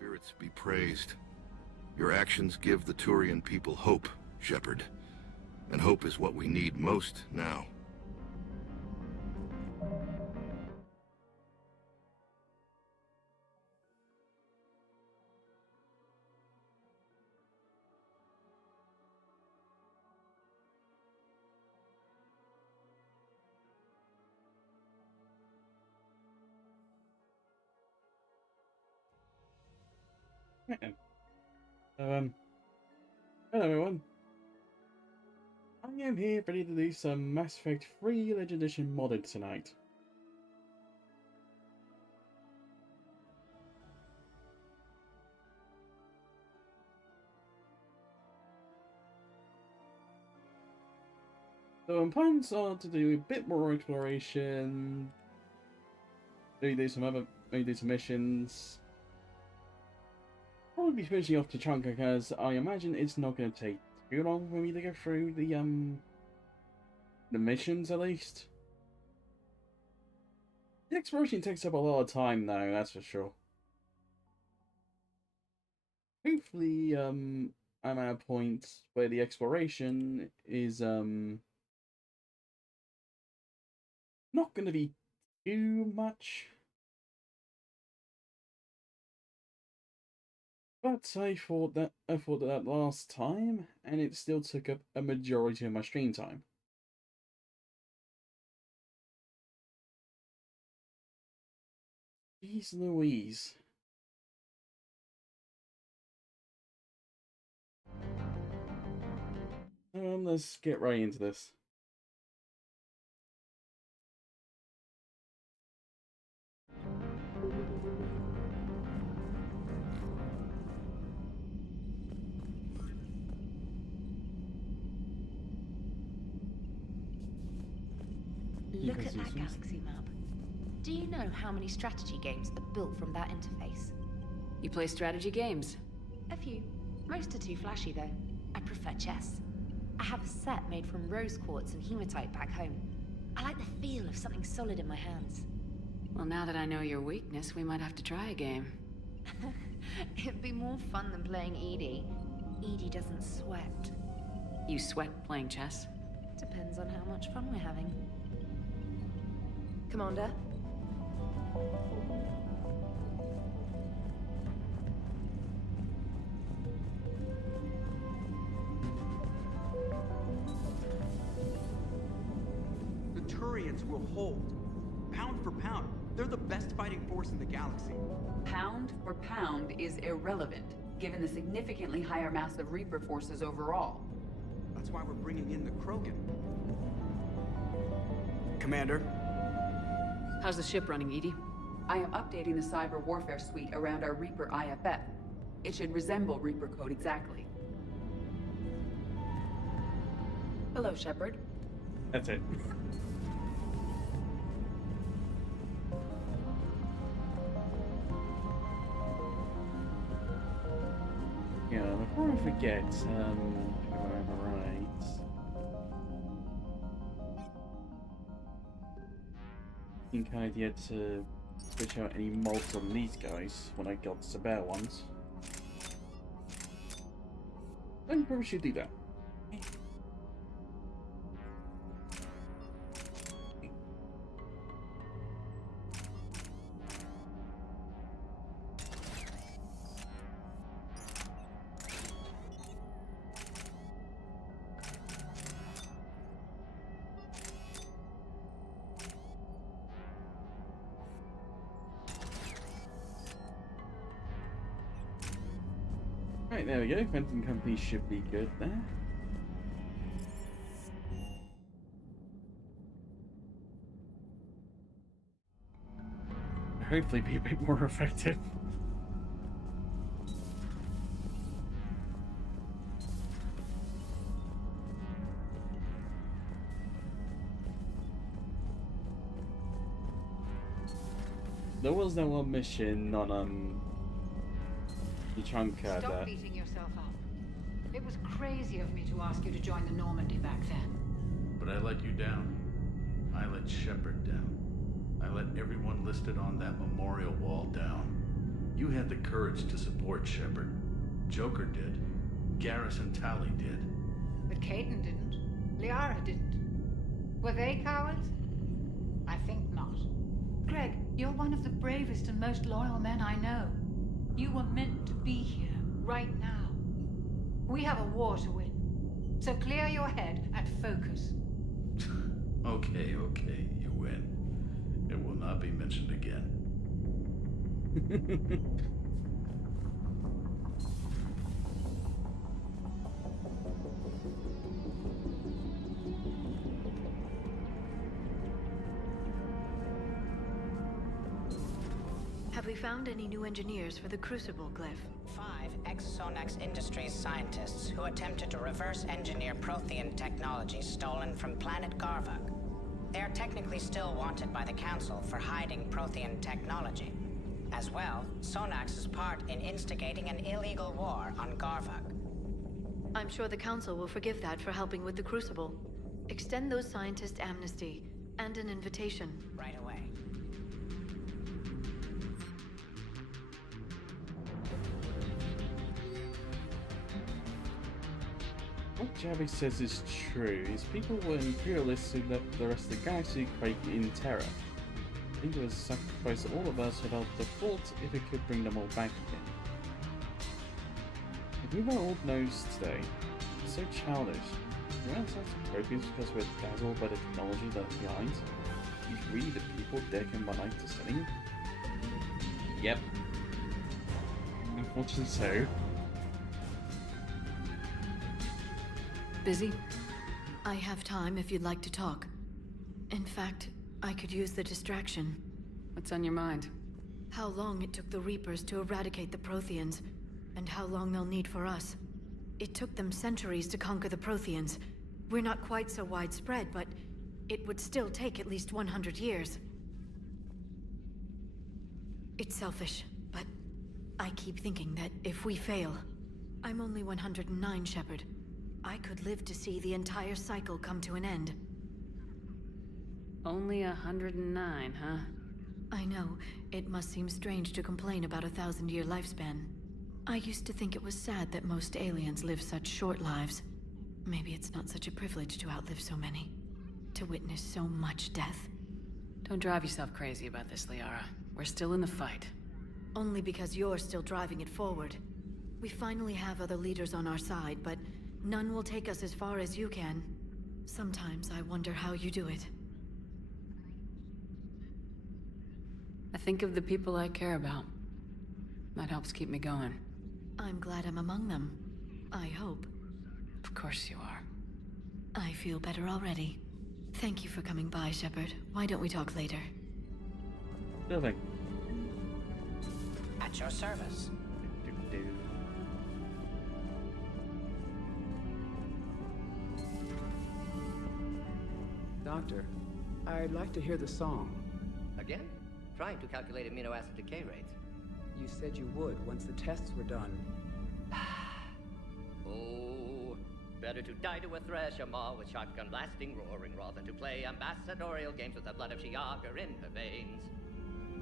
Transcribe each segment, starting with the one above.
spirits be praised. Your actions give the Turian people hope, Shepard. And hope is what we need most now. Right. Hello everyone. I am here ready to do some Mass Effect 3 Legend Edition modded tonight. So plans are to do a bit more exploration, maybe do some missions. Probably be finishing off Tuchunka because I imagine it's not going to take too long for me to go through the missions at least. The exploration takes up a lot of time though, that's for sure. Hopefully, I'm at a point where the exploration is not going to be too much. But I thought that last time, and it still took up a majority of my stream time. Jeez Louise. Let's get right into this. Look at that galaxy map. Do you know how many strategy games are built from that interface? You play strategy games? A few. Most are too flashy though. I prefer chess. I have a set made from rose quartz and hematite back home. I like the feel of something solid in my hands. Well, now that I know your weakness, we might have to try a game. It'd be more fun than playing Edie. Edie doesn't sweat. You sweat playing chess? Depends on how much fun we're having. Commander? The Turians will hold. Pound for pound, they're the best fighting force in the galaxy. Pound for pound is irrelevant, given the significantly higher mass of Reaper forces overall. That's why we're bringing in the Krogan. Commander? How's the ship running, Edie? I am updating the cyber warfare suite around our Reaper IFF. It should resemble Reaper code exactly. Hello, Shepard. That's it. Yeah, before I forget, if I remember right, I think I had yet to switch out any mods on these guys when I got the spare ones. I probably should do that. Right, there we go. Fencing company should be good there. Hopefully be a bit more effective. There was that one mission on Tuchunka. Stop beating yourself up. It was crazy of me to ask you to join the Normandy back then. But I let you down. I let Shepard down. I let everyone listed on that memorial wall down. You had the courage to support Shepard. Joker did. Garrus and Tali did. But Caden didn't. Liara didn't. Were they cowards? I think not. Greg, you're one of the bravest and most loyal men I know. You were meant to be here, right now. We have a war to win. So clear your head and focus. Okay, you win. It will not be mentioned again. Have we found any new engineers for the Crucible glyph? 5 ex-Sonax Industries scientists who attempted to reverse engineer Prothean technology stolen from planet Garvuk. They are technically still wanted by the Council for hiding Prothean technology. As well, Sonax's part in instigating an illegal war on Garvuk. I'm sure the Council will forgive that for helping with the Crucible. Extend those scientists amnesty and an invitation. Right away. What Javi says is true. His people were imperialists who left the rest of the galaxy quaking in terror. I think it was sacrifice all of us without the fault if it could bring them all back again. If we were old nosed today, it's so childish. We aren't such appropriate because we're dazzled by the technology left behind. He's really the people decking by night to studying. Yep. Unfortunately so. Busy? I have time if you'd like to talk. In fact, I could use the distraction. What's on your mind? How long it took the Reapers to eradicate the Protheans, and how long they'll need for us. It took them centuries to conquer the Protheans. We're not quite so widespread, but it would still take at least 100 years. It's selfish, but I keep thinking that if we fail... I'm only 109, Shepard. I could live to see the entire cycle come to an end. Only 109, huh? I know. It must seem strange to complain about a 1,000-year lifespan. I used to think it was sad that most aliens live such short lives. Maybe it's not such a privilege to outlive so many. To witness so much death. Don't drive yourself crazy about this, Liara. We're still in the fight. Only because you're still driving it forward. We finally have other leaders on our side, but none will take us as far as you can. Sometimes I wonder how you do it. I think of the people I care about. That helps keep me going. I'm glad I'm among them. I hope. Of course you are. I feel better already. Thank you for coming by, Shepard. Why don't we talk later? Nothing. At your service. Doctor, I'd like to hear the song. Again? Trying to calculate amino acid decay rates. You said you would once the tests were done. Oh, better to die to a thresher maw with shotgun blasting roaring rather than to play ambassadorial games with the blood of Shiagar in her veins.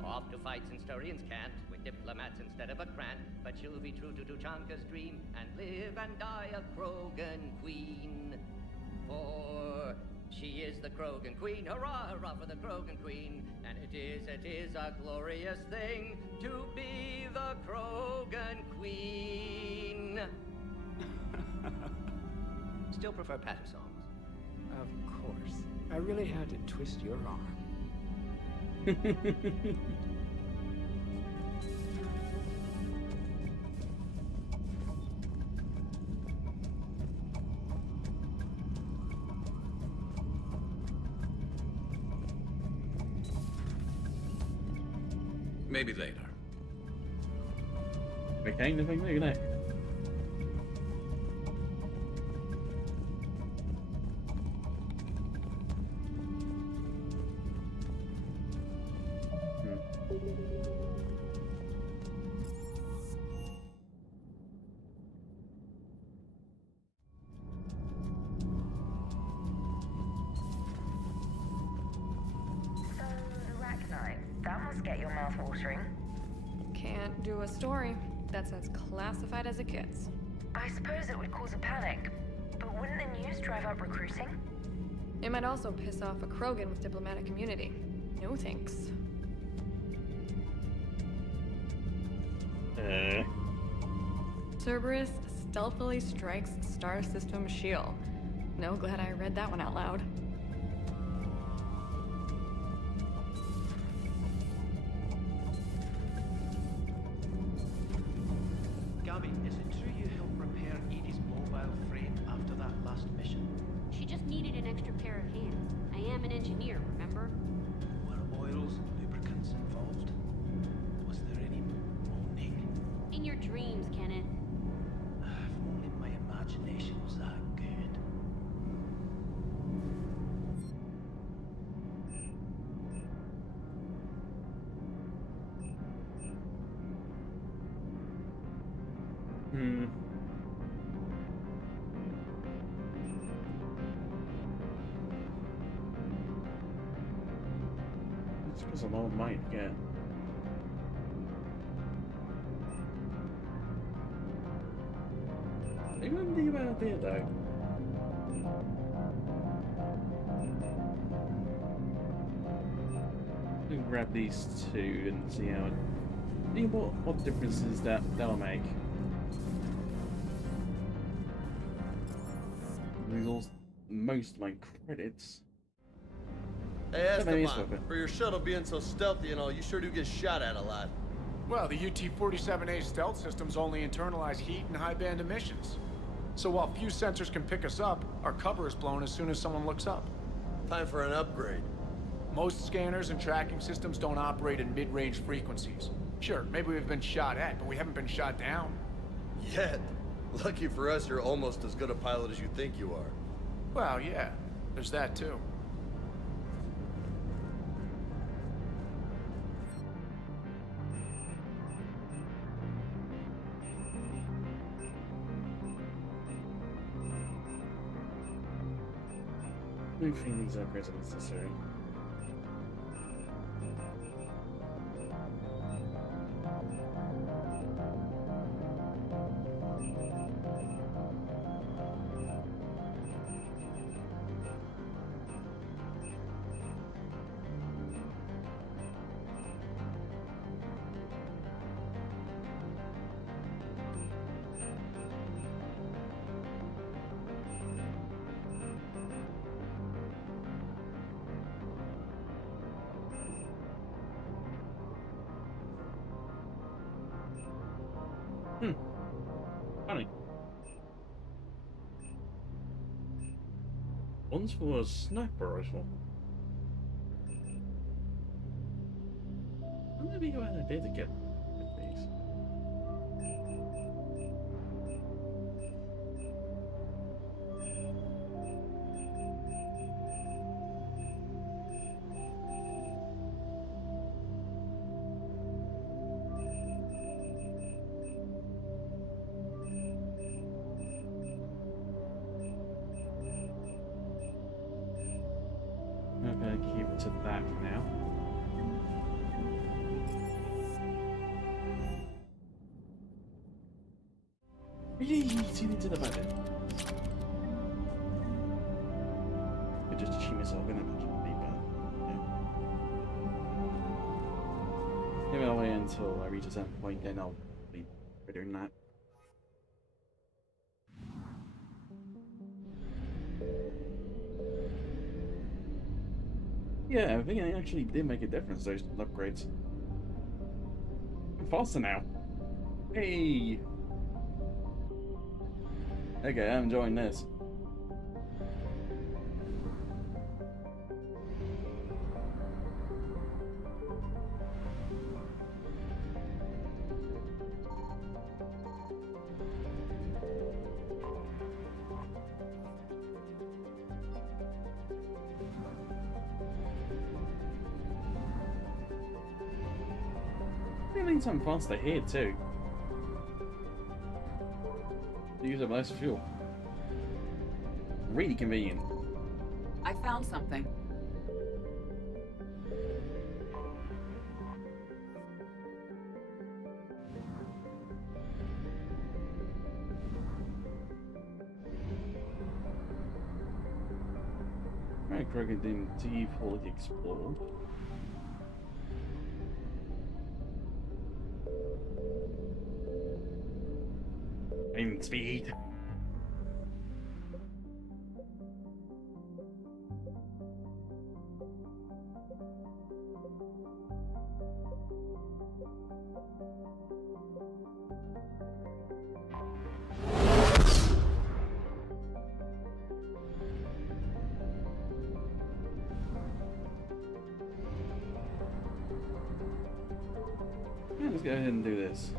Off to fight since Turians can't, with diplomats instead of a Krant, but she'll be true to Tuchunka's dream and live and die a Krogan queen. For she is the Krogan queen, hurrah, hurrah for the Krogan queen, and it is a glorious thing to be the Krogan queen. Still prefer patter songs. Of course. I really had to twist your arm. Maybe later. Okay, nothing new, no. Can't do a story that's as classified as it gets. I suppose it would cause a panic, but wouldn't the news drive up recruiting? It might also piss off a Krogan with diplomatic immunity. No thanks. Cerberus stealthily strikes Star System Shaal. No, glad I read that one out loud. Gabby, is it true you helped repair Edie's mobile frame after that last mission? She just needed an extra pair of hands. I am an engineer, remember? Were oils and lubricants involved? Was there any moaning? In your dreams, Kenneth. If only my imagination was that good. It's because a lot of might get. Maybe I'm thinking about idea though. We can grab these two and see how. What differences that'll make. These all most of my credits. Hey, Esteban, for your shuttle being so stealthy and all, you sure do get shot at a lot. Well, the UT-47A stealth systems only internalize heat and high-band emissions. So while few sensors can pick us up, our cover is blown as soon as someone looks up. Time for an upgrade. Most scanners and tracking systems don't operate in mid-range frequencies. Sure, maybe we've been shot at, but we haven't been shot down. Yet. Lucky for us, you're almost as good a pilot as you think you are. Well, yeah. There's that, too. I don't think these upgrades are necessary. Funny. One's for a sniper rifle. I'm gonna be going out of day to get these. I'm gonna keep it to that for now. Really tune into the budget. Could just shoot myself in it, but yeah. Maybe I'll wait until I reach a certain point, then I'll be doing that. Yeah, I think it actually did make a difference, those upgrades. I'm faster now. Hey! Okay, I'm enjoying this. I mean, I'm faster here too. Use up less fuel. Really convenient. I found something. Alright, Craig didn't fully explore. Aim speed. Yeah, let's go ahead and do this.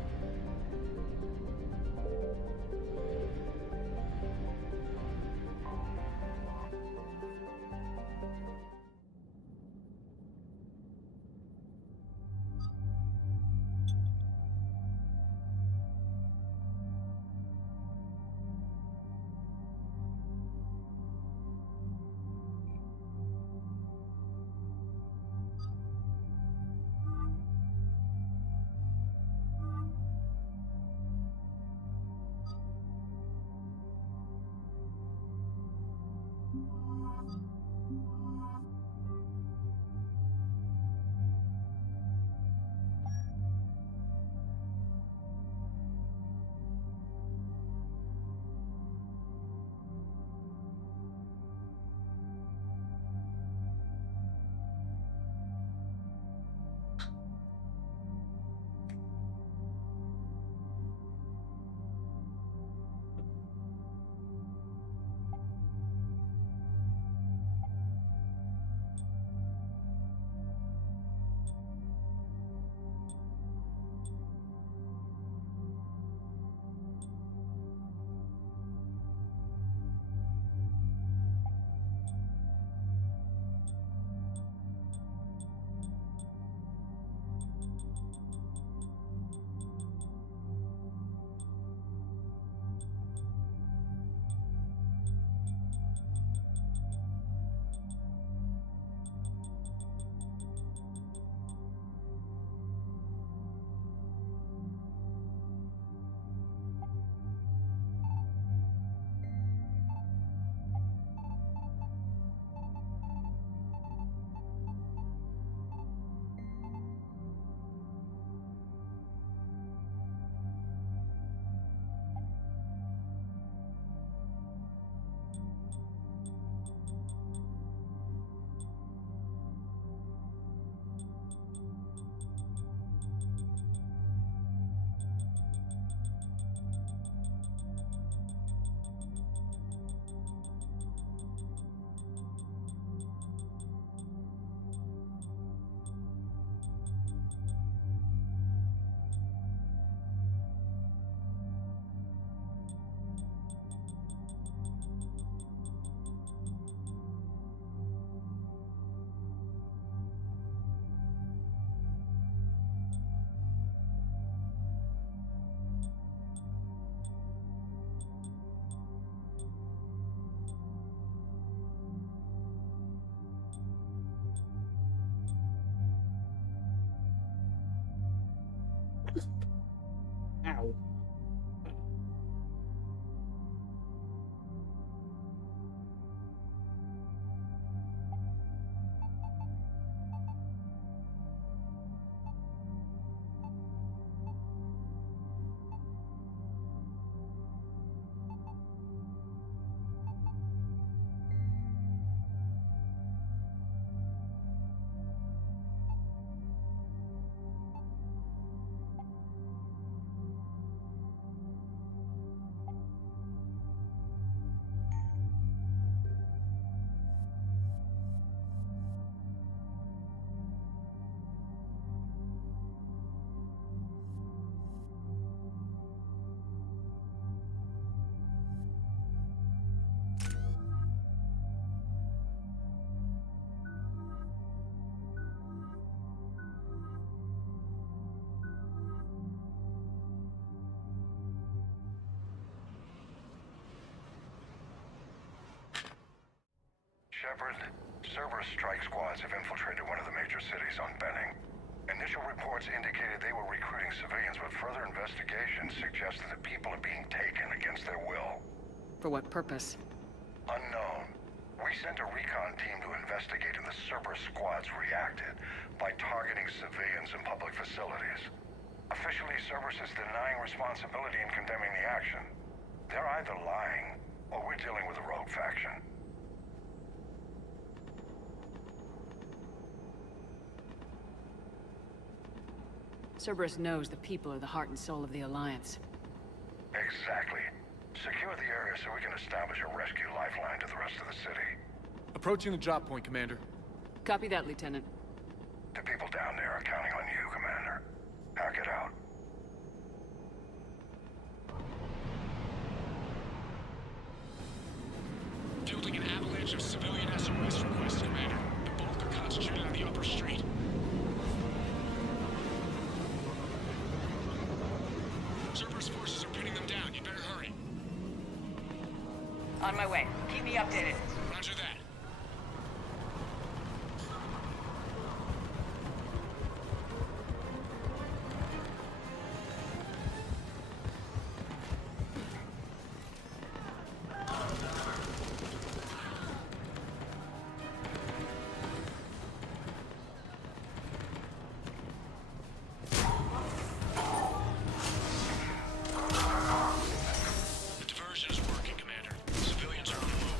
Ow. Shepard, Cerberus strike squads have infiltrated one of the major cities on Benning. Initial reports indicated they were recruiting civilians, but further investigations suggested that people are being taken against their will. For what purpose? Unknown. We We sent a recon team to investigate, and the Cerberus squads reacted by targeting civilians and public facilities. Officially, Cerberus is denying responsibility and condemning the action. They're either lying, or we're dealing with a rogue faction. Cerberus knows the people are the heart and soul of the Alliance. Exactly. Secure the area so we can establish a rescue lifeline to the rest of the city. Approaching the drop point, Commander. Copy that, Lieutenant. The people down there are counting on you, Commander. Hack it out. Fielding an avalanche of civilian SOS requests, Commander. The bulk are concentrated on the upper street. Cerberus forces are pinning them down. You better hurry. On my way. Keep me updated. Roger that. The diversion is working, Commander. Civilians are on the move.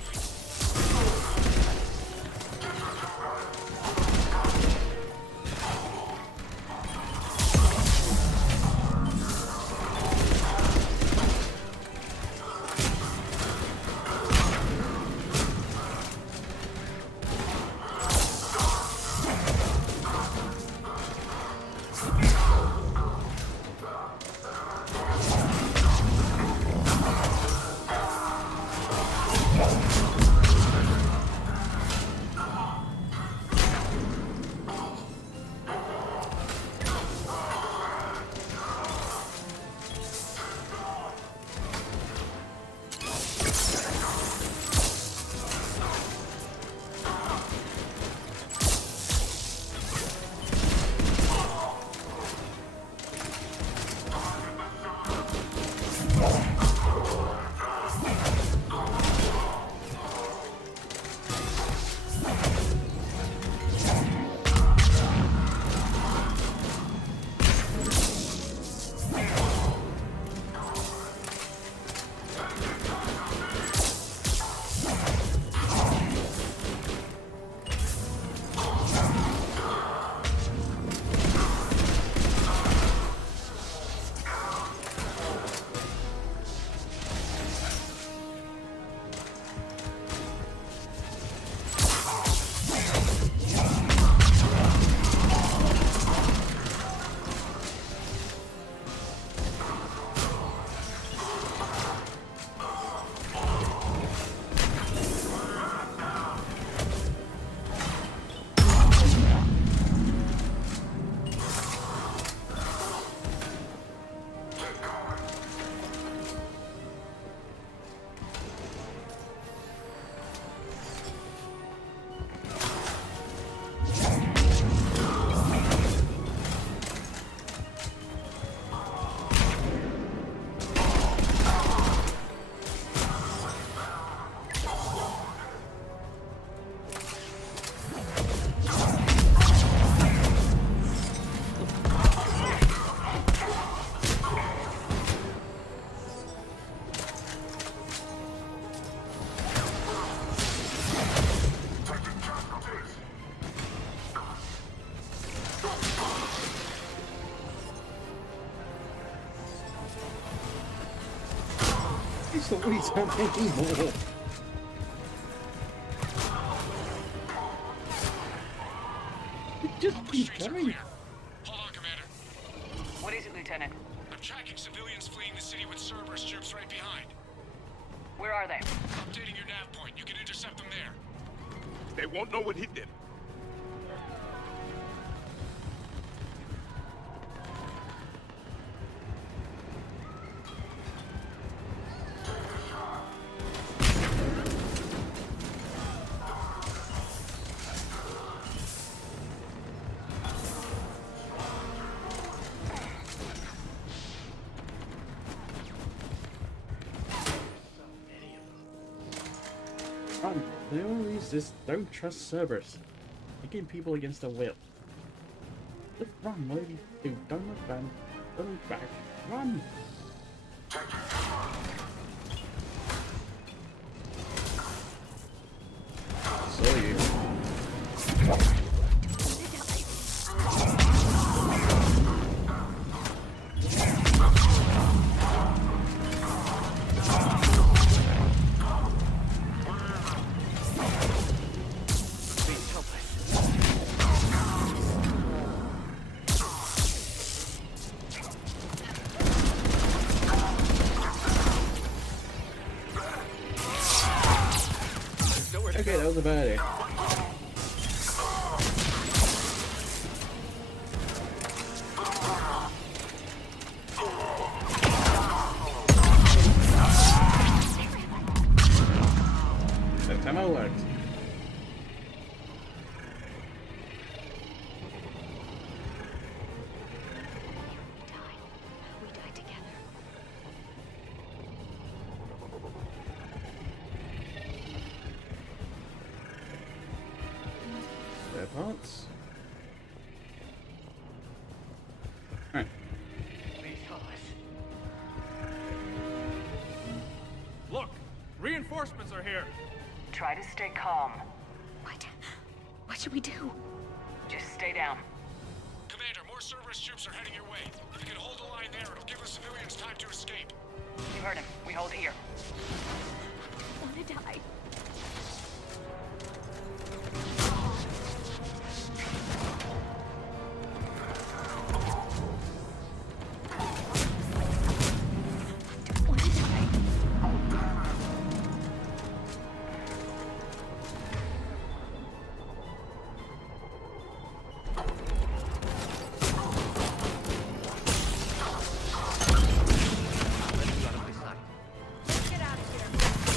Please don't anymore. Just keep coming. Hold on, Commander. What is it, Lieutenant? I'm tracking civilians fleeing the city with Cerberus troops right behind. Where are they? Updating your nav point. You can intercept them there. They won't know what hit them. Run! The only reason is don't trust Cerberus. Making people against their will. Just run, whatever you do. Don't look back. Don't look back. Run! Saw you. Okay, that was about it. That time I worked. We die together. Spare parts. Alright. Look! Reinforcements are here! Try to stay calm. What should we do? Just stay down. Commander, more Cerberus troops are heading your way. If you can hold the line there, it'll give the civilians time to escape. You heard him. We hold here. I want to die. Let's get out of here.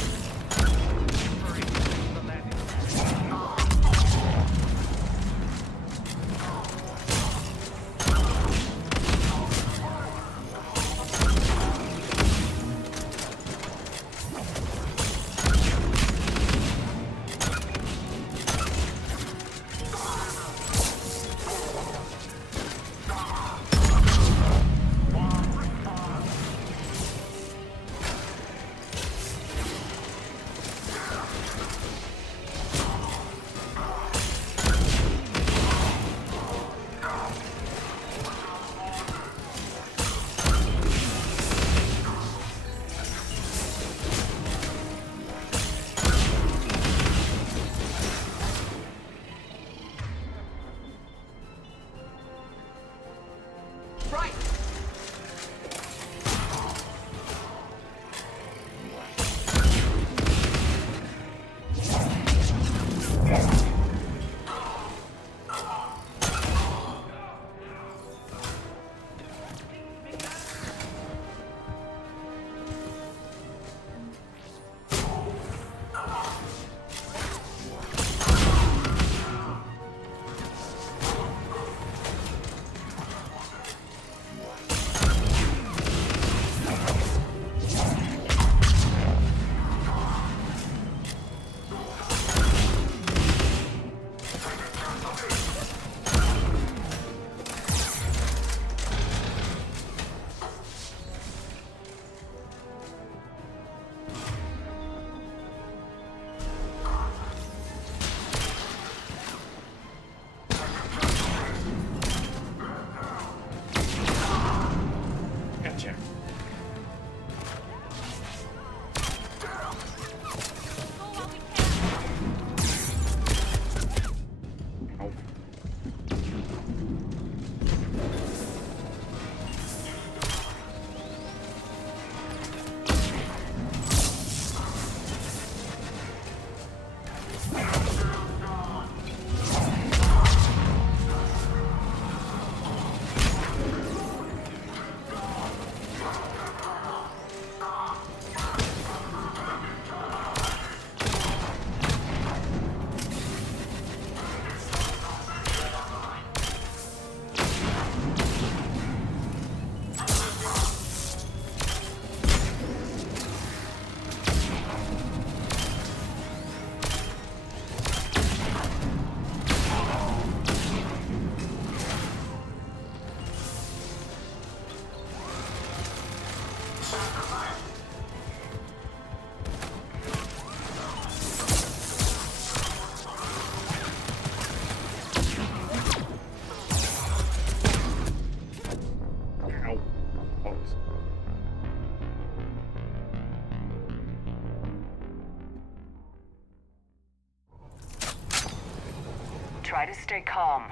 Try to stay calm.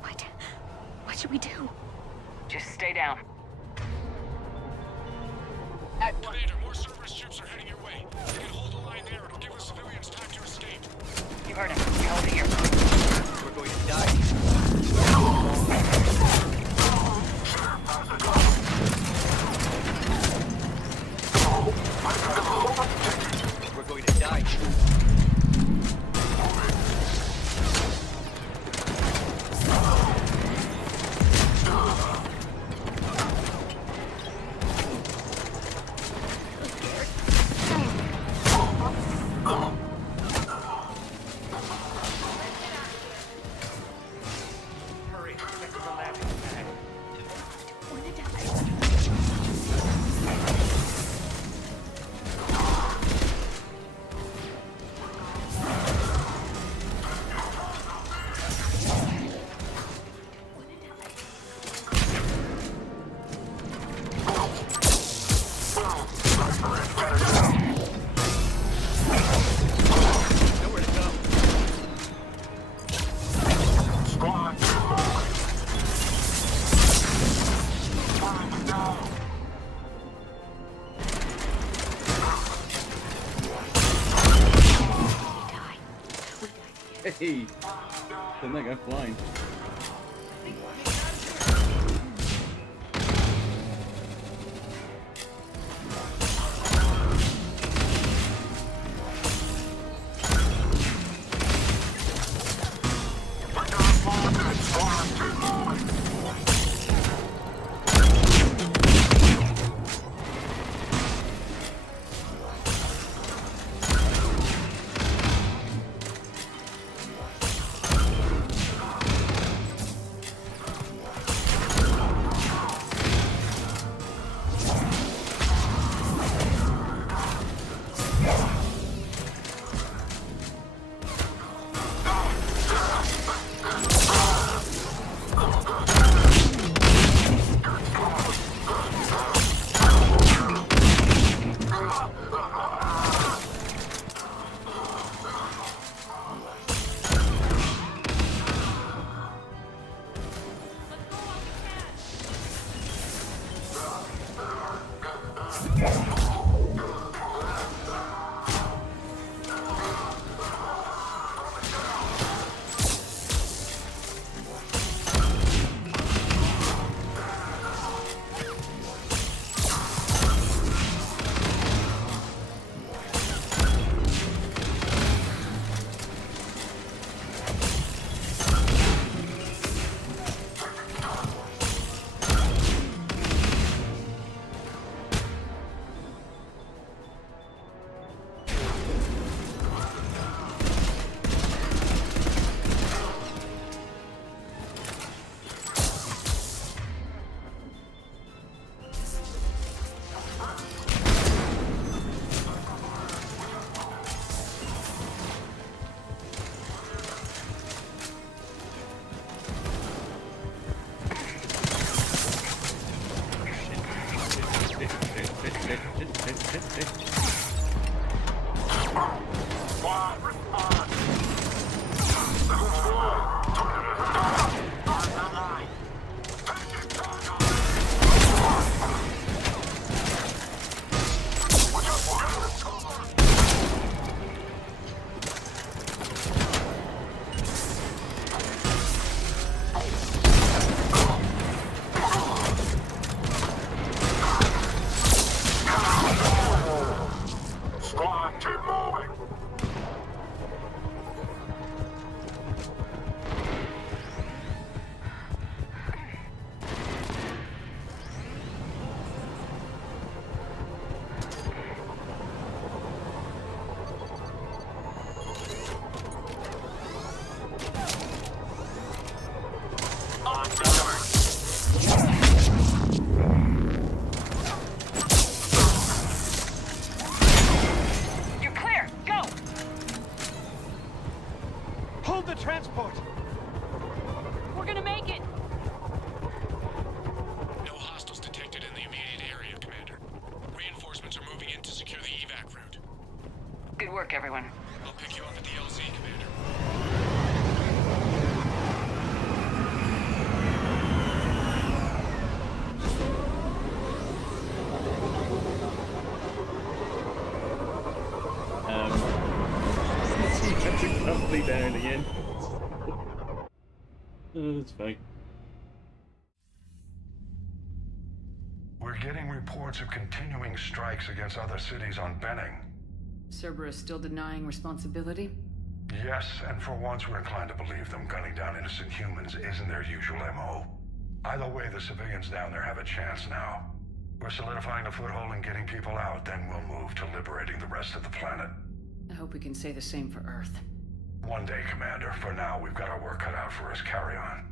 What? What should we do? Just stay down. Commander, more Cerberus ships are heading your way. You can hold the line there. It'll give the civilians time to escape. You heard him. We hold here. We're going to die. We're going to die. Hurry, get to the landing pad. Nowhere to go. Hey! Send that guy flying. transport! We're gonna make it! No hostiles detected in the immediate area, Commander. Reinforcements are moving in to secure the evac route. Good work, everyone. I'll pick you up at the LZ, Commander. Complete down again. It's fine. We're getting reports of continuing strikes against other cities on Benning. Cerberus still denying responsibility? Yes, and for once we're inclined to believe them. Gunning down innocent humans isn't their usual MO. Either way, the civilians down there have a chance now. We're solidifying a foothold and getting people out, then we'll move to liberating the rest of the planet. I hope we can say the same for Earth. One day, Commander. For now, we've got our work cut out for us. Carry on.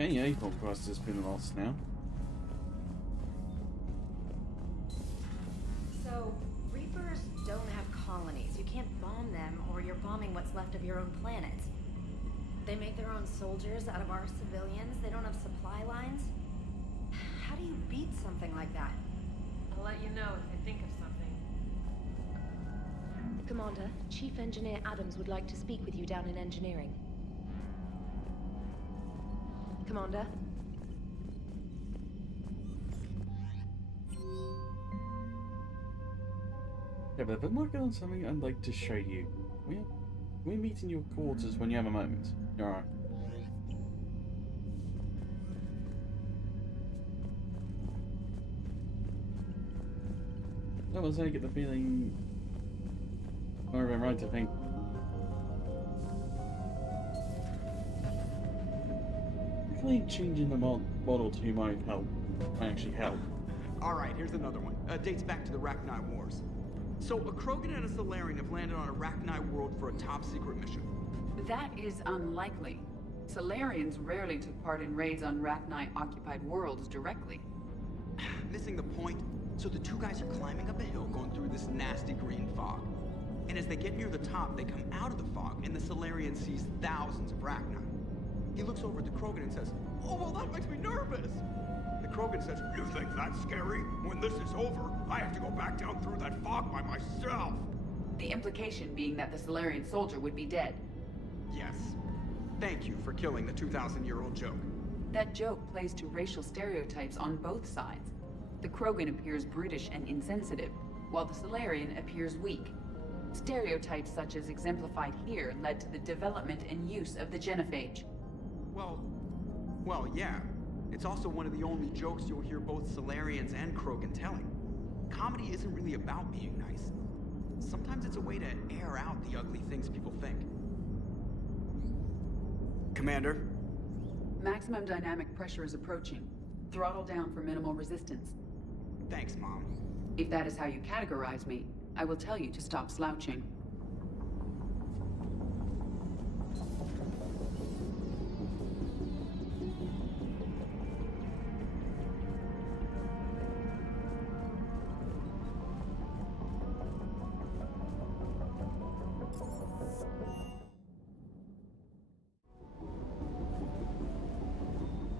Any April quest has been lost now. So, Reapers don't have colonies. You can't bomb them, or you're bombing what's left of your own planet. They make their own soldiers out of our civilians. They don't have supply lines. How do you beat something like that? I'll let you know if I think of something. Commander, Chief Engineer Adams would like to speak with you down in engineering. Commander? Yeah, but I've been working on something I'd like to show you. We meet in your quarters when you have a moment. Alright. That was I get the feeling, or am I right to think, actually changing the model to might actually help. Alright, here's another one. Dates back to the Rachni Wars. So, a Krogan and a Solarian have landed on a Rachni world for a top-secret mission. That is unlikely. Solarians rarely took part in raids on Rachni-occupied worlds directly. Missing the point? So the two guys are climbing up a hill going through this nasty green fog. And as they get near the top, they come out of the fog, and the Solarian sees thousands of Rachni. He looks over at the Krogan and says, "Oh, well, that makes me nervous." The Krogan says, "You think that's scary? When this is over, I have to go back down through that fog by myself." The implication being that the Solarian soldier would be dead. Yes. Thank you for killing the 2,000-year-old joke. That joke plays to racial stereotypes on both sides. The Krogan appears brutish and insensitive, while the Solarian appears weak. Stereotypes such as exemplified here led to the development and use of the genophage. Well, yeah. It's also one of the only jokes you'll hear both Solarians and Krogan telling. Comedy isn't really about being nice. Sometimes it's a way to air out the ugly things people think. Commander? Maximum dynamic pressure is approaching. Throttle down for minimal resistance. Thanks, Mom. If that is how you categorize me, I will tell you to stop slouching.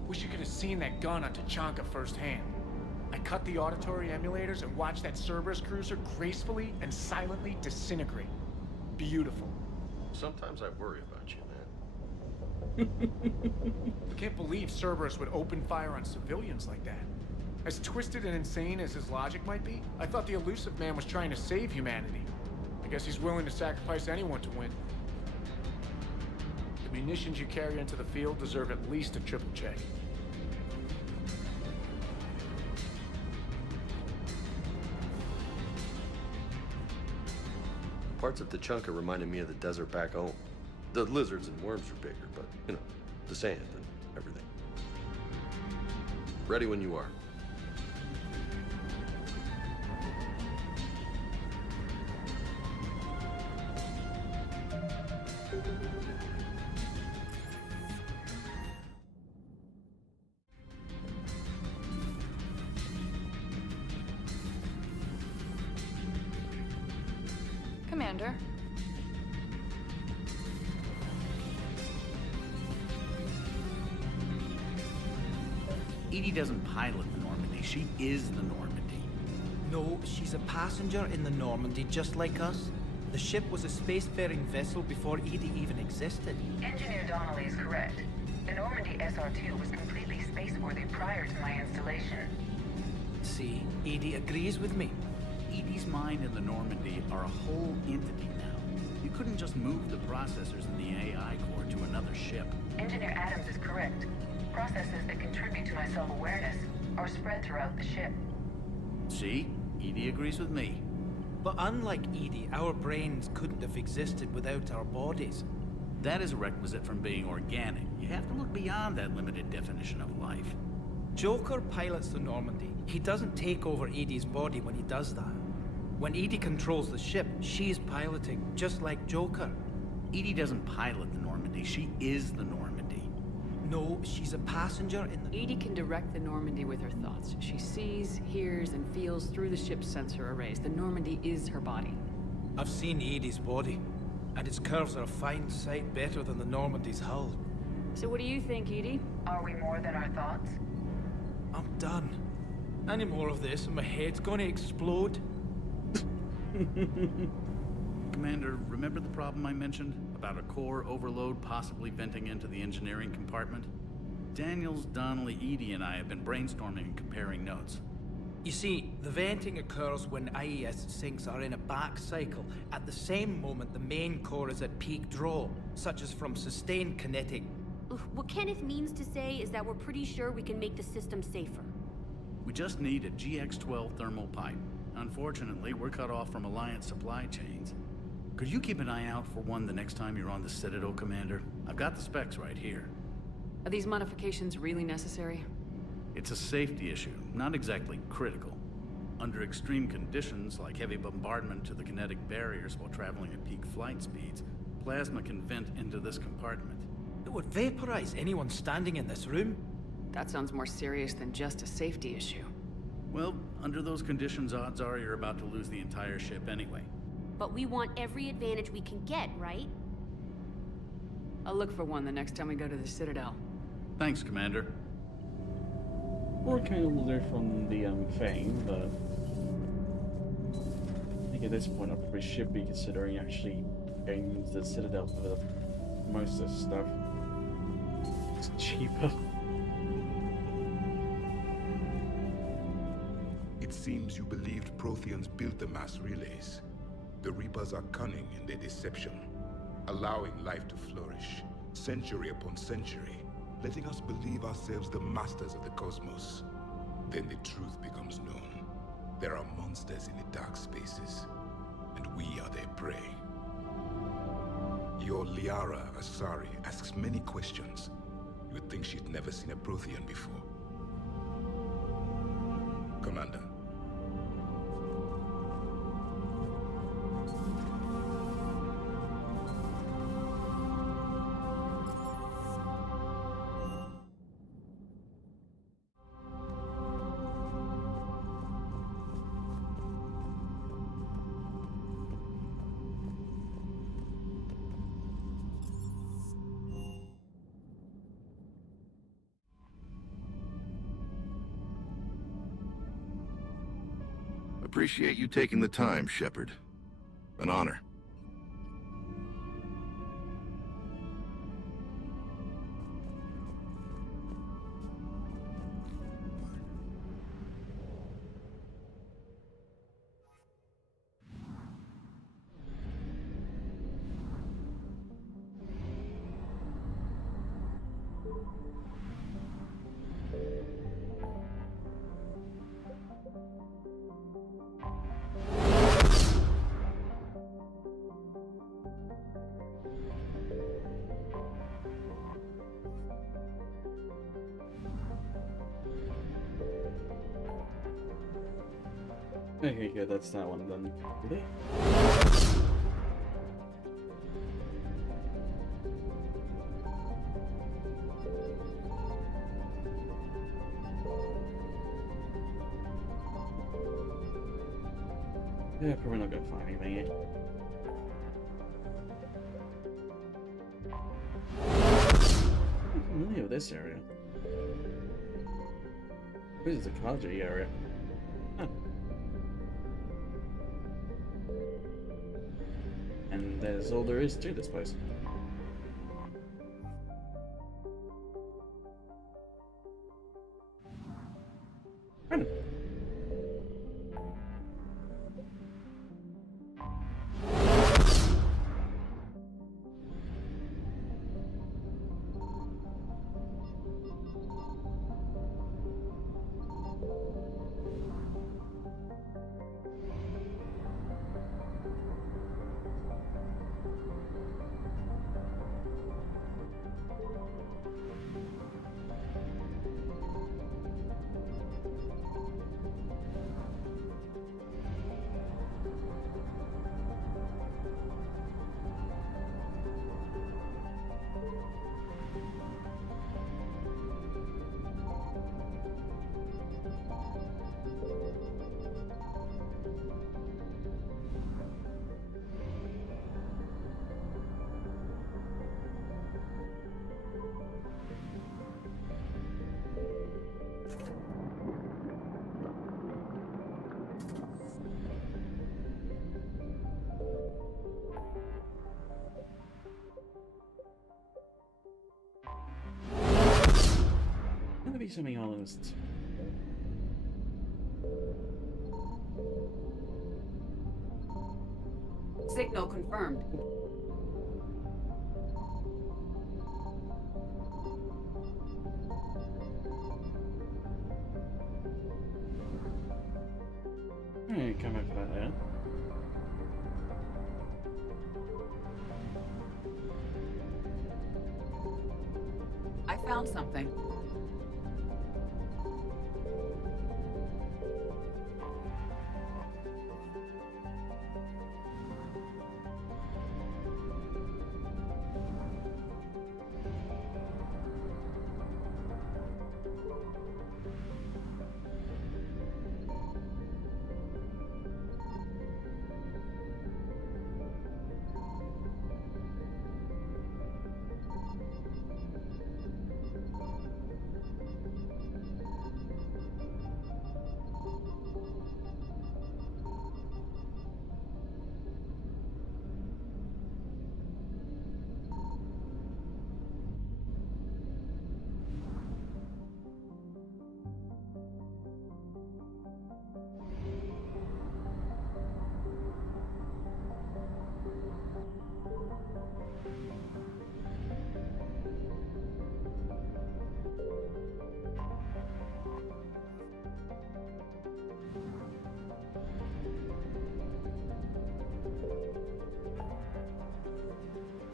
Wish you could have seen that gun on Tuchunka firsthand. I cut the auditory emulators and watched that Cerberus cruiser gracefully and silently disintegrate. Beautiful. Sometimes I worry about you, man. I can't believe Cerberus would open fire on civilians like that. As twisted and insane as his logic might be, I thought the elusive man was trying to save humanity. I guess he's willing to sacrifice anyone to win. The munitions you carry into the field deserve at least a triple check. Parts of Tuchunka reminded me of the desert back home. The lizards and worms are bigger, but, you know, the sand and everything. Ready when you are. Commander. Edie doesn't pilot the Normandy, she is the Normandy. No, she's a passenger in the Normandy, just like us. The ship was a spacefaring vessel before Edie even existed. Engineer Donnelly is correct. The Normandy SR-2 was completely spaceworthy prior to my installation. See, Edie agrees with me. Edie's mind and the Normandy are a whole entity now. You couldn't just move the processors in the AI core to another ship. Engineer Adams is correct. Processes that contribute to my self-awareness are spread throughout the ship. See? Edie agrees with me. But unlike Edie, our brains couldn't have existed without our bodies. That is a requisite from being organic. You have to look beyond that limited definition of life. Joker pilots the Normandy. He doesn't take over Edie's body when he does that. When Edie controls the ship, she's piloting, just like Joker. Edie doesn't pilot the Normandy, she is the Normandy. No, she's a passenger in the... Edie can direct the Normandy with her thoughts. She sees, hears, and feels through the ship's sensor arrays. The Normandy is her body. I've seen Edie's body, and its curves are a fine sight better than the Normandy's hull. So what do you think, Edie? Are we more than our thoughts? I'm done. Any more of this and my head's gonna explode. Commander, remember the problem I mentioned? About a core overload possibly venting into the engineering compartment? Daniels, Donnelly, Edie, and I have been brainstorming and comparing notes. You see, the venting occurs when IES sinks are in a back cycle. At the same moment, the main core is at peak draw, such as from sustained kinetic. What Kenneth means to say is that we're pretty sure we can make the system safer. We just need a GX-12 thermal pipe. Unfortunately, we're cut off from Alliance supply chains. Could you keep an eye out for one the next time you're on the Citadel, Commander? I've got the specs right here. Are these modifications really necessary? It's a safety issue, not exactly critical. Under extreme conditions, like heavy bombardment to the kinetic barriers while traveling at peak flight speeds, plasma can vent into this compartment. It would vaporize anyone standing in this room. That sounds more serious than just a safety issue. Well, under those conditions, odds are you're about to lose the entire ship anyway. But we want every advantage we can get, right? I'll look for one the next time we go to the Citadel. Thanks, Commander. We're kind of older from the fame, but I think at this point I probably should be considering actually going to the Citadel for most of this stuff. It's cheaper. It seems you believed Protheans built the mass relays. The Reapers are cunning in their deception, allowing life to flourish, century upon century, letting us believe ourselves the masters of the cosmos. Then the truth becomes known. There are monsters in the dark spaces, and we are their prey. Your Liara Asari asks many questions. You would think she'd never seen a Prothean before. Commander. Appreciate you taking the time, Shepard. An honor. Okay, good, that's that one done. Did they? Yeah, probably not gonna find anything yet. I'm familiar with this area. This is the Kaji area. Huh. And that's all there is to this place. Random. To be something honest. Signal confirmed. Alright, come back for that there. I found something.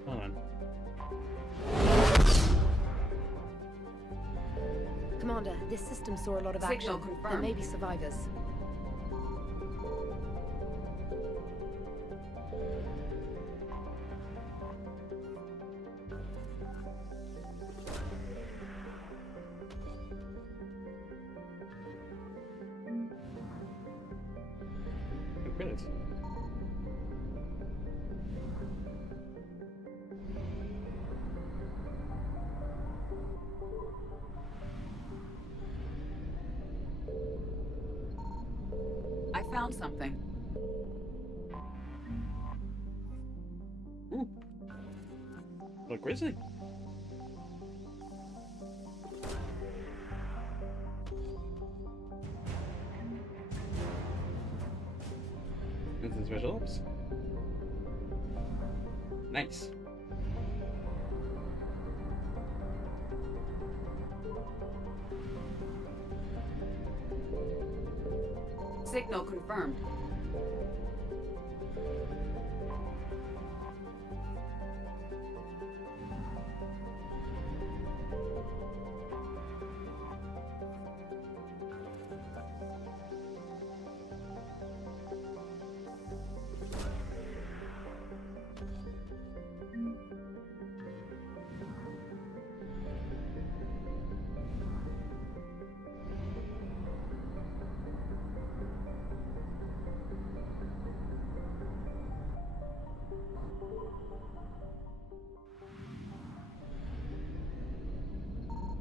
Hold on. Commander, this system saw a lot of Signal action. confirmed. There may be survivors. Good credits. I found something. Ooh. Look, grizzly. This is special ops. Nice. Signal confirmed.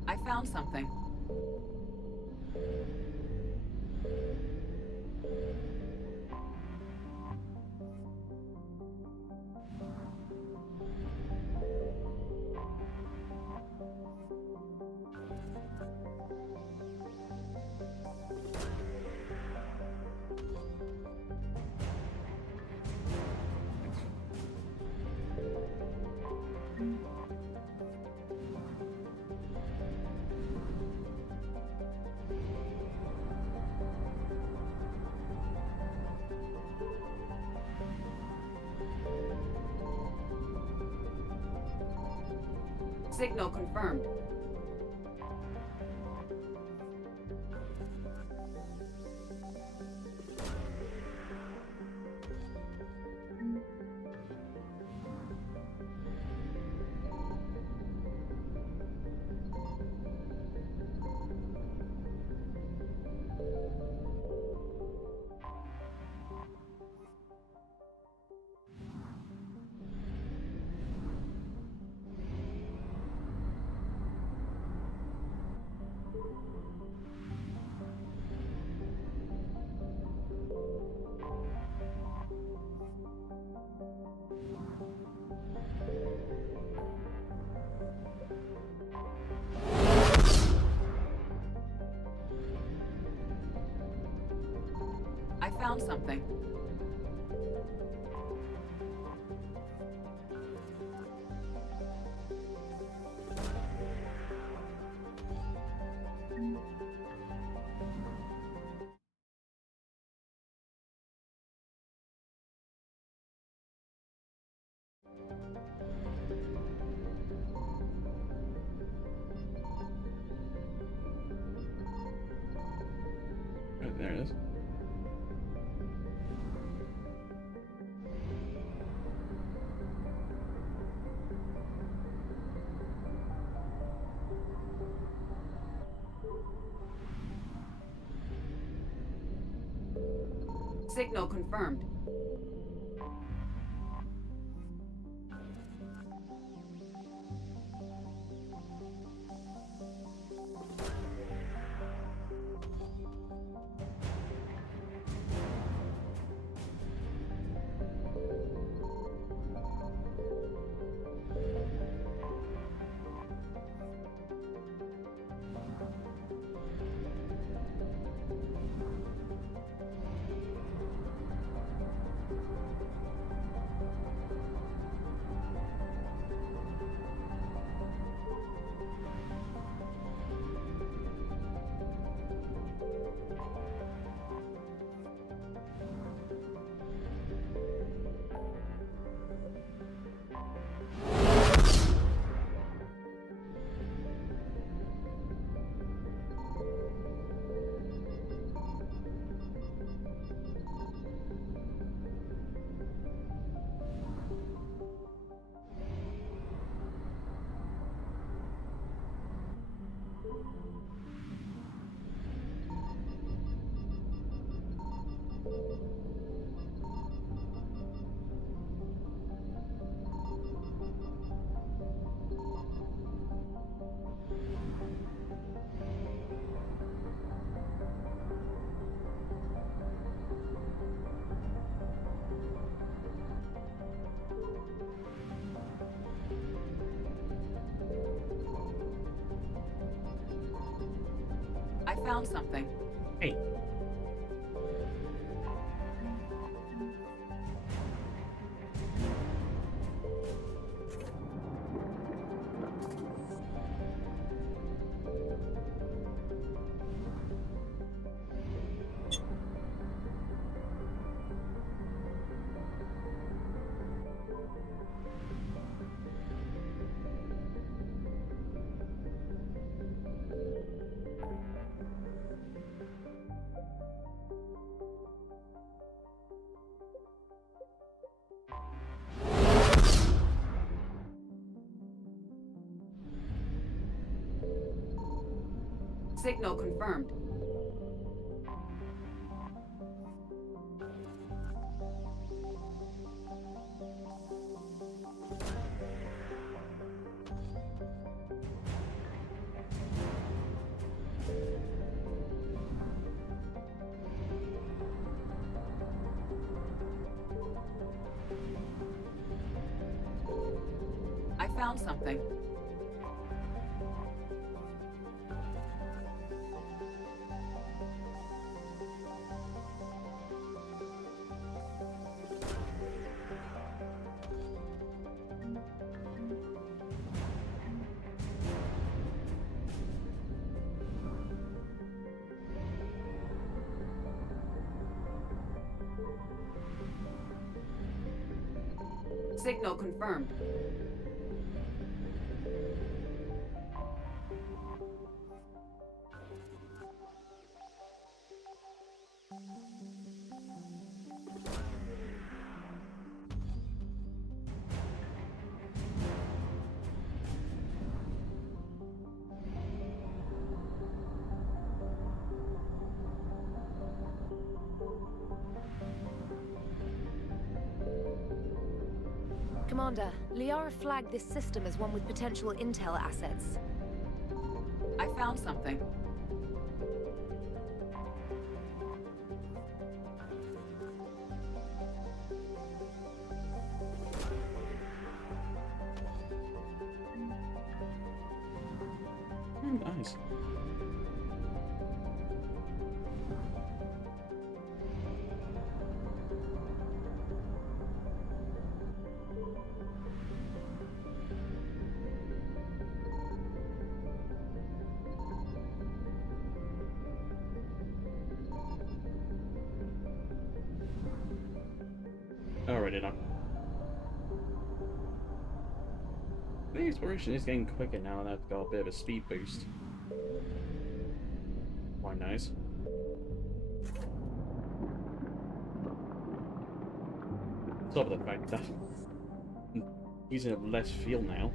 I found something. Signal confirmed. I found something. Right, there it is. Signal confirmed. I found something. Hey. Signal confirmed. I found something. Signal confirmed. Commander, Liara flagged this system as one with potential intel assets. I found something. Nice. Alrighty now. The exploration is getting quicker now, and I've got a bit of a speed boost. Quite nice. On top of the fact that I'm using up less fuel now.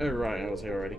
Oh right, I was here already.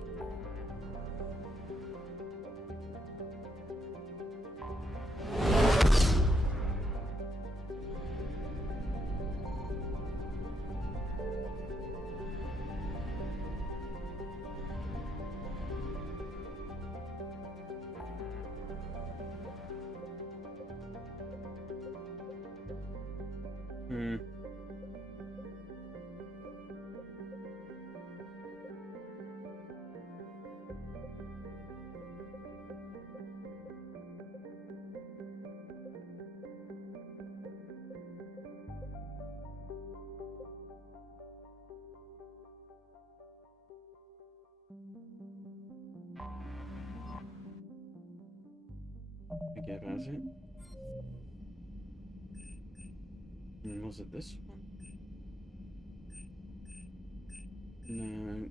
Forget about it. Was it this one? No.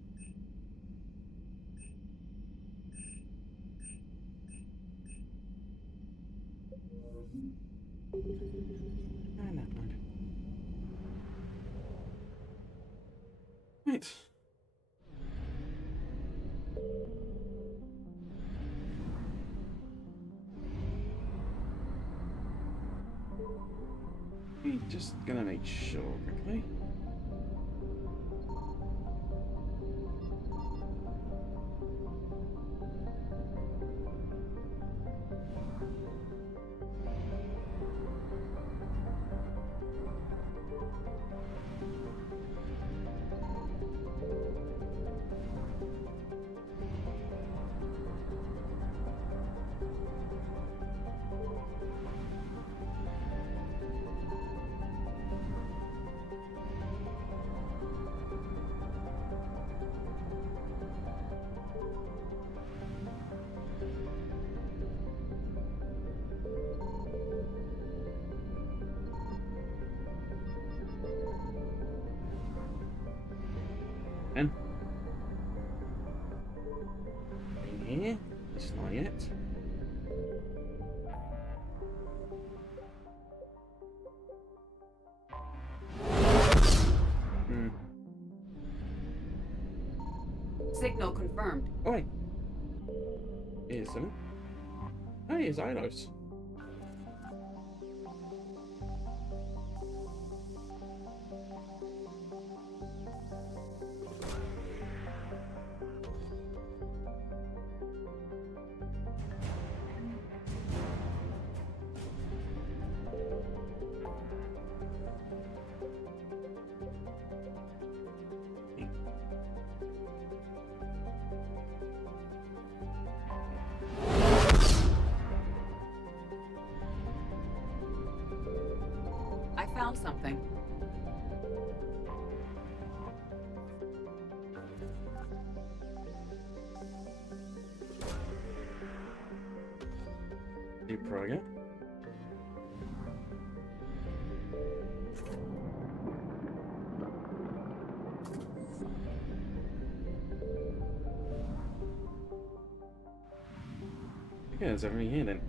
Ah, never mind. Right. We're just gonna make sure quickly. In here, it's not yet. Signal confirmed. Oh wait. Here's something. Oh, here's Ilos. I found something. New project. Okay, there's everything here then.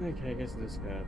Okay, I guess this guy.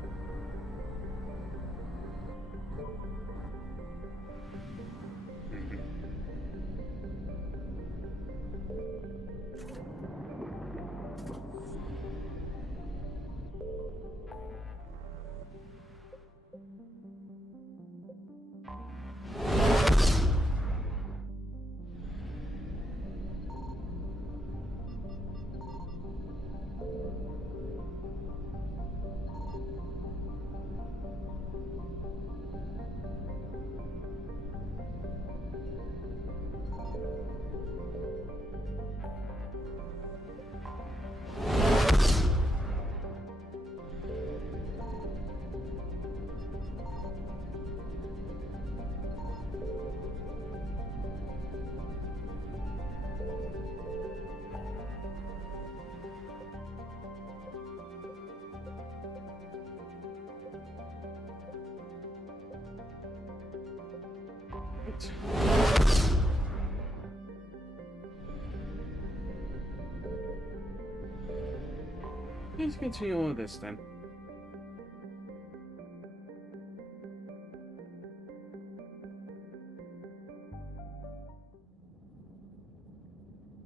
Let's continue with this then.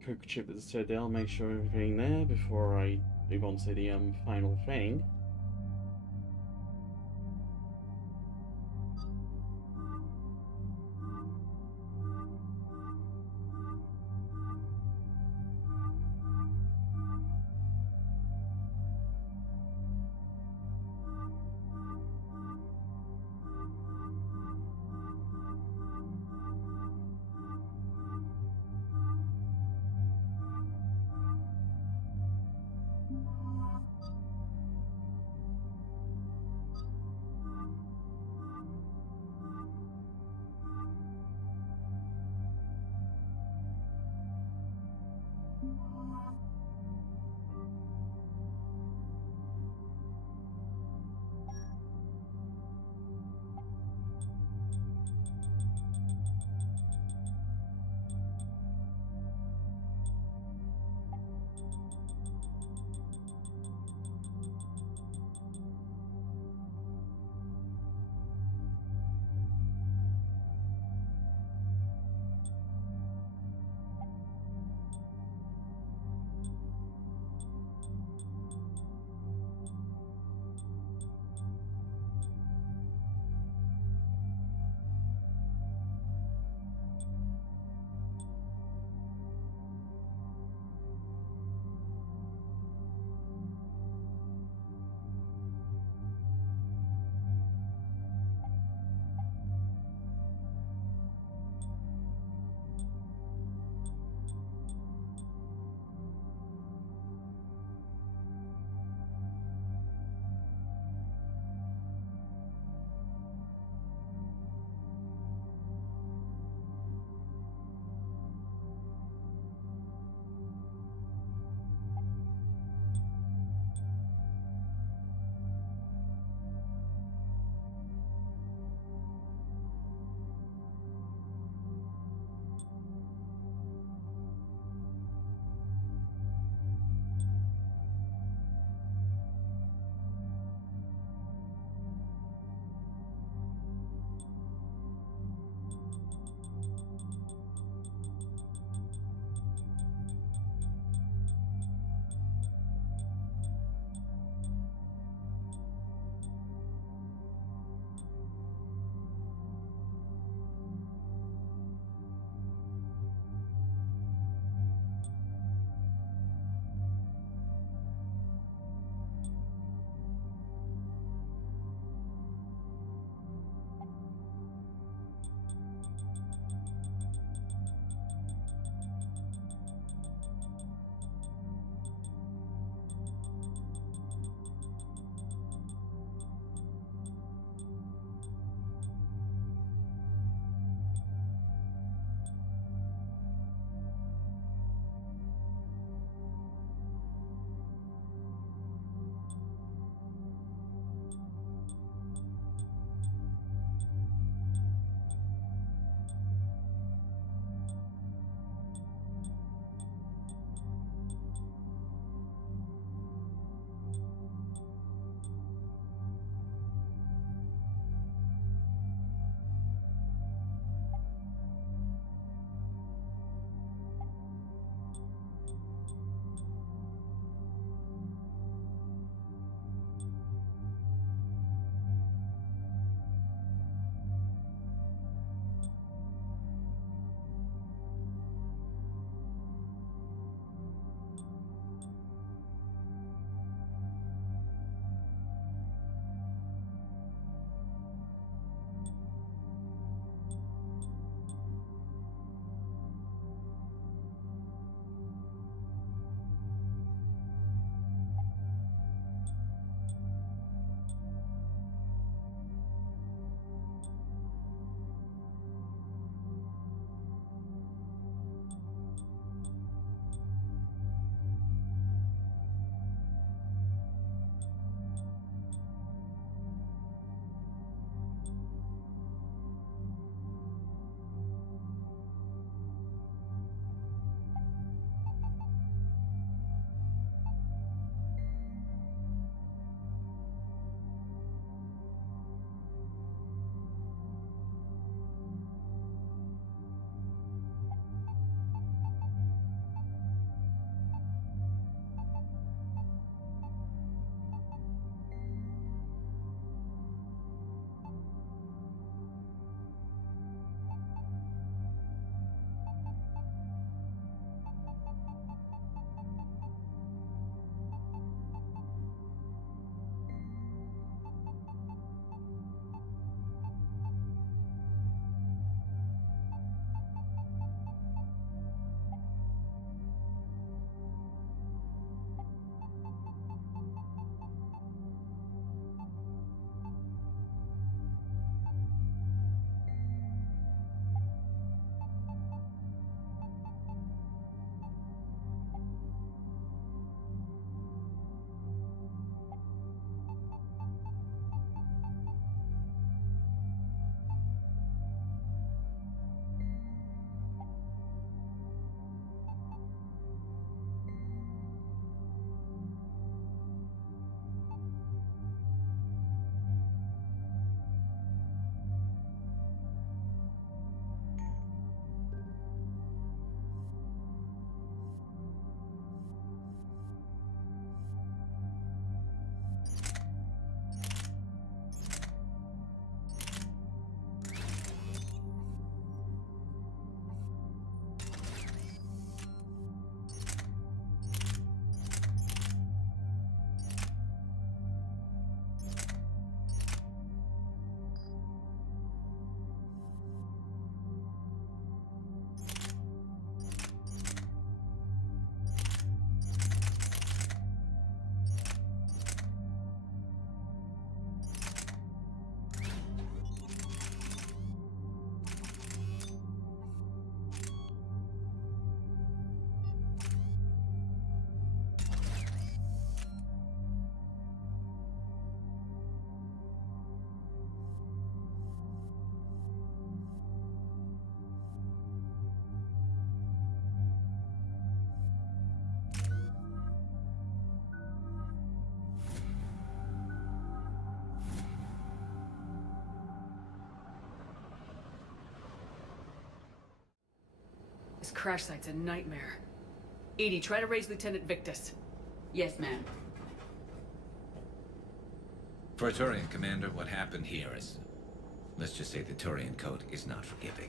Quick chip at the Citadel, make sure everything there before I move on to the final thing. This crash site's a nightmare. Edie, try to raise Lieutenant Victus. Yes, ma'am. For a Turian commander, what happened here is... let's just say the Turian code is not forgiving.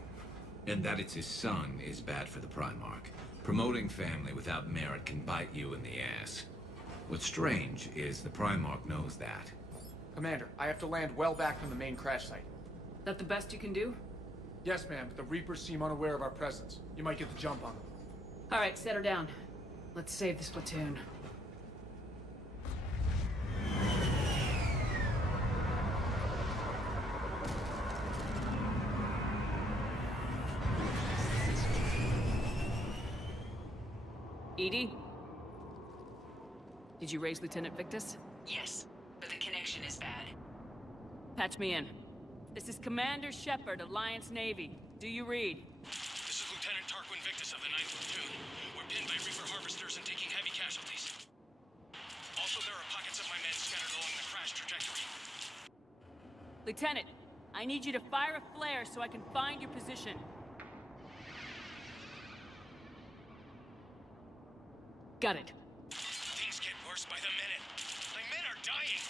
And that it's his son is bad for the Primarch. Promoting family without merit can bite you in the ass. What's strange is the Primarch knows that. Commander, I have to land well back from the main crash site. That the best you can do? Yes, ma'am, but the Reapers seem unaware of our presence. You might get the jump on them. Alright, set her down. Let's save this platoon. Edie? Did you raise Lieutenant Victus? Yes, but the connection is bad. Patch me in. This is Commander Shepard, Alliance Navy. Do you read? This is Lieutenant Tarquin Victus of the 9th Platoon. We're pinned by Reaper harvesters and taking heavy casualties. Also, there are pockets of my men scattered along the crash trajectory. Lieutenant, I need you to fire a flare so I can find your position. Got it. Things get worse by the minute. My men are dying.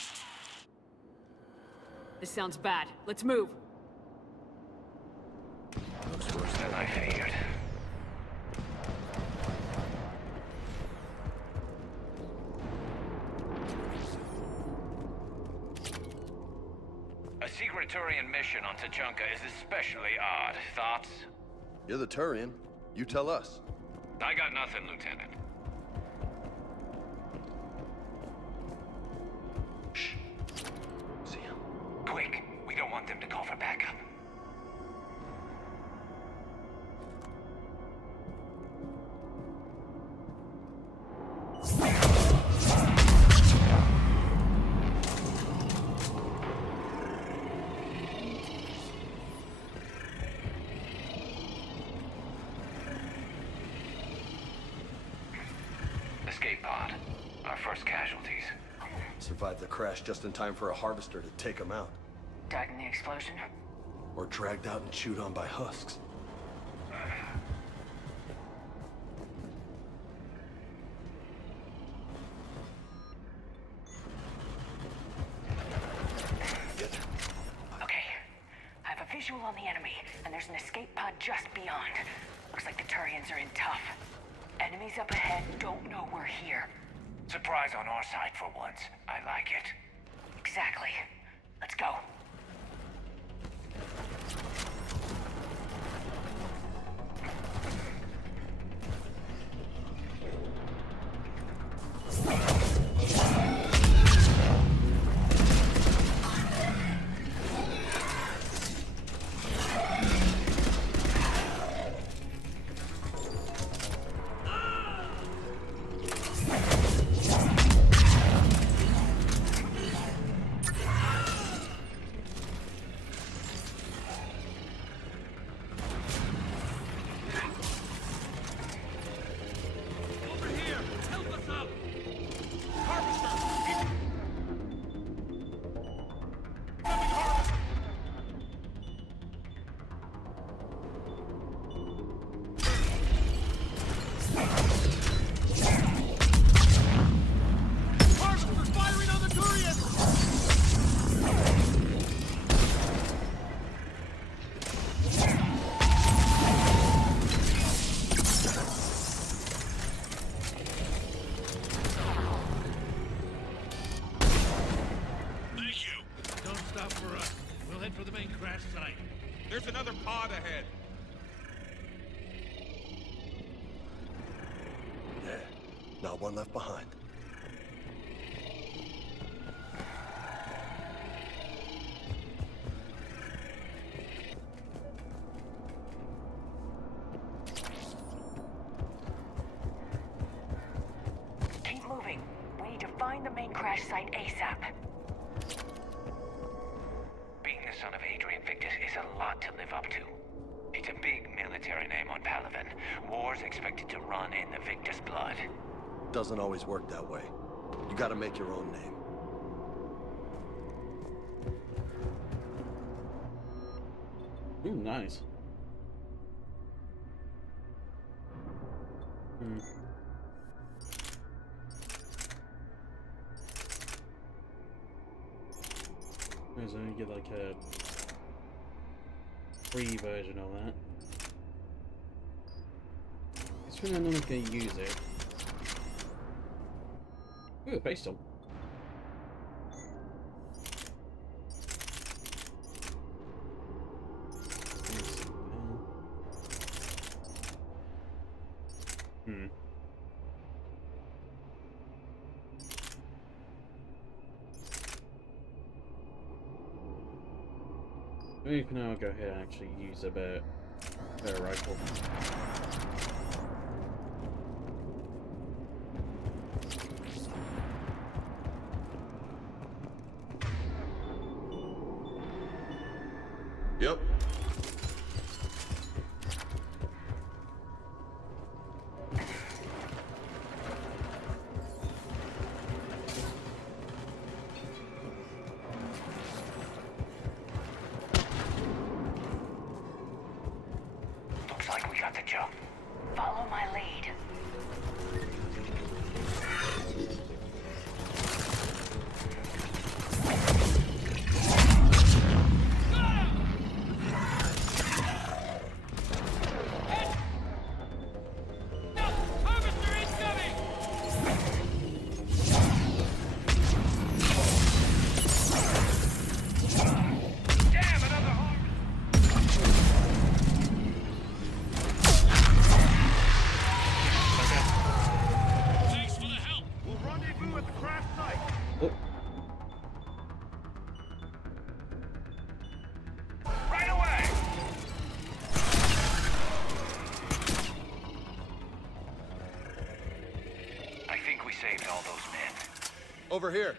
This sounds bad. Let's move. Looks worse than I feared. A secret Turian mission on Tuchunka is especially odd. Thoughts? You're the Turian. You tell us. I got nothing, Lieutenant. Shh. See him. Quick. We don't want them to call for backup. Escape pod. Our first casualties. Survived the crash just in time for a harvester to take them out. Died in the explosion? Or dragged out and chewed on by husks. Okay. I have a visual on the enemy, and there's an escape pod just beyond. Looks like the Turians are in tough. Enemies up ahead don't know we're here. Surprise on our side for once. I like it. Exactly. Let's go. There's another pod ahead. Yeah, not one left behind. Keep moving. We need to find the main crash site ASAP. Being the son of Adrian Victus is a lot to live up to. It's a big military name on Palaven. War's expected to run in the Victus blood. Doesn't always work that way. You gotta make your own name. Ooh, nice. So you get like a free version of that. It's when I'm not going to use it. Ooh, a pistol. We can now go ahead and actually use a better rifle. Yep. Looks like we got the jump. Follow my lead. Over here.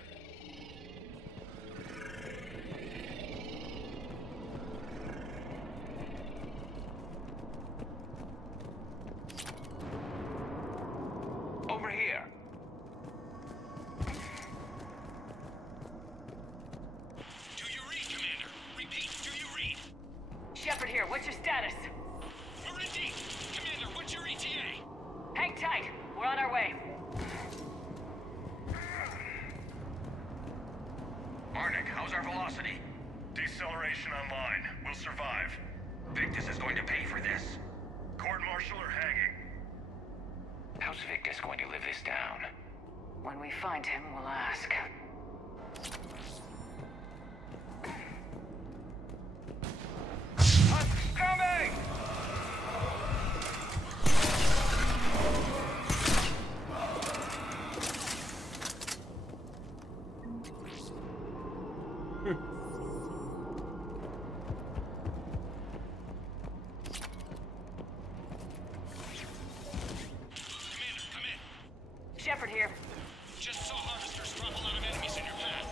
Over here. Do you read, Commander? Repeat, do you read? Shepard here, what's your status? We're in deep. Commander, what's your ETA? Hang tight, we're on our way. Arnik, how's our velocity? Deceleration online. We'll survive. Victus is going to pay for this. Court-martial or hanging? How's Victus going to live this down? When we find him, we'll ask. Coming! Shepard here. Just saw harvesters drop a lot of enemies in your path.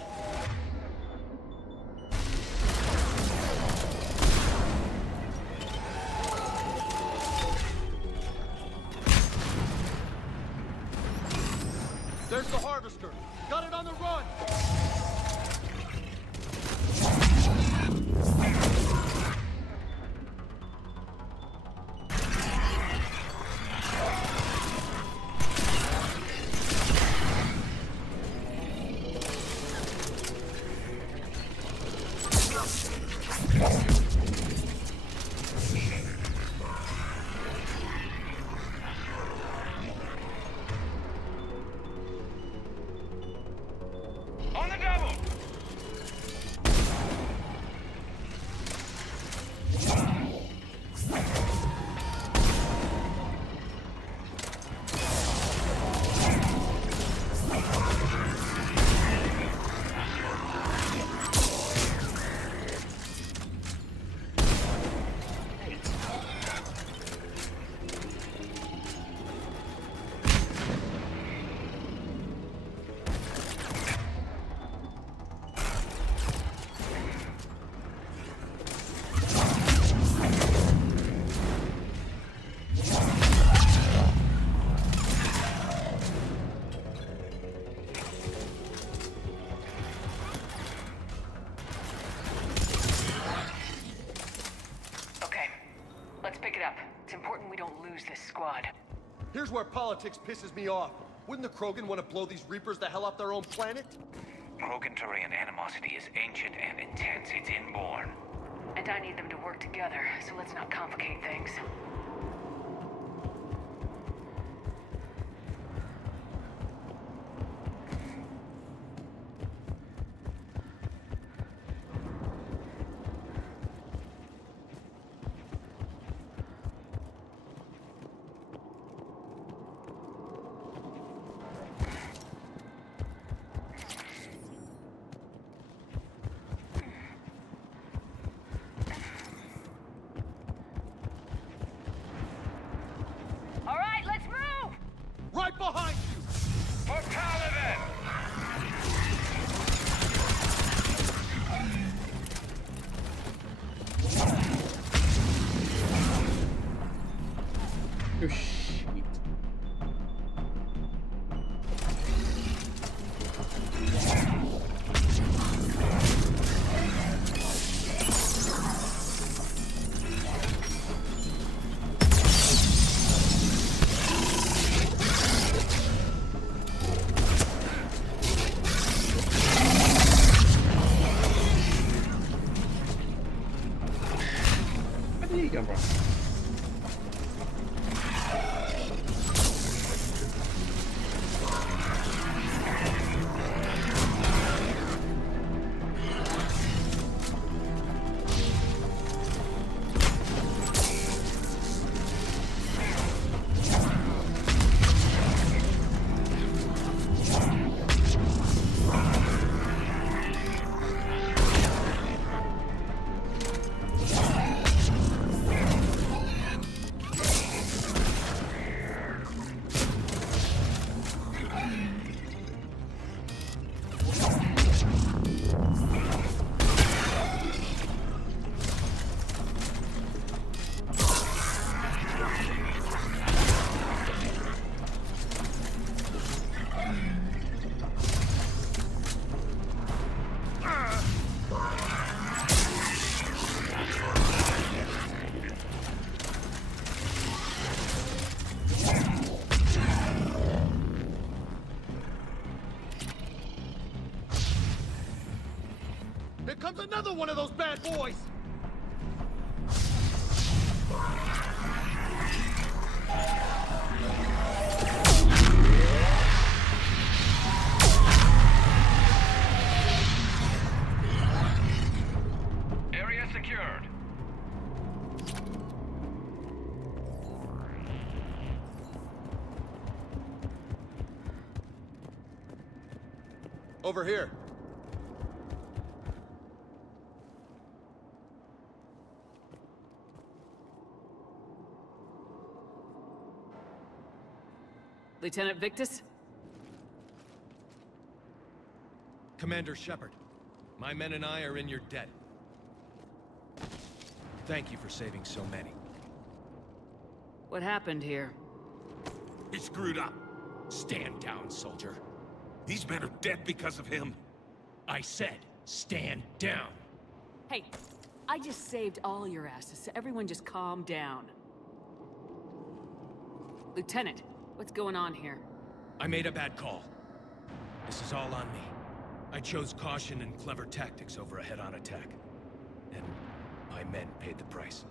There's the harvester. Got it on the run. our politics pisses me off. Wouldn't the Krogan want to blow these Reapers the hell off their own planet? Krogan-Turian animosity is ancient and intense. It's inborn. And I need them to work together, so let's not complicate things. Right behind you! For Paladin! Oh shit. Where did he come from? Here comes another one of those bad boys! Area secured. Over here. Lieutenant Victus? Commander Shepard, my men and I are in your debt. Thank you for saving so many. What happened here? He screwed up. Stand down, soldier. These men are dead because of him. I said, stand down. Hey, I just saved all your asses, so everyone just calm down. Lieutenant, what's going on here? I made a bad call. This is all on me. I chose caution and clever tactics over a head-on attack. And my men paid the price.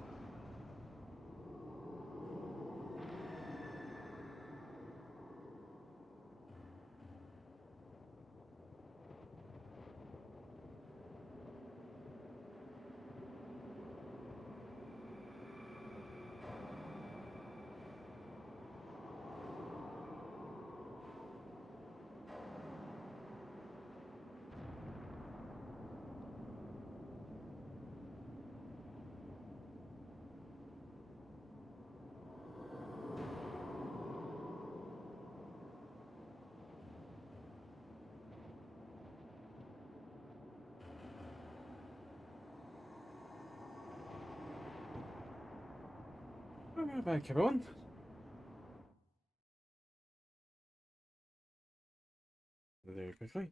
Back, everyone. Very quickly.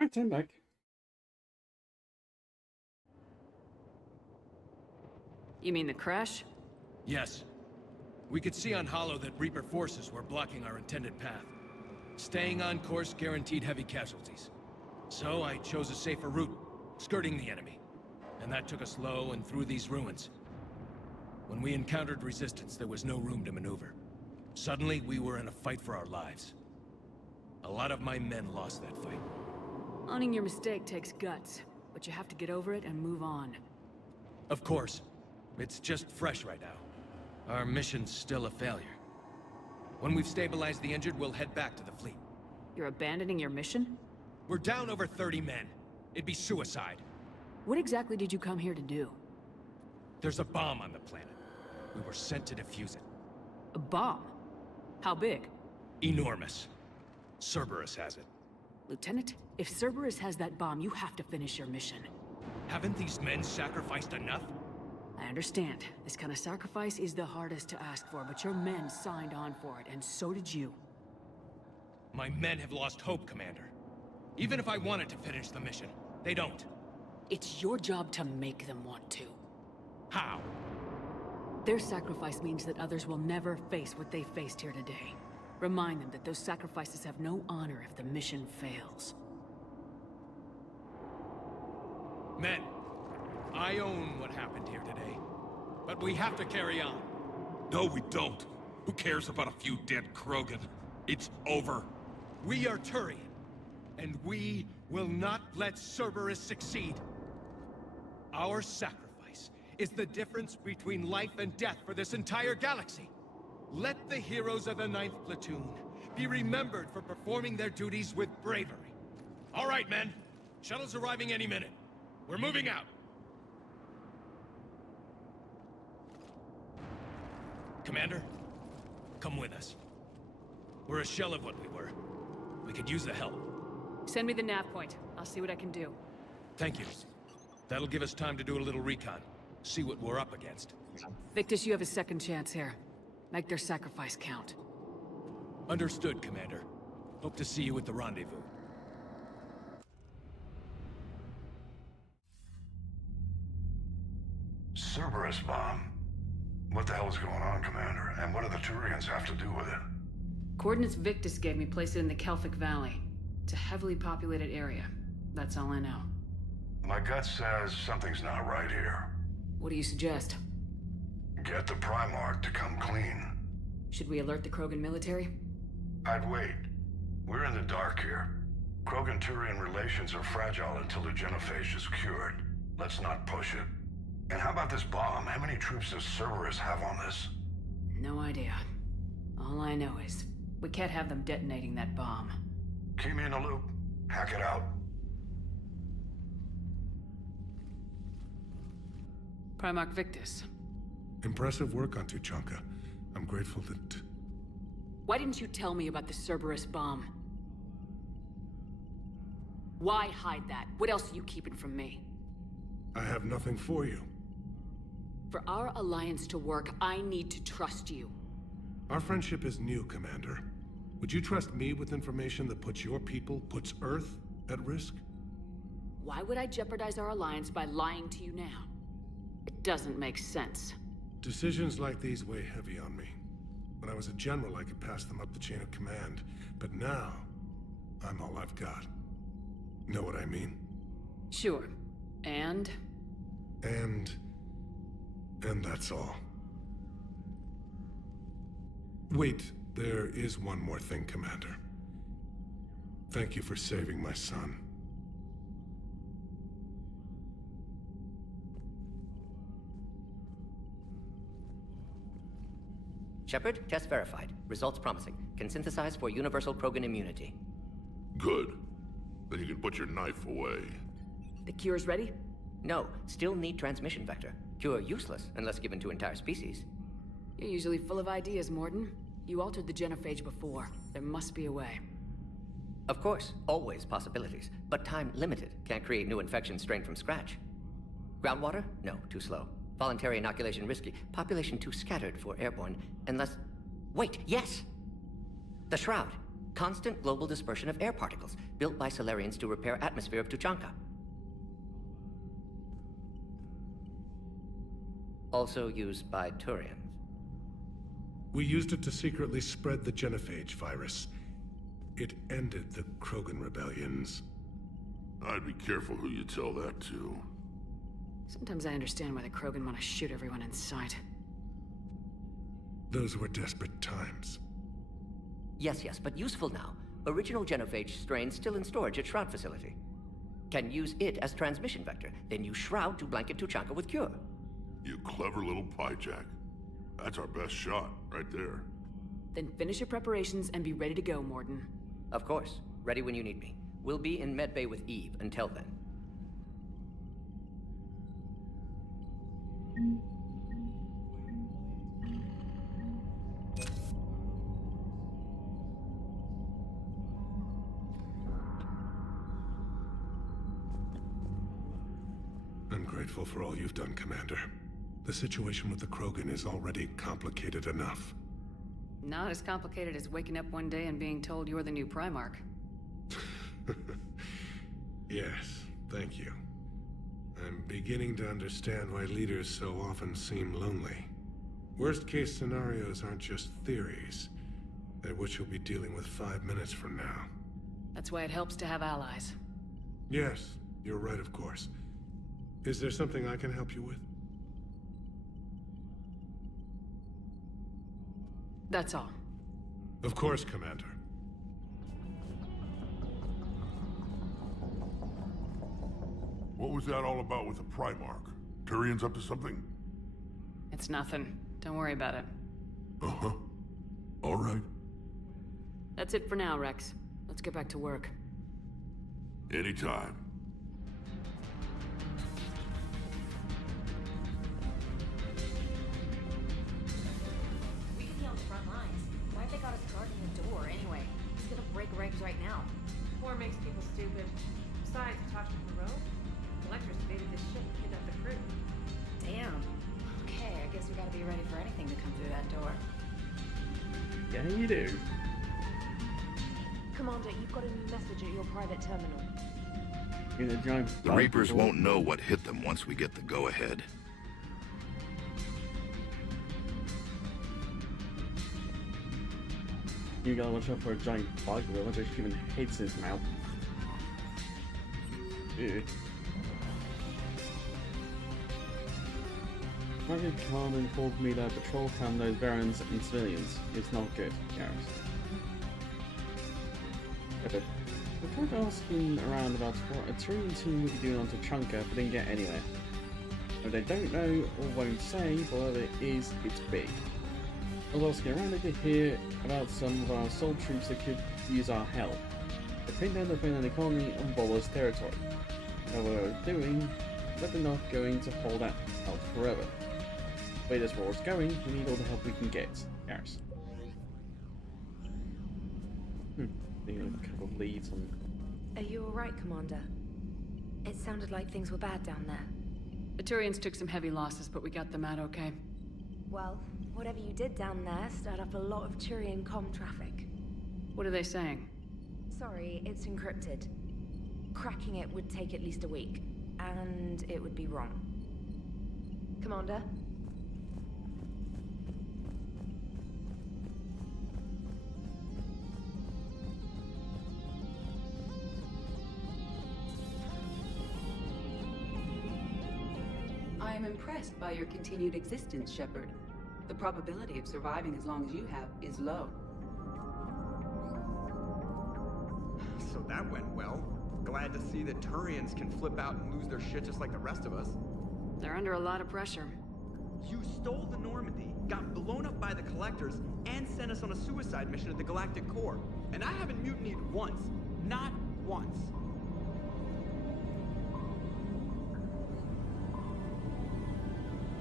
Alright, I'm back. You mean the crash? Yes. We could see on Hollow that Reaper forces were blocking our intended path. Staying on course guaranteed heavy casualties. So I chose a safer route, skirting the enemy. And that took us low and through these ruins. When we encountered resistance, there was no room to maneuver. Suddenly, we were in a fight for our lives. A lot of my men lost that fight. Owning your mistake takes guts, but you have to get over it and move on. Of course. It's just fresh right now. Our mission's still a failure. When we've stabilized the injured, we'll head back to the fleet. You're abandoning your mission? We're down over 30 men. It'd be suicide. What exactly did you come here to do? There's a bomb on the planet. We were sent to defuse it. A bomb? How big? Enormous. Cerberus has it. Lieutenant, if Cerberus has that bomb, you have to finish your mission. Haven't these men sacrificed enough? I understand. This kind of sacrifice is the hardest to ask for, but your men signed on for it, and so did you. My men have lost hope, Commander. Even if I wanted to finish the mission, they don't. It's your job to make them want to. How? Their sacrifice means that others will never face what they faced here today. Remind them that those sacrifices have no honor if the mission fails. Men, I own what happened here today. But we have to carry on. No, we don't. Who cares about a few dead Krogan? It's over. We are Turian, and we will not let Cerberus succeed. Our sacrifice is the difference between life and death for this entire galaxy. Let the heroes of the 9th Platoon be remembered for performing their duties with bravery. All right, men. Shuttle's arriving any minute. We're moving out. Commander, come with us. We're a shell of what we were. We could use the help. Send me the nav point. I'll see what I can do. Thank you. That'll give us time to do a little recon. See what we're up against. Victus, you have a second chance here. Make their sacrifice count. Understood, Commander. Hope to see you at the rendezvous. Cerberus bomb. What the hell is going on, Commander? And what do the Turians have to do with it? Coordinates Victus gave me place it in the Kelphic Valley. It's a heavily populated area. That's all I know. My gut says something's not right here. What do you suggest? Get the Primarch to come clean. Should we alert the Krogan military? I'd wait. We're in the dark here. Krogan-Turian relations are fragile until the genophage is cured. Let's not push it. And how about this bomb? How many troops does Cerberus have on this? No idea. All I know is, we can't have them detonating that bomb. Keep me in the loop. Hack it out. Primarch Victus. Impressive work on Tuchunka. I'm grateful that... Why didn't you tell me about the Cerberus bomb? Why hide that? What else are you keeping from me? I have nothing for you. For our alliance to work, I need to trust you. Our friendship is new, Commander. Would you trust me with information that puts your people, puts Earth, at risk? Why would I jeopardize our alliance by lying to you now? It doesn't make sense. Decisions like these weigh heavy on me. When I was a general, I could pass them up the chain of command. But now, I'm all I've got. Know what I mean? Sure. And that's all. Wait, there is one more thing, Commander. Thank you for saving my son. Shepard, test verified. Results promising. Can synthesize for universal Krogan immunity. Good. Then you can put your knife away. The cure's ready? No, still need transmission vector. Cure useless unless given to entire species. You're usually full of ideas, Morden. You altered the genophage before. There must be a way. Of course, always possibilities, but time limited. Can't create new infection strain from scratch. Groundwater? No, too slow. Voluntary inoculation risky. Population too scattered for airborne, unless... Wait, yes! The Shroud. Constant global dispersion of air particles, built by Solarians to repair atmosphere of Tuchunka. Also used by Turians. We used it to secretly spread the genophage virus. It ended the Krogan rebellions. I'd be careful who you tell that to. Sometimes I understand why the Krogan want to shoot everyone in sight. Those were desperate times. Yes, but useful now. Original genophage strain still in storage at Shroud facility. Can use it as transmission vector, then use Shroud to blanket Tuchunka with cure. You clever little pyjack. That's our best shot, right there. Then finish your preparations and be ready to go, Morden. Of course. Ready when you need me. We'll be in medbay with Eve until then. I'm grateful for all you've done, Commander. The situation with the Krogan is already complicated enough. Not as complicated as waking up one day and being told you're the new Primarch. Yes, thank you. I'm beginning to understand why leaders so often seem lonely. Worst-case scenarios aren't just theories. They're what you'll be dealing with 5 minutes from now. That's why it helps to have allies. Yes, you're right, of course. Is there something I can help you with? That's all. Of course, Commander. What was that all about with the Primarch? Turian's up to something? It's nothing. Don't worry about it. Uh-huh. All right. That's it for now, Rex. Let's get back to work. Anytime. We could be on the front lines. Why have they got us guarding the door anyway? It's gonna break regs right now. War makes people stupid. Besides, we talked to Perot. Collectors invaded this ship and kidnapped the crew. Damn. Okay, I guess we gotta be ready for anything to come through that door. Yeah, you do. Commander, you've got a new message at your private terminal. In a giant The Reapers won't know what hit them once we get the go-ahead. You gotta watch out for a giant bug gorilla just shooting heads in his mouth. Ew. Private Khan informed me that patrol found those barons and civilians. It's not good, Garrus. Okay. I tried asking around about what a Turian team would be doing on Tuchunka, but didn't get anywhere. If they don't know or won't say, but whatever it is, it's big. I was asking around to hear about some of our soul troops that could use our help. They pinned down the Finland colony on Bola's territory. Now what they're doing, but they're not going to hold out forever. The way this war's going, we need all the help we can get. Garrus. Thinking of a couple of leads on. Are you alright, Commander? It sounded like things were bad down there. The Turians took some heavy losses, but we got them out okay. Well, whatever you did down there stirred up a lot of Turian comm traffic. What are they saying? Sorry, it's encrypted. Cracking it would take at least a week, and it would be wrong. Commander? I am impressed by your continued existence, Shepard. The probability of surviving as long as you have is low. So that went well. Glad to see that Turians can flip out and lose their shit just like the rest of us. They're under a lot of pressure. You stole the Normandy, got blown up by the Collectors, and sent us on a suicide mission at the Galactic Core. And I haven't mutinied once. Not once.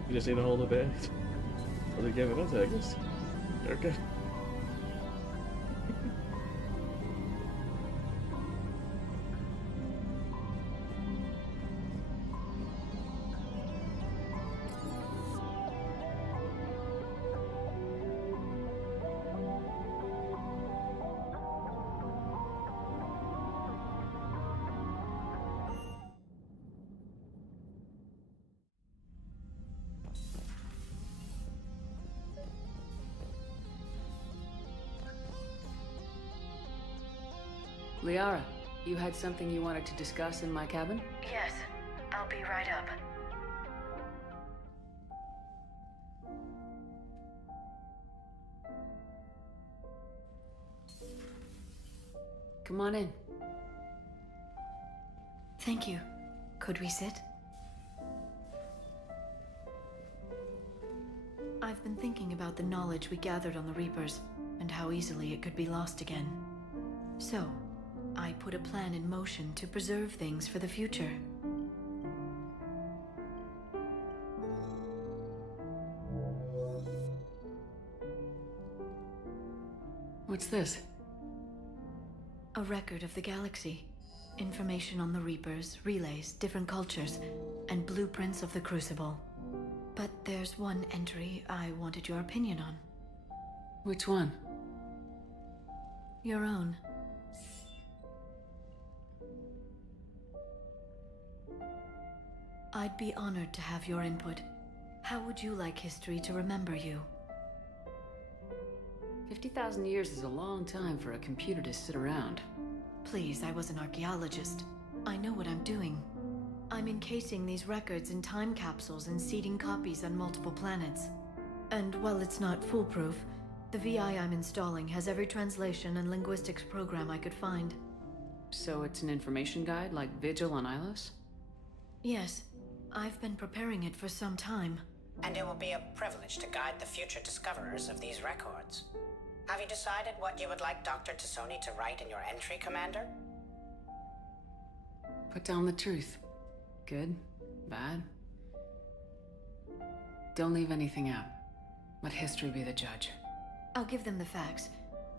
You just need to hold a bit. Well, they gave it us, I guess. Okay. Liara, you had something you wanted to discuss in my cabin? Yes, I'll be right up. Come on in. Thank you. Could we sit? I've been thinking about the knowledge we gathered on the Reapers, and how easily it could be lost again. So, I put a plan in motion to preserve things for the future. What's this? A record of the galaxy. Information on the Reapers, relays, different cultures, and blueprints of the Crucible. But there's one entry I wanted your opinion on. Which one? Your own. I'd be honored to have your input. How would you like history to remember you? 50,000 years is a long time for a computer to sit around. Please, I was an archaeologist. I know what I'm doing. I'm encasing these records in time capsules and seeding copies on multiple planets. And while it's not foolproof, the VI I'm installing has every translation and linguistics program I could find. So it's an information guide like Vigil on Ilos? Yes. I've been preparing it for some time. And it will be a privilege to guide the future discoverers of these records. Have you decided what you would like Dr. T'Soni to write in your entry, Commander? Put down the truth. Good, bad. Don't leave anything out. Let history be the judge. I'll give them the facts.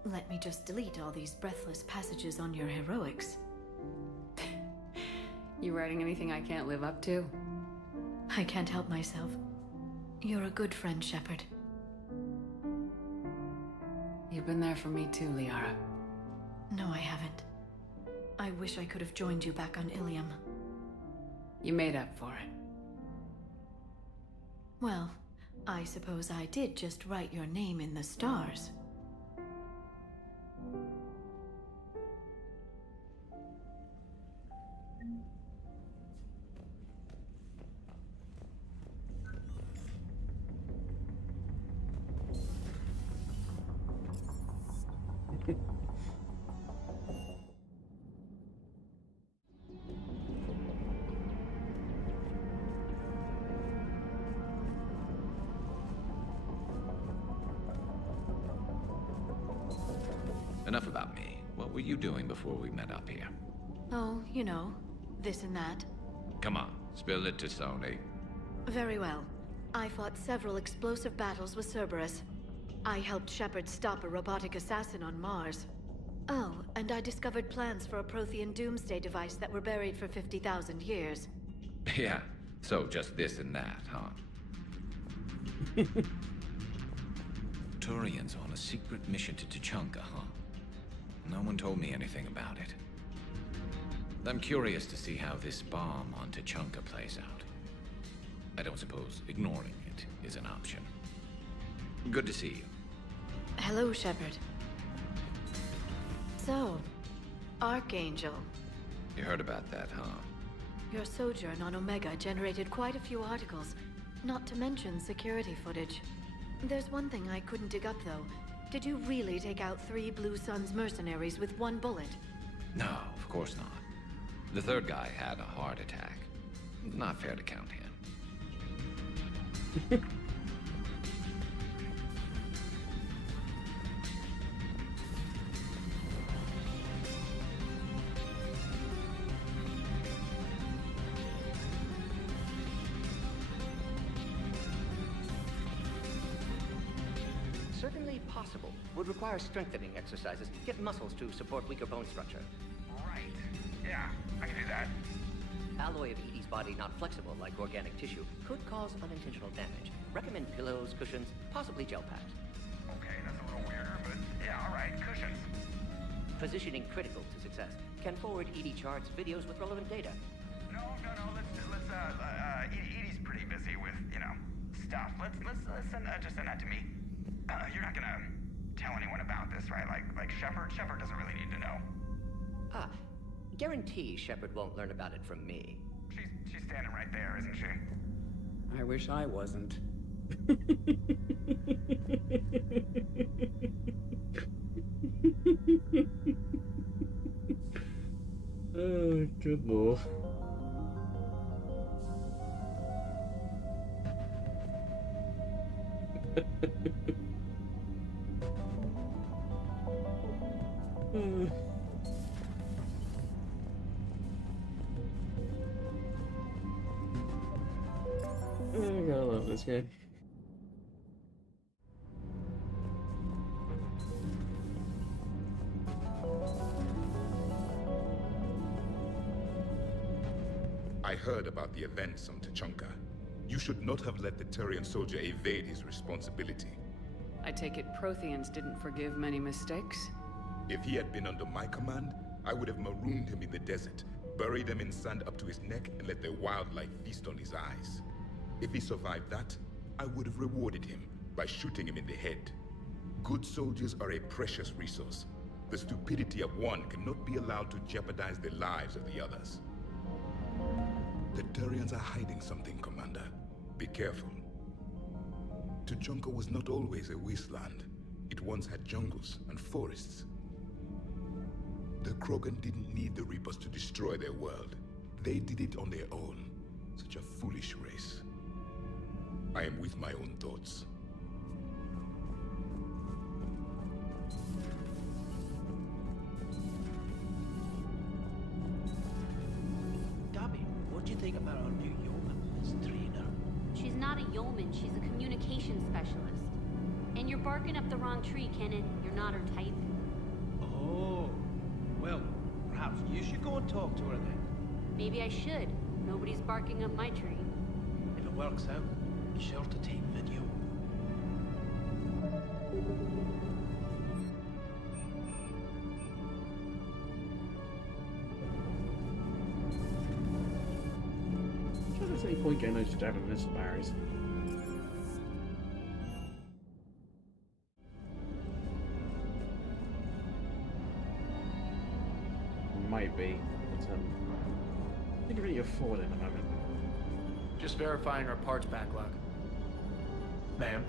Let me just delete all these breathless passages on your heroics. You writing anything I can't live up to? I can't help myself. You're a good friend, Shepard. You've been there for me too, Liara. No, I haven't. I wish I could have joined you back on Ilium. You made up for it. Well, I suppose I did just write your name in the stars. Enough about me. What were you doing before we met up here? Oh, you know, this and that. Come on, spill it to Sony. Very well. I fought several explosive battles with Cerberus. I helped Shepard stop a robotic assassin on Mars. Oh, and I discovered plans for a Prothean doomsday device that were buried for 50,000 years. Yeah, so just this and that, huh? Turians on a secret mission to Tuchunka, huh? No one told me anything about it. I'm curious to see how this bomb on Tuchunka plays out. I don't suppose ignoring it is an option. Good to see you. Hello, Shepard. So, Archangel. You heard about that, huh? Your sojourn on Omega generated quite a few articles, not to mention security footage. There's one thing I couldn't dig up, though. Did you really take out 3 Blue Suns mercenaries with 1 bullet? No, of course not. The third guy had a heart attack. Not fair to count him. Certainly possible. Would require strengthening exercises. Get muscles to support weaker bone structure. Right. Yeah, I can do that. Alloy of Edie's body not flexible like organic tissue. Could cause unintentional damage. Recommend pillows, cushions, possibly gel packs. Okay, that's a little weirder, but yeah, all right, cushions. Positioning critical to success. Can forward Edie charts, videos with relevant data. No, Edie's pretty busy with, stuff. Let's send that to me. You're not gonna tell anyone about this, right? Like Shepard doesn't really need to know. Ah, guarantee Shepard won't learn about it from me. She's standing right there, isn't she? I wish I wasn't. Oh, good lord. I gotta love this game. I heard about the events on Tuchunka. You should not have let the Turian soldier evade his responsibility. I take it Protheans didn't forgive many mistakes? If he had been under my command, I would have marooned him in the desert, buried him in sand up to his neck, and let the wildlife feast on his eyes. If he survived that, I would have rewarded him by shooting him in the head. Good soldiers are a precious resource. The stupidity of one cannot be allowed to jeopardize the lives of the others. The Turians are hiding something, Commander. Be careful. Tuchunka was not always a wasteland. It once had jungles and forests. The Krogan didn't need the Reapers to destroy their world. They did it on their own. Such a foolish race. I am with my own thoughts. Gabby, what do you think about our new yeoman, Miss Trainer? She's not a yeoman, she's a communication specialist. And you're barking up the wrong tree, Kenan. You're not her type. Oh, well, perhaps you should go and talk to her then. Maybe I should. Nobody's barking up my tree. If it works out, be sure to take video. I'm sure there's any point getting those javelin missile barriers. Might be, but I think I really afford it at the moment. Just verifying our parts backlog. Ma'am?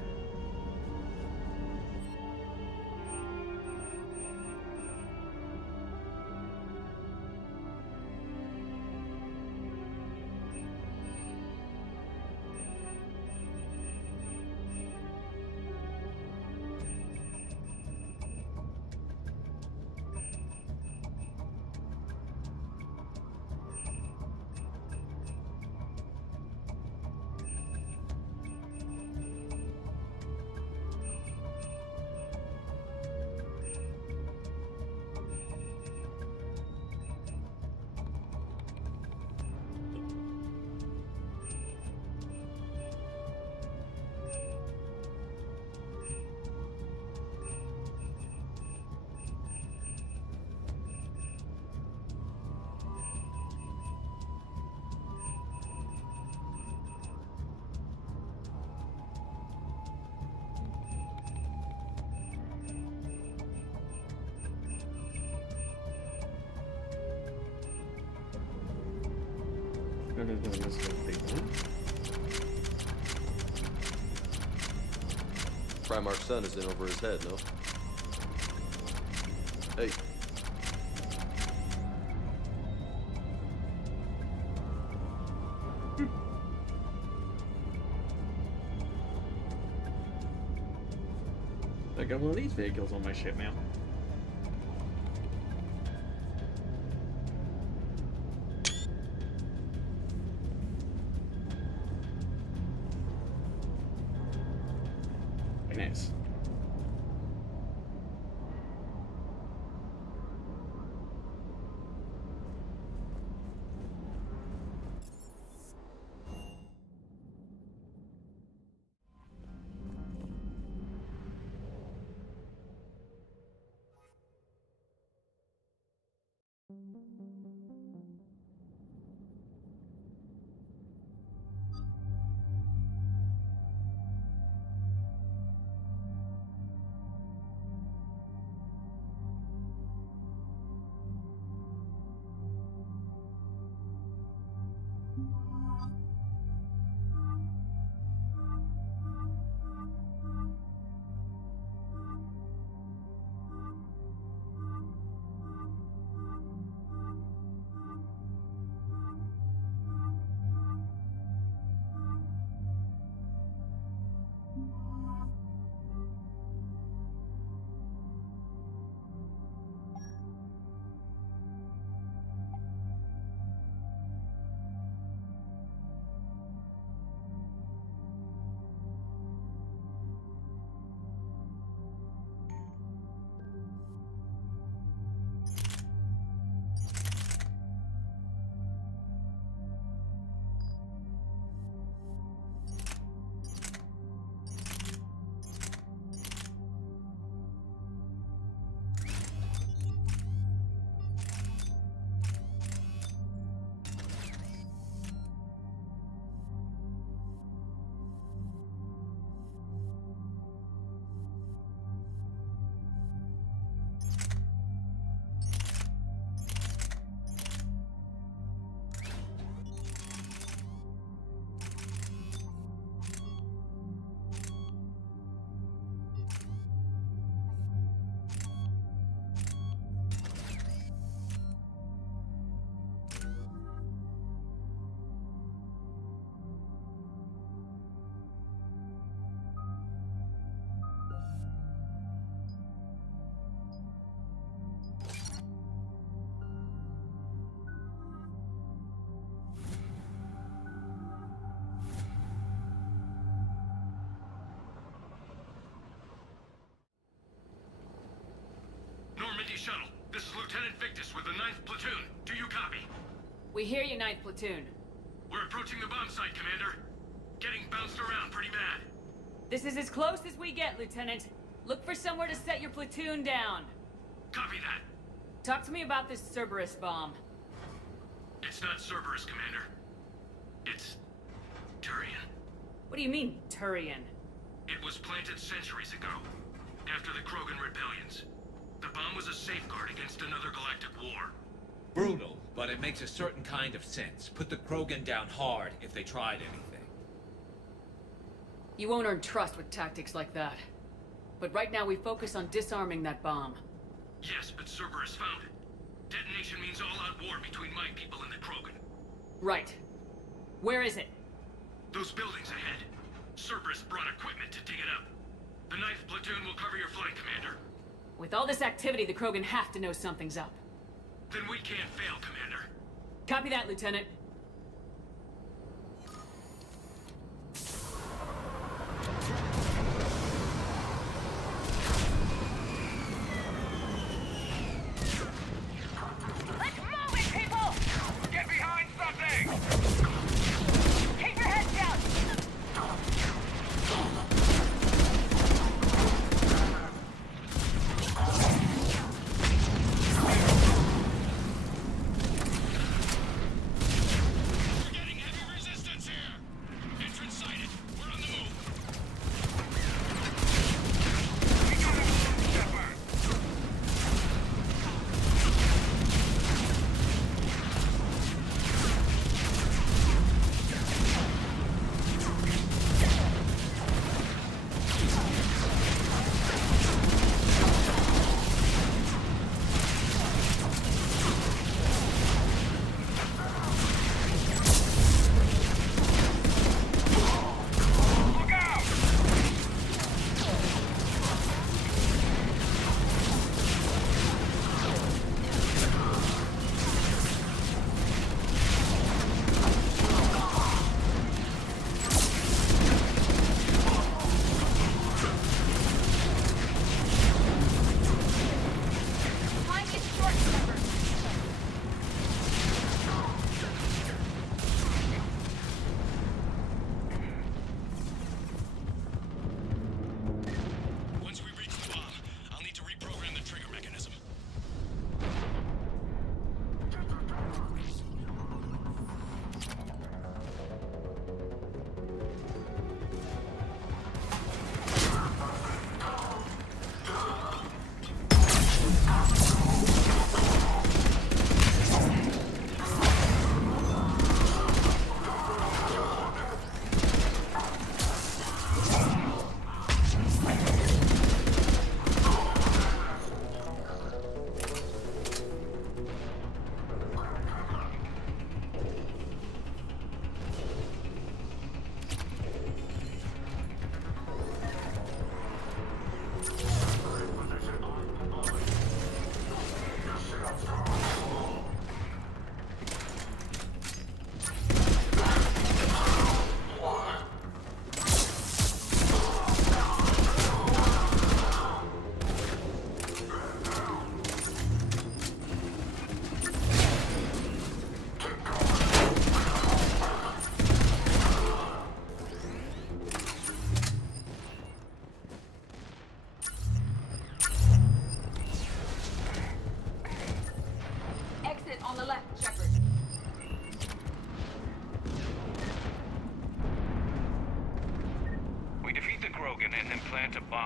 Primarch's sun is in over his head, no? Hey. I got one of these vehicles on my ship now. Nice. Shuttle. This is Lieutenant Victus with the 9th Platoon. Do you copy? We hear you, 9th Platoon. We're approaching the bomb site, Commander. Getting bounced around pretty bad. This is as close as we get, Lieutenant. Look for somewhere to set your platoon down. Copy that. Talk to me about this Cerberus bomb. It's not Cerberus, Commander. It's... Turian. What do you mean, Turian? It was planted centuries ago, after the Krogan rebellions. The bomb was a safeguard against another galactic war. Brutal, but it makes a certain kind of sense. Put the Krogan down hard if they tried anything. You won't earn trust with tactics like that. But right now we focus on disarming that bomb. Yes, but Cerberus found it. Detonation means all-out war between my people and the Krogan. Right. Where is it? Those buildings ahead. Cerberus brought equipment to dig it up. The 9th Platoon will cover your flank, Commander. With all this activity, the Krogan have to know something's up. Then we can't fail, Commander. Copy that, Lieutenant. Let's move it, people! Get behind something! Keep your heads down!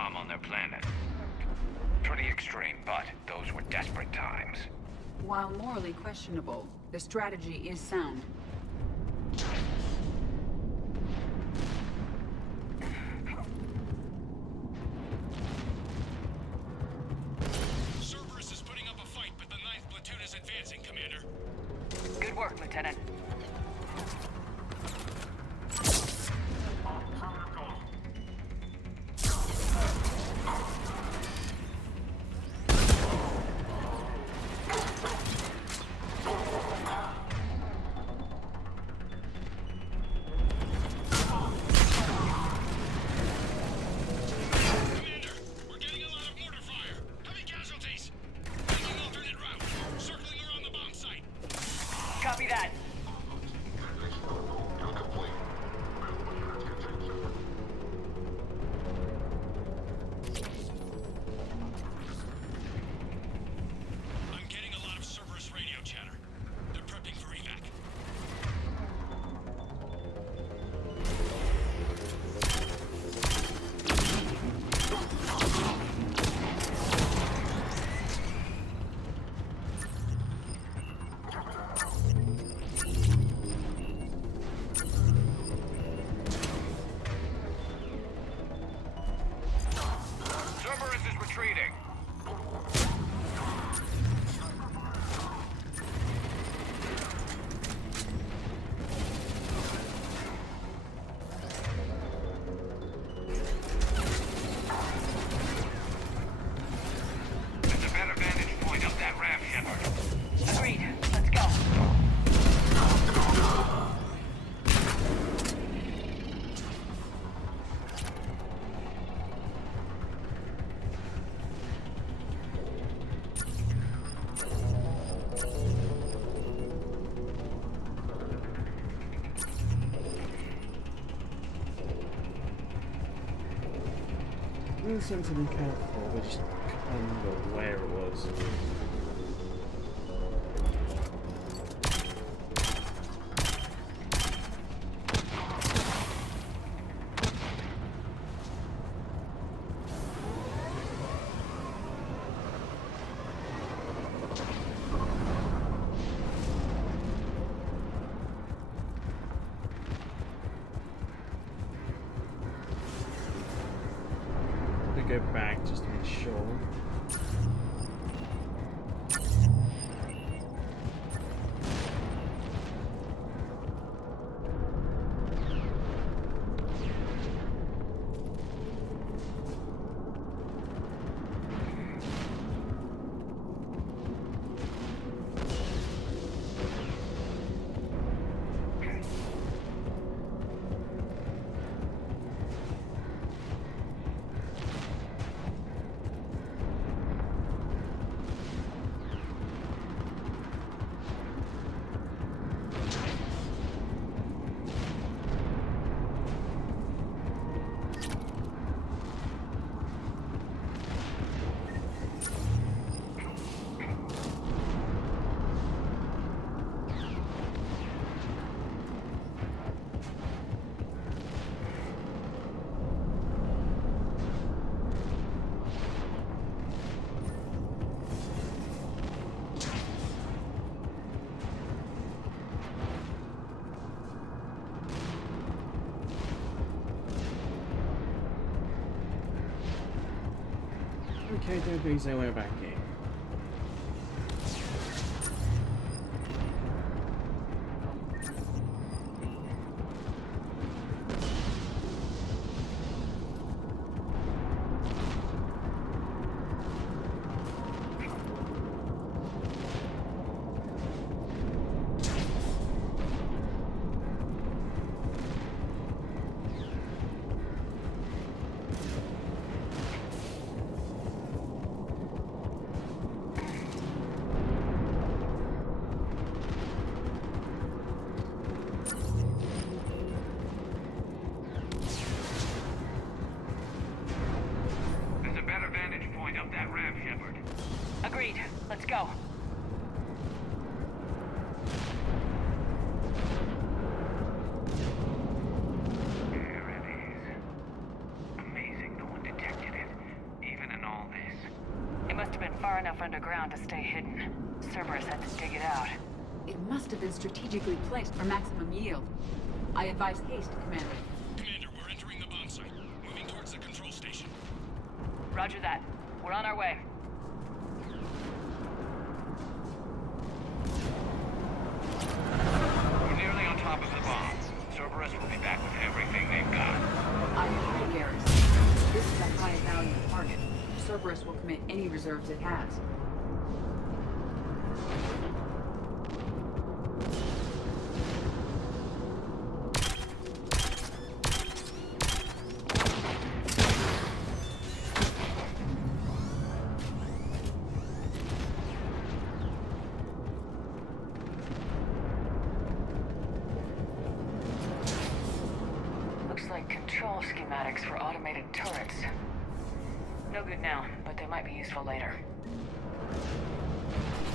bomb on their planet. Pretty extreme, but those were desperate times. While morally questionable, the strategy is sound. Cerberus is putting up a fight, but the 9th platoon is advancing, Commander. Good work, Lieutenant. Copy that. I'm getting a lot of Cerberus radio chatter. They're prepping for evac. Cerberus is retreating. There's a better vantage point up that ramp, Shepard. Agreed. Let's go. We seem to be careful, we just can't remember where it was. Go back just to be sure. Okay, don't please say we're back in. Agreed. Let's go. There it is. Amazing no one detected it. It must have been far enough underground to stay hidden. Cerberus had to dig it out. It must have been strategically placed for maximum yield. I advise haste, Commander. Commander, we're entering the bomb site. Moving towards the control station. Roger that. We're on our way. We're nearly on top of the bomb. Cerberus will be back with everything they've got. I agree, Garrus. This is a high-value target. Cerberus will commit any reserves it has. Looks like control schematics for automated turrets. No good now, but they might be useful later.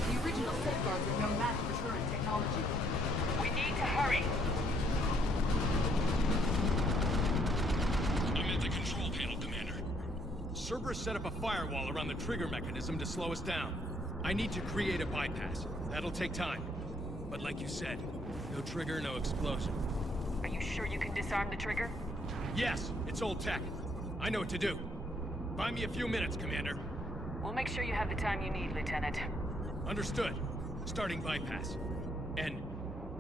The original safeguards are no match for turret technology. We need to hurry. I'm at the control panel, Commander. Cerberus set up a firewall around the trigger mechanism to slow us down. I need to create a bypass. That'll take time. But like you said, no trigger, no explosion. Are you sure you can disarm the trigger? Yes, it's old tech. I know what to do. Buy me a few minutes, Commander. We'll make sure you have the time you need, Lieutenant. Understood. Starting bypass. And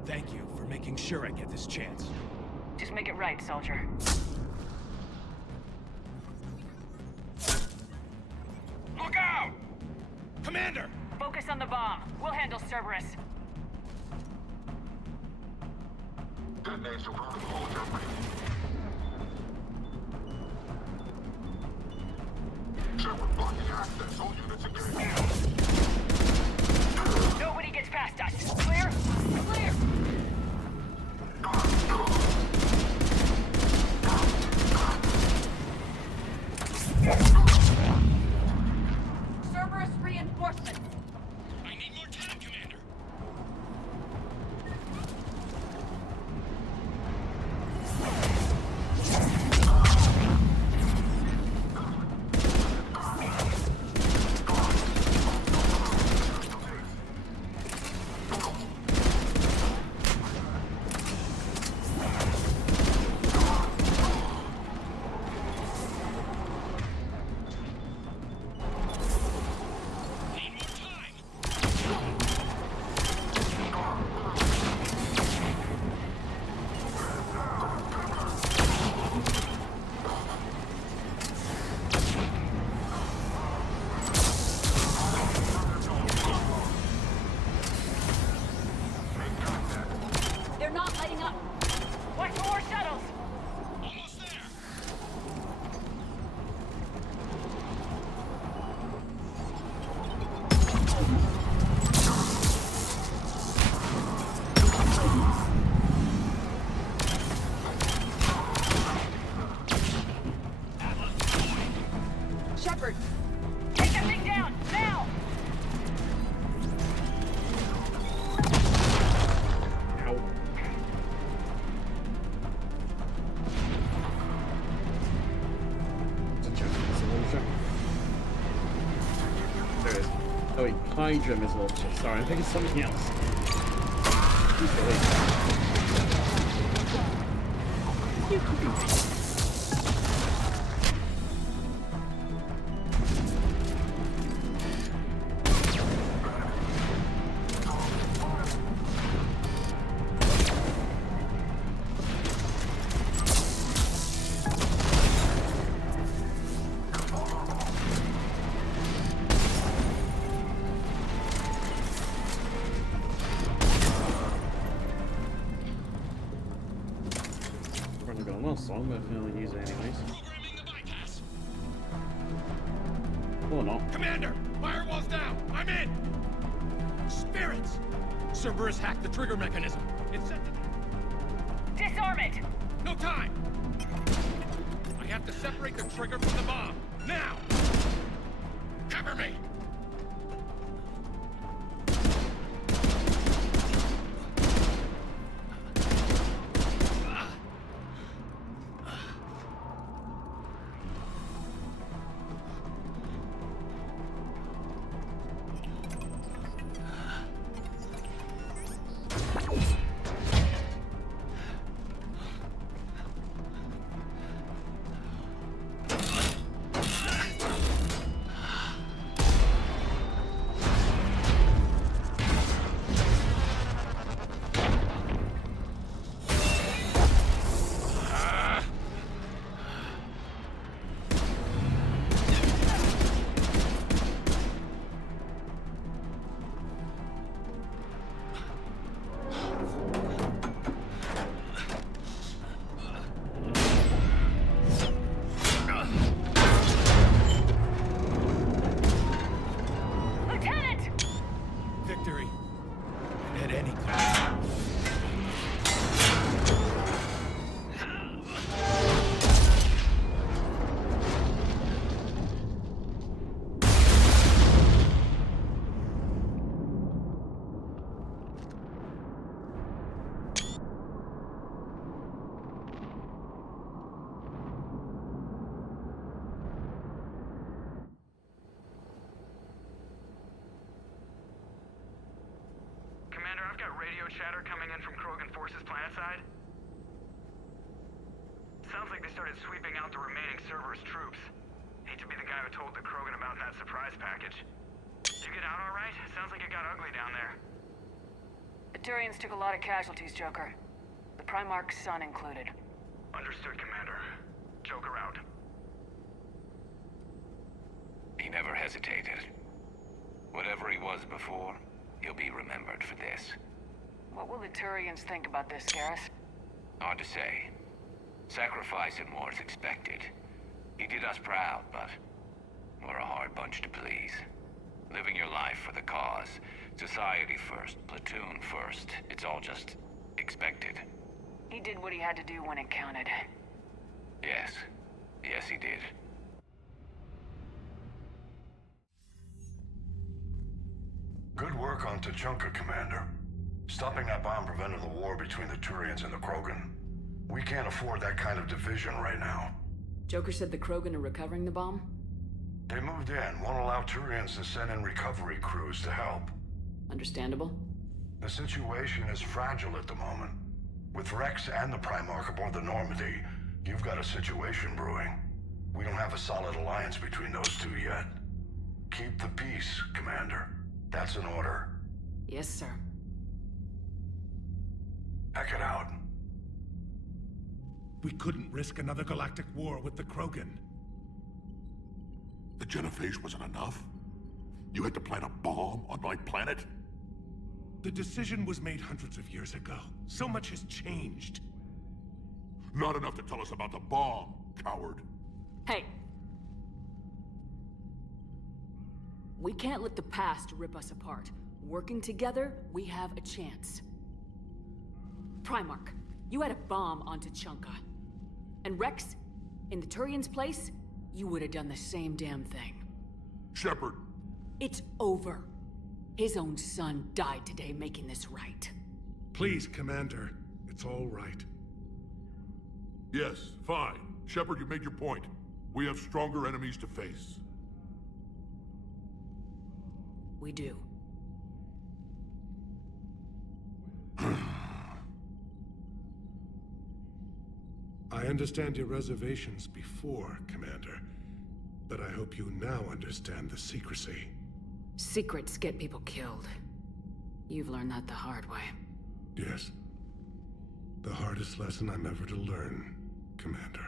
thank you for making sure I get this chance. Just make it right, soldier. Look out! Commander! Focus on the bomb. We'll handle Cerberus. Detonation protocol terminated. Shepard blocking access. All units engaged. Nobody gets past us. Clear? Clear! Cerberus reinforcements! I need more time, Commander. They're not lighting up. Watch for more shuttles. Almost there. Shepard, take that thing down, now! Ow. It's a joke. It's a launcher. There it is. Oh wait, Hydra missile launcher. Sorry, I'm thinking something else. You could be. Probably going well song, but I can only use it anyways. Programming the bypass. Or not. Commander, firewall's down. I'm in. Spirits. Cerberus hacked the trigger mechanism. It's set to... Disarm it! No time. I have to separate the trigger from the bomb. Now. Cover me. radio chatter coming in from Krogan forces planetside? Sounds like they started sweeping out the remaining Cerberus troops. Hate to be the guy who told the Krogan about that surprise package. Did you get out all right? Sounds like it got ugly down there. The Turians took a lot of casualties, Joker. The Primarch's son included. Understood, Commander. Joker out. He never hesitated. Whatever he was before, he'll be remembered for this. What will the Turians think about this, Garrus? Hard to say. Sacrifice in war's expected. He did us proud, but we're a hard bunch to please. Living your life for the cause. Society first, platoon first. It's all just expected. He did what he had to do when it counted. Yes. Yes, he did. Good work on Tuchunka, Commander. Stopping that bomb prevented the war between the Turians and the Krogan. We can't afford that kind of division right now. Joker said the Krogan are recovering the bomb? They moved in, won't allow Turians to send in recovery crews to help. Understandable. The situation is fragile at the moment. With Rex and the Primarch aboard the Normandy, you've got a situation brewing. We don't have a solid alliance between those two yet. Keep the peace, Commander. That's an order. Yes, sir. Heck it out. We couldn't risk another galactic war with the Krogan. The genophage wasn't enough? You had to plant a bomb on my planet? The decision was made hundreds of years ago. So much has changed. Not enough to tell us about the bomb, coward. Hey! We can't let the past rip us apart. Working together, we have a chance. Primarch, you had a bomb on Tuchunka. And Rex, in the Turian's place, you would have done the same damn thing. Shepard! It's over. His own son died today making this right. Please, Commander. It's all right. Yes, fine. Shepard, you made your point. We have stronger enemies to face. We do. I understand your reservations before, Commander. But I hope you now understand the secrecy. Secrets get people killed. You've learned that the hard way. Yes. The hardest lesson I'm ever to learn, Commander.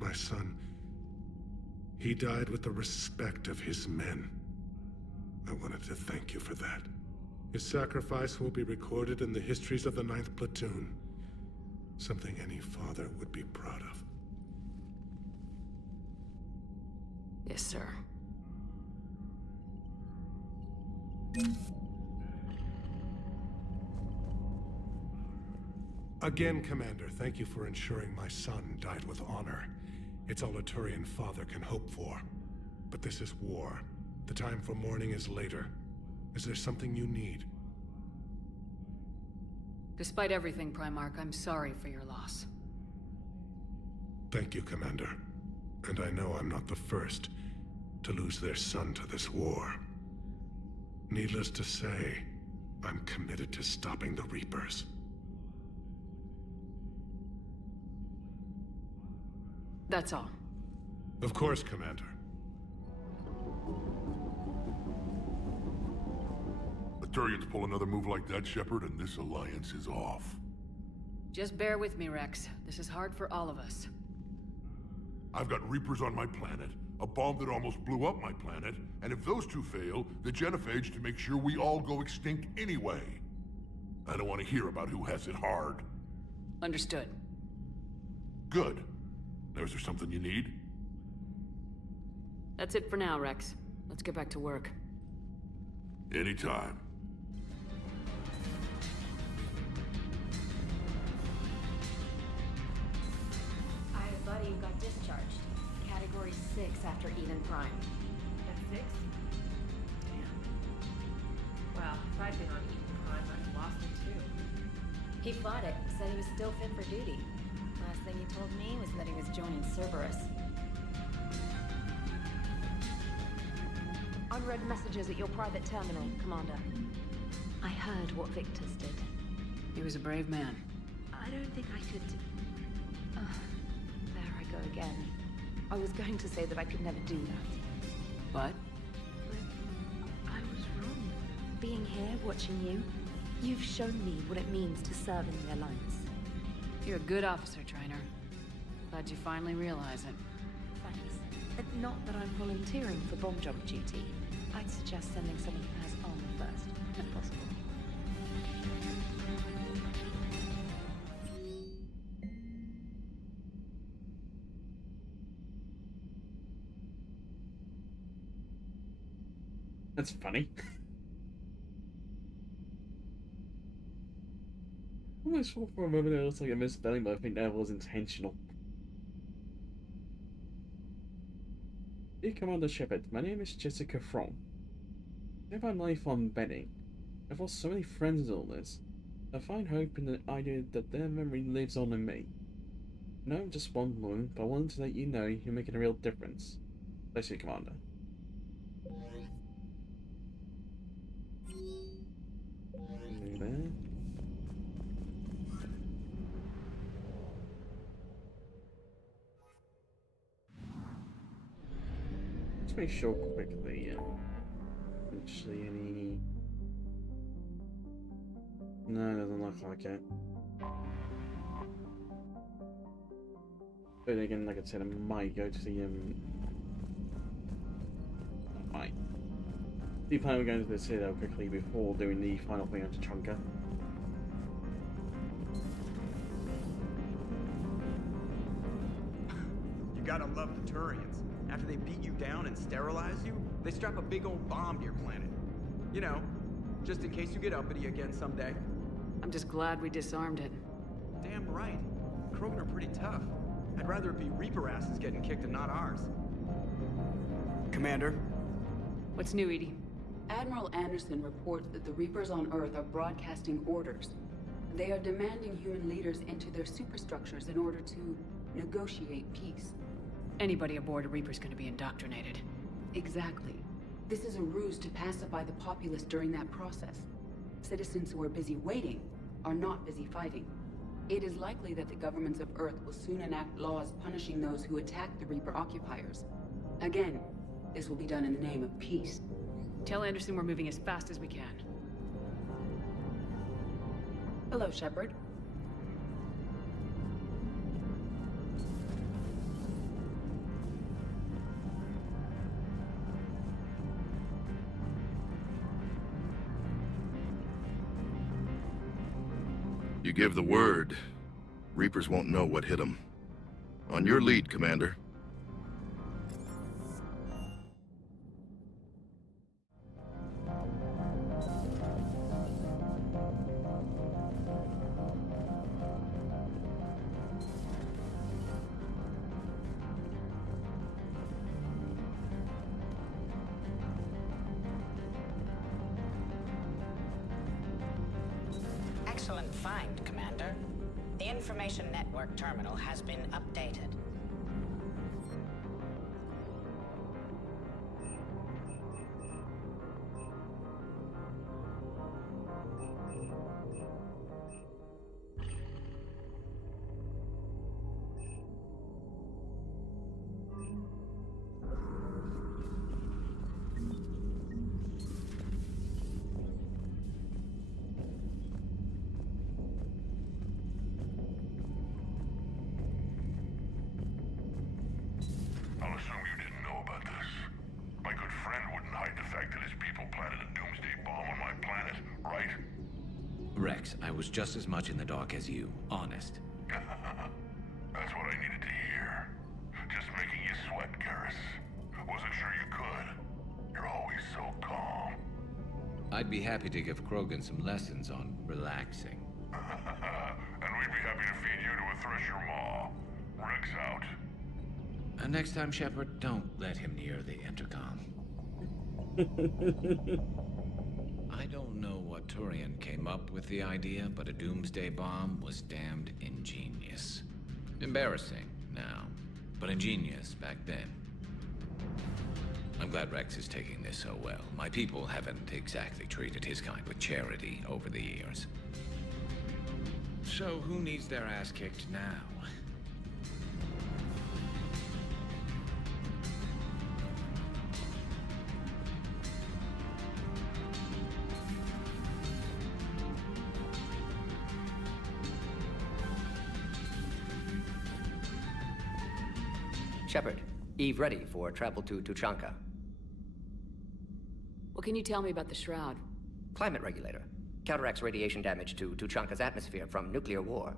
My son, he died with the respect of his men. I wanted to thank you for that. His sacrifice will be recorded in the histories of the 9th Platoon. Something any father would be proud of. Yes, sir. Again, Commander, thank you for ensuring my son died with honor. It's all a Turian father can hope for. But this is war. The time for mourning is later. Is there something you need? Despite everything, Primarch, I'm sorry for your loss. Thank you, Commander. And I know I'm not the first to lose their son to this war. Needless to say, I'm committed to stopping the Reapers. That's all. Of course, Commander. The Turians pull another move like that, Shepard, and this alliance is off. Just bear with me, Rex. This is hard for all of us. I've got Reapers on my planet, a bomb that almost blew up my planet, and if those two fail, the genophage to make sure we all go extinct anyway. I don't want to hear about who has it hard. Understood. Good. Now, is there something you need? That's it for now, Rex. Let's get back to work. Anytime. I had a buddy who got discharged. Category 6 after Eden Prime. At 6? Damn. Well, if I'd been on Eden Prime, I'd have lost it too. He fought it, said he was still fit for duty. Last thing he told me was that he was joining Cerberus. Unread messages at your private terminal, Commander. I heard what Victor's did. He was a brave man. I don't think I could... there I go again. I was going to say that I could never do that. What? But I was wrong. Being here, watching you, you've shown me what it means to serve in the Alliance. You're a good officer, Trainer. Glad you finally realize it. Thanks. But not that I'm volunteering for bomb job duty. I'd suggest sending someone who has armor first, if possible. That's funny. I almost thought for a moment it looks like a misspelling, but I think that was intentional. Dear Commander Shepard, my name is Jessica From. I live my life on betting. I've lost so many friends in all this. I find hope in the idea that their memory lives on in me. I know I'm just one woman, but I wanted to let you know you're making a real difference. Bless you, Commander. There. Let's make sure quickly. Actually, any? No, it doesn't look like it. But again, like I said, I might go to the I might. The plan we're going to the Citadel quickly before doing the final thing on Tuchunka. You gotta love the Turians. After they beat you down and sterilize you, they strap a big old bomb to your planet. You know, just in case you get uppity again someday. I'm just glad we disarmed it. Damn right. Krogan are pretty tough. I'd rather it be Reaper asses getting kicked and not ours. Commander? What's new, Edie? Admiral Anderson reports that the Reapers on Earth are broadcasting orders. They are demanding human leaders into their superstructures in order to negotiate peace. Anybody aboard a Reaper's gonna be indoctrinated. Exactly. This is a ruse to pacify the populace during that process. Citizens who are busy waiting are not busy fighting. It is likely that the governments of Earth will soon enact laws punishing those who attack the Reaper occupiers. Again, this will be done in the name of peace. Tell Anderson we're moving as fast as we can. Hello, Shepard. You give the word, Reapers won't know what hit them. On your lead, Commander. Excellent find, Commander. The Information Network terminal has been updated. I'll assume you didn't know about this. My good friend wouldn't hide the fact that his people planted a doomsday bomb on my planet, right? Rex, I was just as much in the dark as you, honest. That's what I needed to hear. Just making you sweat, Garrus. Wasn't sure you could. You're always so calm. I'd be happy to give Krogan some lessons on relaxing. And we'd be happy to feed you to a thresher maw. Rex out. Next time, Shepard, don't let him near the intercom. I don't know what Turian came up with the idea, but a doomsday bomb was damned ingenious. Embarrassing now, but ingenious back then. I'm glad Rex is taking this so well. My people haven't exactly treated his kind with charity over the years. So who needs their ass kicked now? Shepard, Eve ready for travel to Tuchunka. What can you tell me about the Shroud? Climate regulator. Counteracts radiation damage to Tuchunka's atmosphere from nuclear war.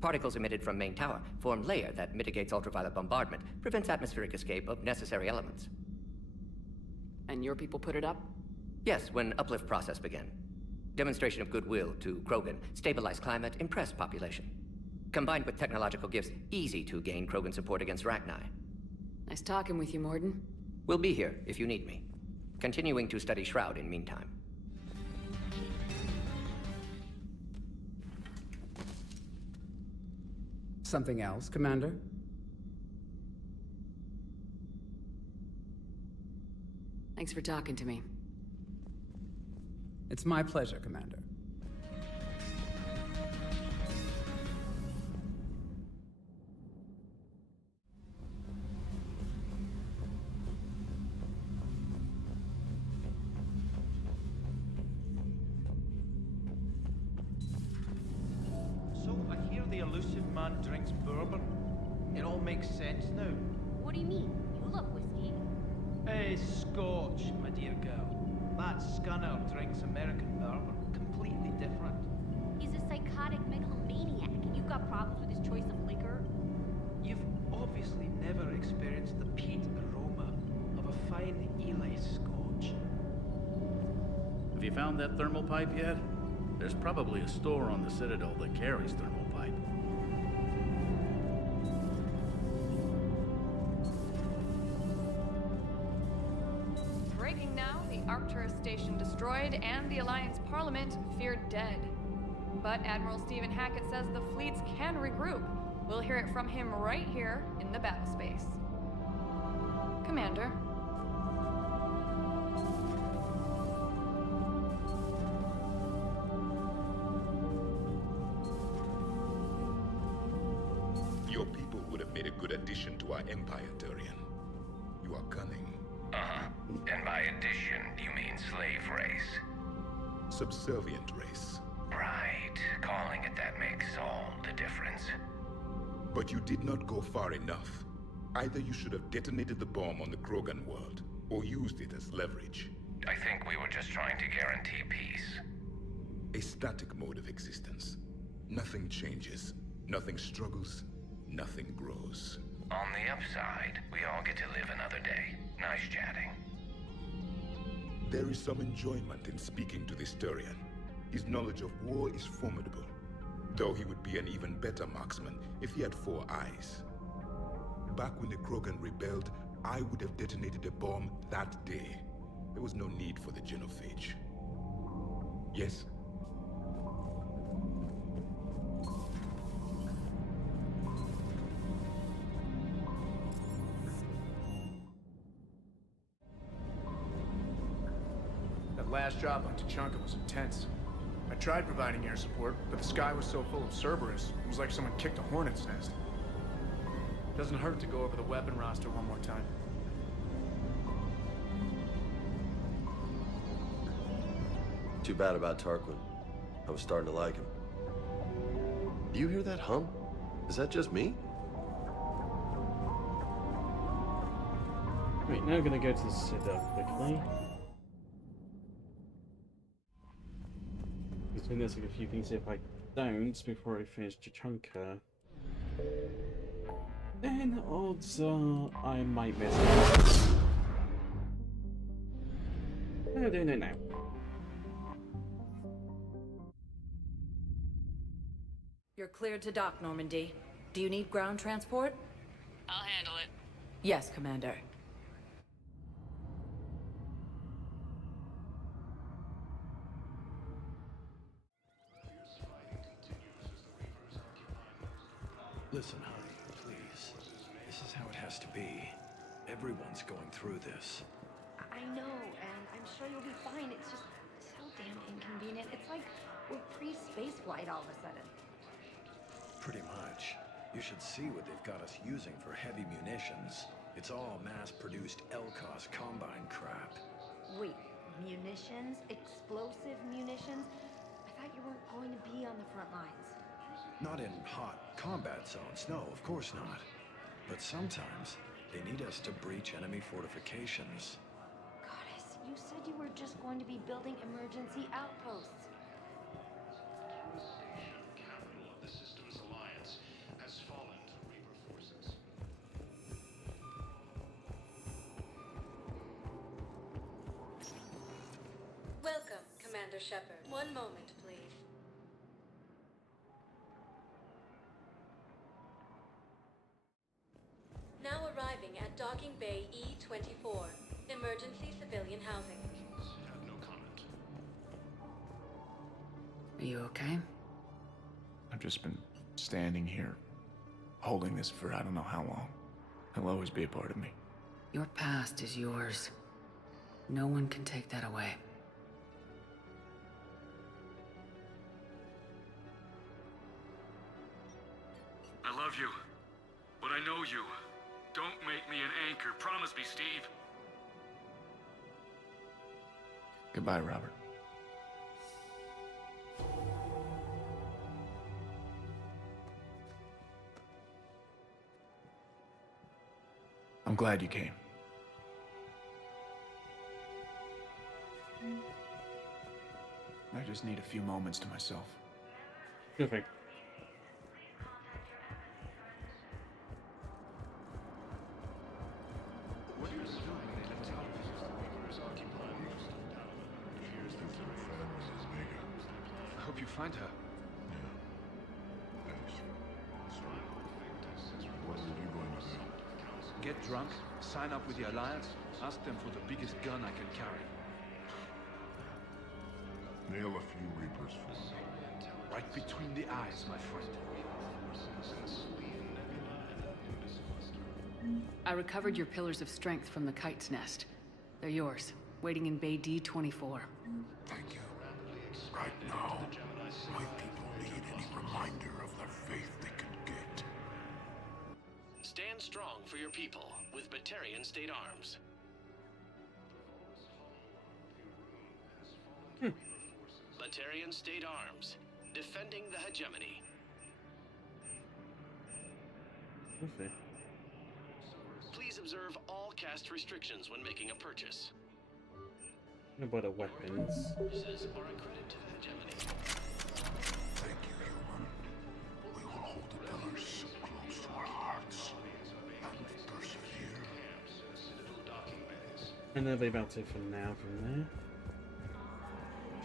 Particles emitted from main tower form layer that mitigates ultraviolet bombardment, prevents atmospheric escape of necessary elements. And your people put it up? Yes, when uplift process began. Demonstration of goodwill to Krogan, stabilize climate, impress population. Combined with technological gifts, easy to gain Krogan support against Rachni. Nice talking with you, Morden. We'll be here if you need me. Continuing to study Shroud in meantime. Something else, Commander? Thanks for talking to me. It's my pleasure, Commander. So, I hear the elusive man drinks bourbon. It all makes sense now. What do you mean? You love whiskey. Hey, Scotch, my dear girl. That scunner drinks American bourbon. Completely different. He's a psychotic megalomaniac, and you've got problems with his choice of liquor? You've obviously never experienced the peat aroma of a fine Ely Scotch. Have you found that thermal pipe yet? There's probably a store on the Citadel that carries thermal pipe. Breaking now, the Arcturus station destroyed and the Alliance Parliament feared dead. But Admiral Stephen Hackett says the fleets can regroup. We'll hear it from him right here in the battle space. Commander. Your people would have made a good addition to our empire, Turian. You are cunning. Uh-huh. And by addition, you mean slave race? Subservient race. Right. Calling it that makes all the difference. But you did not go far enough. Either you should have detonated the bomb on the Krogan world, or used it as leverage. I think we were just trying to guarantee peace. A static mode of existence. Nothing changes, nothing struggles, nothing grows. On the upside, we all get to live another day. Nice chatting. There is some enjoyment in speaking to this Turian. His knowledge of war is formidable, though he would be an even better marksman if he had 4 eyes. Back when the Krogan rebelled, I would have detonated a bomb that day. There was no need for the genophage. Yes? That last job on Tuchunka was intense. I tried providing air support, but the sky was so full of Cerberus, it was like someone kicked a hornet's nest. Doesn't hurt to go over the weapon roster one more time. Too bad about Tarquin. I was starting to like him. Do you hear that hum? Is that just me? Right, now I'm gonna go to the Citadel quickly. Between this, like a few things if I don't before I finish Tuchunka. Then odds are I might miss it. No, no, no, no. You're cleared to dock, Normandy. Do you need ground transport? I'll handle it. Yes, Commander. Listen, honey, please. This is how it has to be. Everyone's going through this. I know, and I'm sure you'll be fine. It's just so damn inconvenient. It's like we're pre-space flight all of a sudden. Pretty much. You should see what they've got us using for heavy munitions. It's all mass-produced LCOS Combine crap. Wait, munitions? Explosive munitions? I thought you weren't going to be on the front lines. Not in hot combat zones, no, of course not. But sometimes, they need us to breach enemy fortifications. Goddess, you said you were just going to be building emergency outposts. Capital of the system's alliance has fallen to Reaper forces. Welcome, Commander Shepard. One moment, please. Now arriving at Docking Bay E-24, emergency civilian housing. Have no comment. Are you okay? I've just been standing here, holding this for I don't know how long. It'll always be a part of me. Your past is yours. No one can take that away. I love you, but I know you. Don't make me an anchor. Promise me, Steve. Goodbye, Robert. I'm glad you came. I just need a few moments to myself. Perfect. I hope you find her. What are you going to do? Get drunk, sign up with the Alliance, ask them for the biggest gun I can carry. Nail a few Reapers for me. Right between the eyes, my friend. I recovered your pillars of strength from the kite's nest. They're yours, waiting in Bay D-24. Thank you. Right now, my people need any reminder of their faith they can get. Stand strong for your people with Batarian State Arms. Batarian State Arms, defending the hegemony. Okay. Please observe all caste restrictions when making a purchase. What about the weapons? Purchases are a credit to the hegemony. Thank you, human. We will hold the pillars so close to our hearts and persevere. And then leave out it for now from there.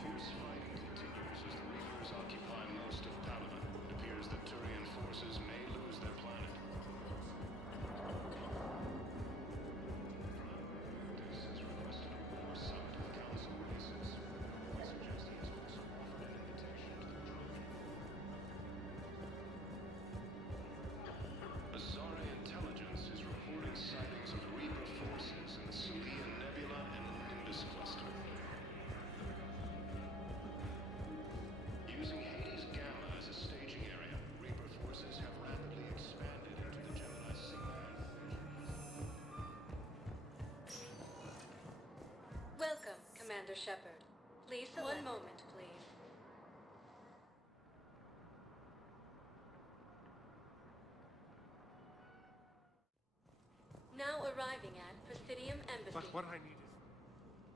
Fierce fighting continues as the Reapers occupy most of Palaven. It appears that Turian forces may lose their planet. This has requested a war summit of council races. We suggest he has also offered an invitation to the Dromid. Azari intelligence is reporting sightings of Reaper forces in the Salian Nebula and Nimbus cluster. Using Hades Gamma as a staging area, Reaper forces have rapidly expanded into the Gemini Sigma. Welcome, Commander Shepard. Please, one moment, please. Now arriving at Presidium Embassy. But what I need is...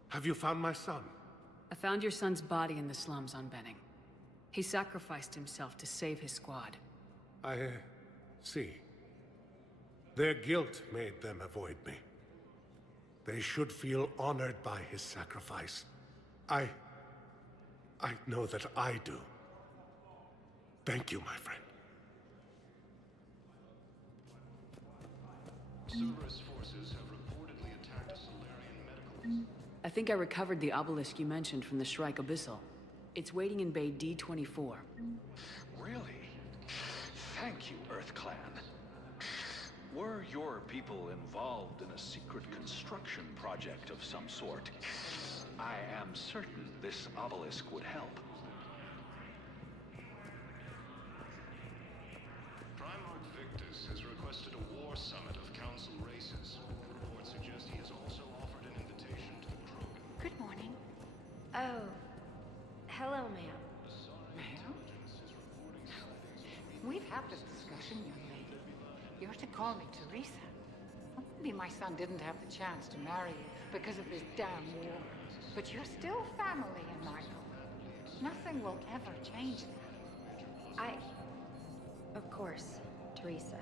Have you found my son? I found your son's body in the slums on Benning. He sacrificed himself to save his squad. I see. Their guilt made them avoid me. They should feel honored by his sacrifice. I know that I do. Thank you, my friend. Cerberus forces have reportedly attacked a Solarian medical... I think I recovered the obelisk you mentioned from the Shrike Abyssal. It's waiting in Bay D-24. Really? Thank you, Earth Clan. Were your people involved in a secret construction project of some sort, I am certain this obelisk would help. Primarch Victus has requested a war summit of council races. Reports suggest he has also offered an invitation to the Krogan. Good morning. Oh. Hello, ma'am. Ma'am? We've had this discussion, young lady. You're to call me Teresa. Maybe my son didn't have the chance to marry you because of this damn war. But you're still family in my book. Nothing will ever change that. Of course, Teresa.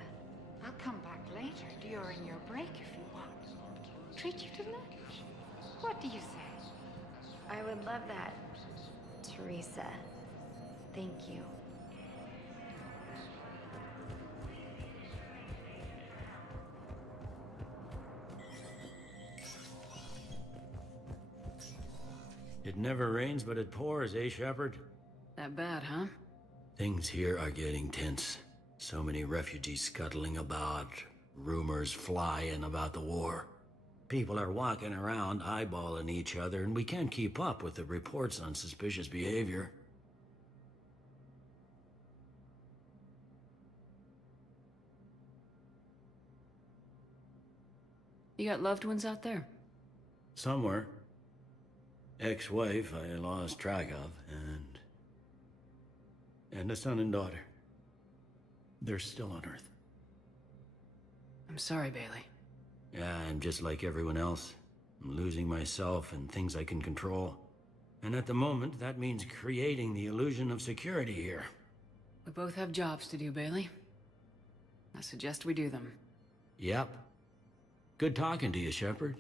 I'll come back later during your break if you want. Treat you to lunch. What do you say? I would love that, Teresa. Thank you. It never rains, but it pours, eh, Shepard? That bad, huh? Things here are getting tense. So many refugees scuttling about, rumors flying about the war. People are walking around eyeballing each other, and we can't keep up with the reports on suspicious behavior. You got loved ones out there? Somewhere. Ex-wife I lost track of, and a son and daughter. They're still on Earth. I'm sorry, Bailey. Yeah, I'm just like everyone else. I'm losing myself and things I can control. And at the moment, that means creating the illusion of security here. We both have jobs to do, Bailey. I suggest we do them. Yep. Good talking to you, Shepard.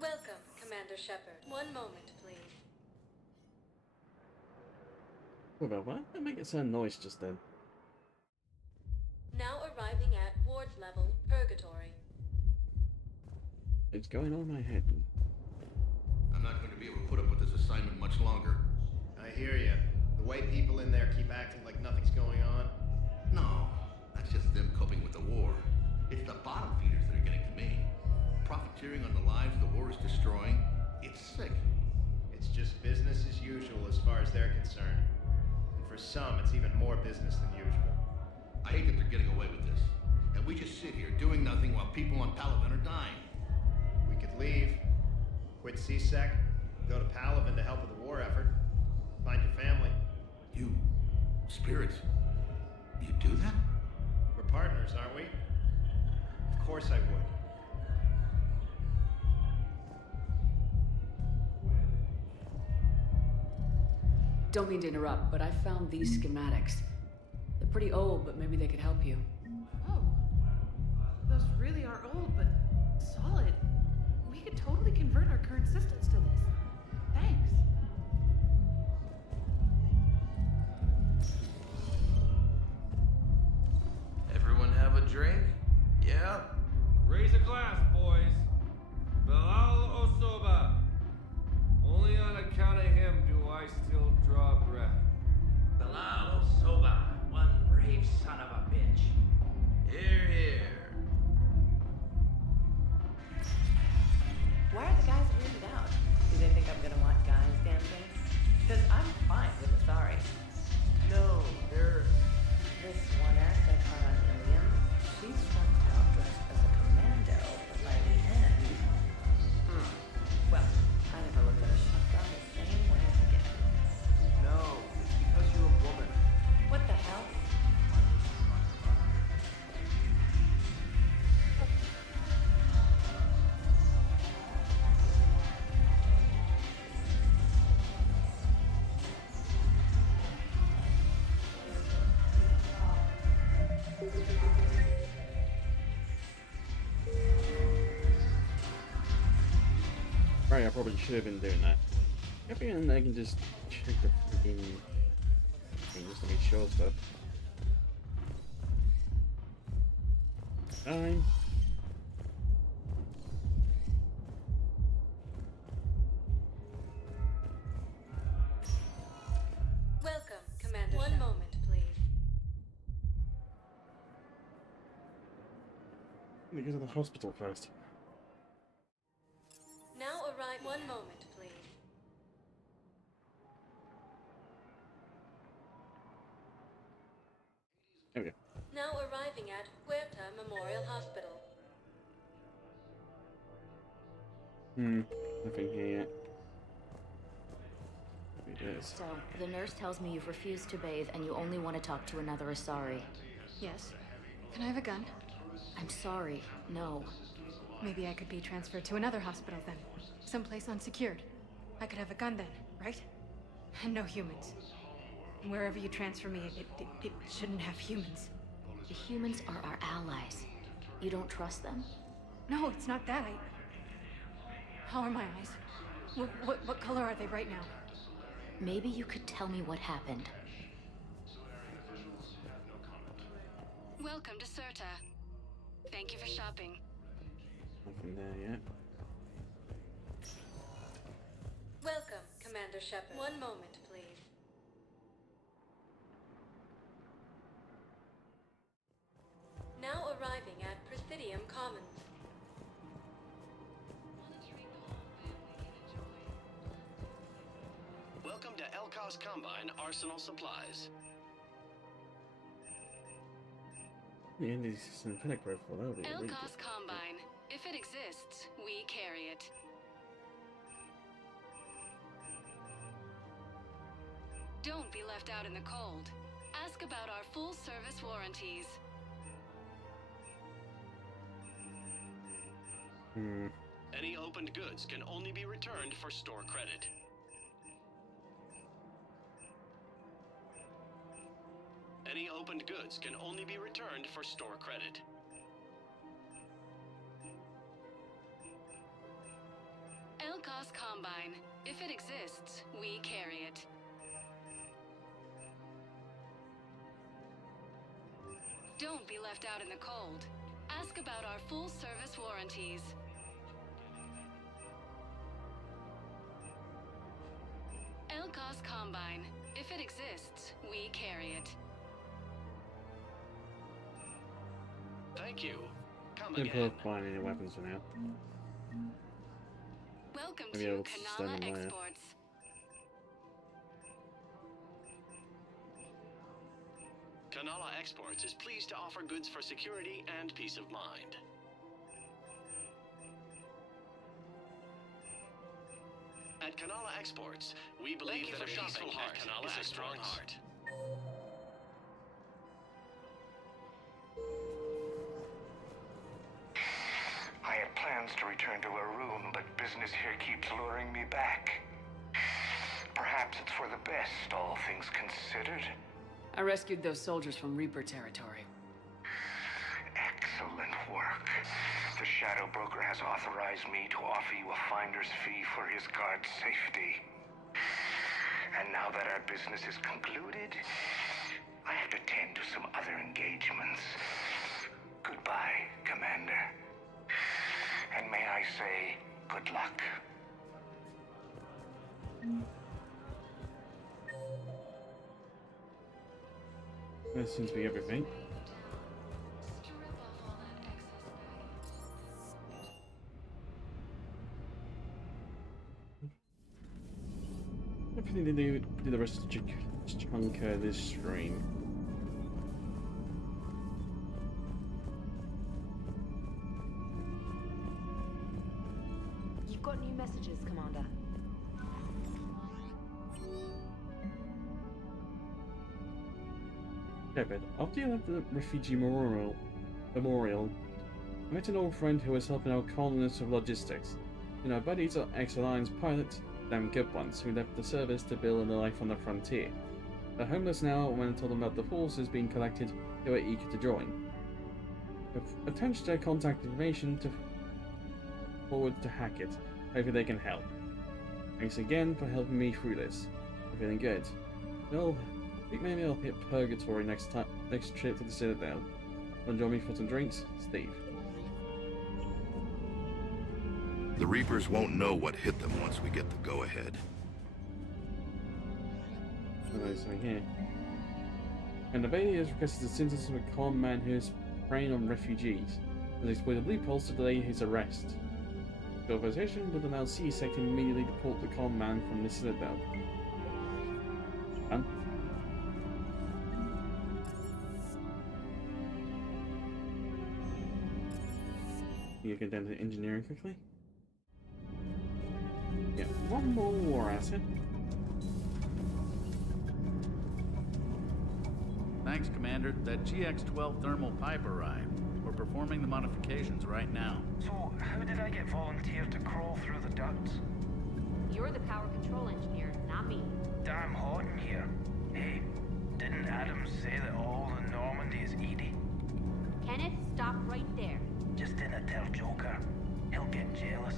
Welcome, Commander Shepard. One moment, please. Hold on, why did that make it sound nice just then? Now arriving at ward level Purgatory. It's going on my head. I'm not going to be able to put up with this assignment much longer. I hear you. The way people in there keep acting like nothing's going on. No, that's just them coping with the war. It's the bottom feeders that are getting to me. Profiteering on the lives the war is destroying. It's sick. It's just business as usual as far as they're concerned. And for some, it's even more business than usual. I hate that they're getting away with this. And we just sit here doing nothing while people on Palaven are dying. We could leave, quit CSEC, go to Palaven to help with the war effort, find your family. You, spirits, you do that? We're partners, aren't we? Of course I would. Don't mean to interrupt, but I found these schematics. They're pretty old, but maybe they could help you. Oh. Those really are old, but solid. We could totally convert our current systems to this. Thanks. Everyone have a drink? Yeah? Raise a glass, boys. Bilal Osoba. Only on account of him do I still draw breath. Bilal Osoba, one brave son of a bitch. Here, here. Why are the guys weirded out? Do they think Right, I probably should have been doing that. I think I can just check the freaking thing just to make sure stuff. Fine. Welcome, Commander. One moment, please. Let me go to the hospital first. Now arrive. One moment, please. There we go. Now arriving at Huerta Memorial Hospital. Nothing here yet. Maybe it is. So, the nurse tells me you've refused to bathe and you only want to talk to another Asari. Yes. Can I have a gun? I'm sorry, no. Maybe I could be transferred to another hospital then. Someplace unsecured. I could have a gun then, right? And no humans. Wherever you transfer me, it shouldn't have humans. The humans are our allies. You don't trust them? No, it's not that. How are my eyes? What color are they right now? Maybe you could tell me what happened. Welcome to Serta. Thank you for shopping. Nothing there yet. Welcome, Commander Shepard. One moment, please. Now arriving at Presidium Commons. Welcome to Elkos Combine Arsenal Supplies. Yeah, this is synthetic profile. That'll be really Elkos good. Combine. If it exists, we carry it. Don't be left out in the cold. Ask about our full service warranties. Any opened goods can only be returned for store credit. Any opened goods can only be returned for store credit. Elkos Combine. If it exists, we carry it. Don't be left out in the cold. Ask about our full service warranties. Elkos Combine. If it exists, we carry it. Thank you. Come I'm again. not buying any weapons for now. Welcome Maybe to I'll stand Kanala on there. Exports. Kanala Exports is pleased to offer goods for security and peace of mind. At Kanala Exports, we believe that a peaceful heart is a strong heart. I had plans to return to Arun, but business here keeps luring me back. Perhaps it's for the best, all things considered. I rescued those soldiers from Reaper territory. Excellent work. The Shadow Broker has authorized me to offer you a finder's fee for his guard's safety. And now that our business is concluded, I have to tend to some other engagements. Goodbye, Commander. And may I say, good luck. That seems to be everything. Everything they do the rest of Tuchunka this stream. You've got new messages, Commander. Shepard, after you left the refugee memorial, I met an old friend who was helping out colonists with logistics. You know, buddies are ex-Alliance pilots, damn good ones, who left the service to build a life on the frontier. They're homeless now, and when I told them about the forces being collected, they were eager to join. I've attached their contact information to forward to Hackett. Hopefully they can help. Thanks again for helping me through this. I'm feeling good. Well, I think maybe I'll hit Purgatory next trip to the Citadel. Want to join me for some drinks? Steve. The Reapers won't know what hit them once we get the go-ahead. Something here. And the Daedra has requested the sentence of a con man who is preying on refugees, and exploited loopholes to delay his arrest. The organization would allow CSEC to immediately deport the con man from the Citadel. Done. You can down to engineering quickly. Yeah, one more war asset. Thanks, Commander. That GX-12 thermal pipe arrived. We're performing the modifications right now. So, how did I get volunteered to crawl through the ducts? You're the power control engineer, not me. Damn hot in here. Hey, didn't Adams say that all in Normandy is Edie? Kenneth, stop right there. Just didn't tell Joker. He'll get jealous.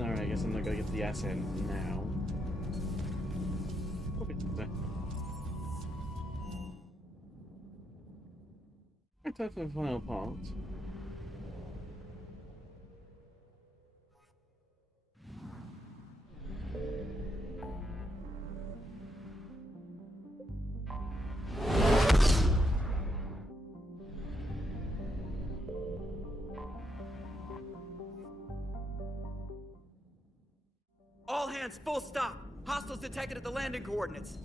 Alright, I guess I'm not gonna get to the asset now. Okay. Time for the final part. All hands, full stop! Hostiles detected at the landing coordinates!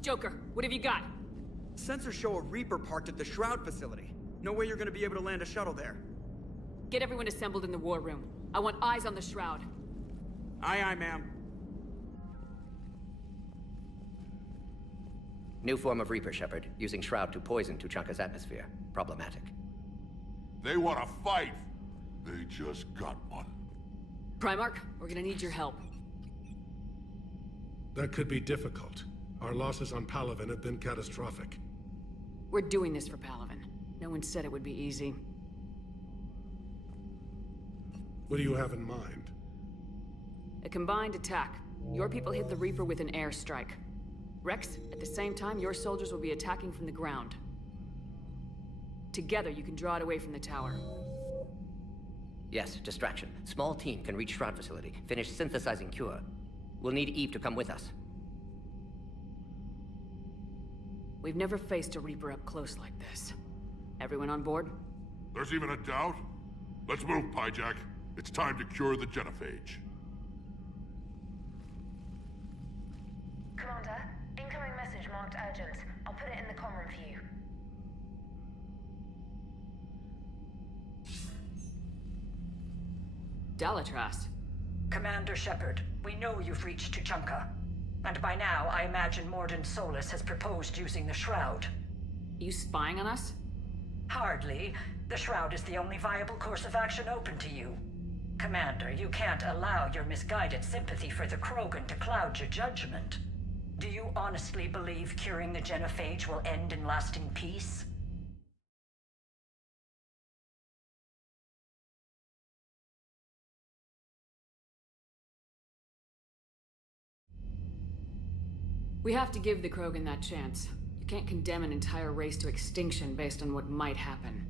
Joker, what have you got? Sensors show a Reaper parked at the Shroud facility. No way you're gonna be able to land a shuttle there. Get everyone assembled in the war room. I want eyes on the Shroud. Aye, aye, ma'am. New form of Reaper, Shepard, using Shroud to poison Tuchunka's atmosphere. Problematic. They want to fight! They just got one. Primarch, we're gonna need your help. That could be difficult. Our losses on Palaven have been catastrophic. We're doing this for Palaven. No one said it would be easy. What do you have in mind? A combined attack. Your people hit the Reaper with an airstrike. Rex, at the same time, your soldiers will be attacking from the ground. Together, you can draw it away from the tower. Yes, distraction. Small team can reach Shroud facility. Finish synthesizing cure. We'll need Eve to come with us. We've never faced a Reaper up close like this. Everyone on board? There's even a doubt? Let's move, Pyjack. It's time to cure the genophage. Commander, incoming message marked urgent. I'll put it in the comm room for you. Daedra-Blood. Commander Shepard, we know you've reached Tuchunka. And by now, I imagine Mordin Solus has proposed using the Shroud. You spying on us? Hardly. The Shroud is the only viable course of action open to you. Commander, you can't allow your misguided sympathy for the Krogan to cloud your judgment. Do you honestly believe curing the genophage will end in lasting peace? We have to give the Krogan that chance. You can't condemn an entire race to extinction based on what might happen.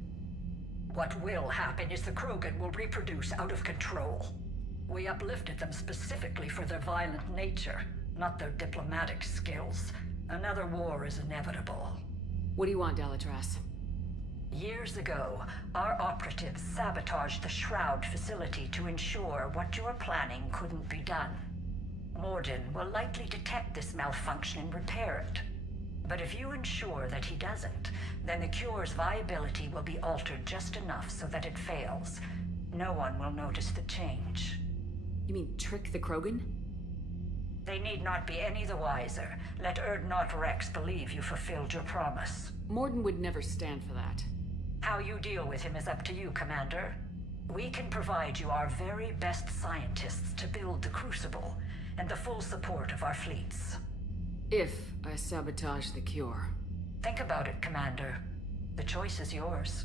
What will happen is the Krogan will reproduce out of control. We uplifted them specifically for their violent nature, not their diplomatic skills. Another war is inevitable. What do you want, Daedra-Blood? Years ago, our operatives sabotaged the Shroud facility to ensure what you were planning couldn't be done. Mordin will likely detect this malfunction and repair it. But if you ensure that he doesn't, then the cure's viability will be altered just enough so that it fails. No one will notice the change. You mean trick the Krogan? They need not be any the wiser. Let Urdnot Rex believe you fulfilled your promise. Mordin would never stand for that. How you deal with him is up to you, Commander. We can provide you our very best scientists to build the Crucible, and the full support of our fleets. If I sabotage the cure. Think about it, Commander. The choice is yours.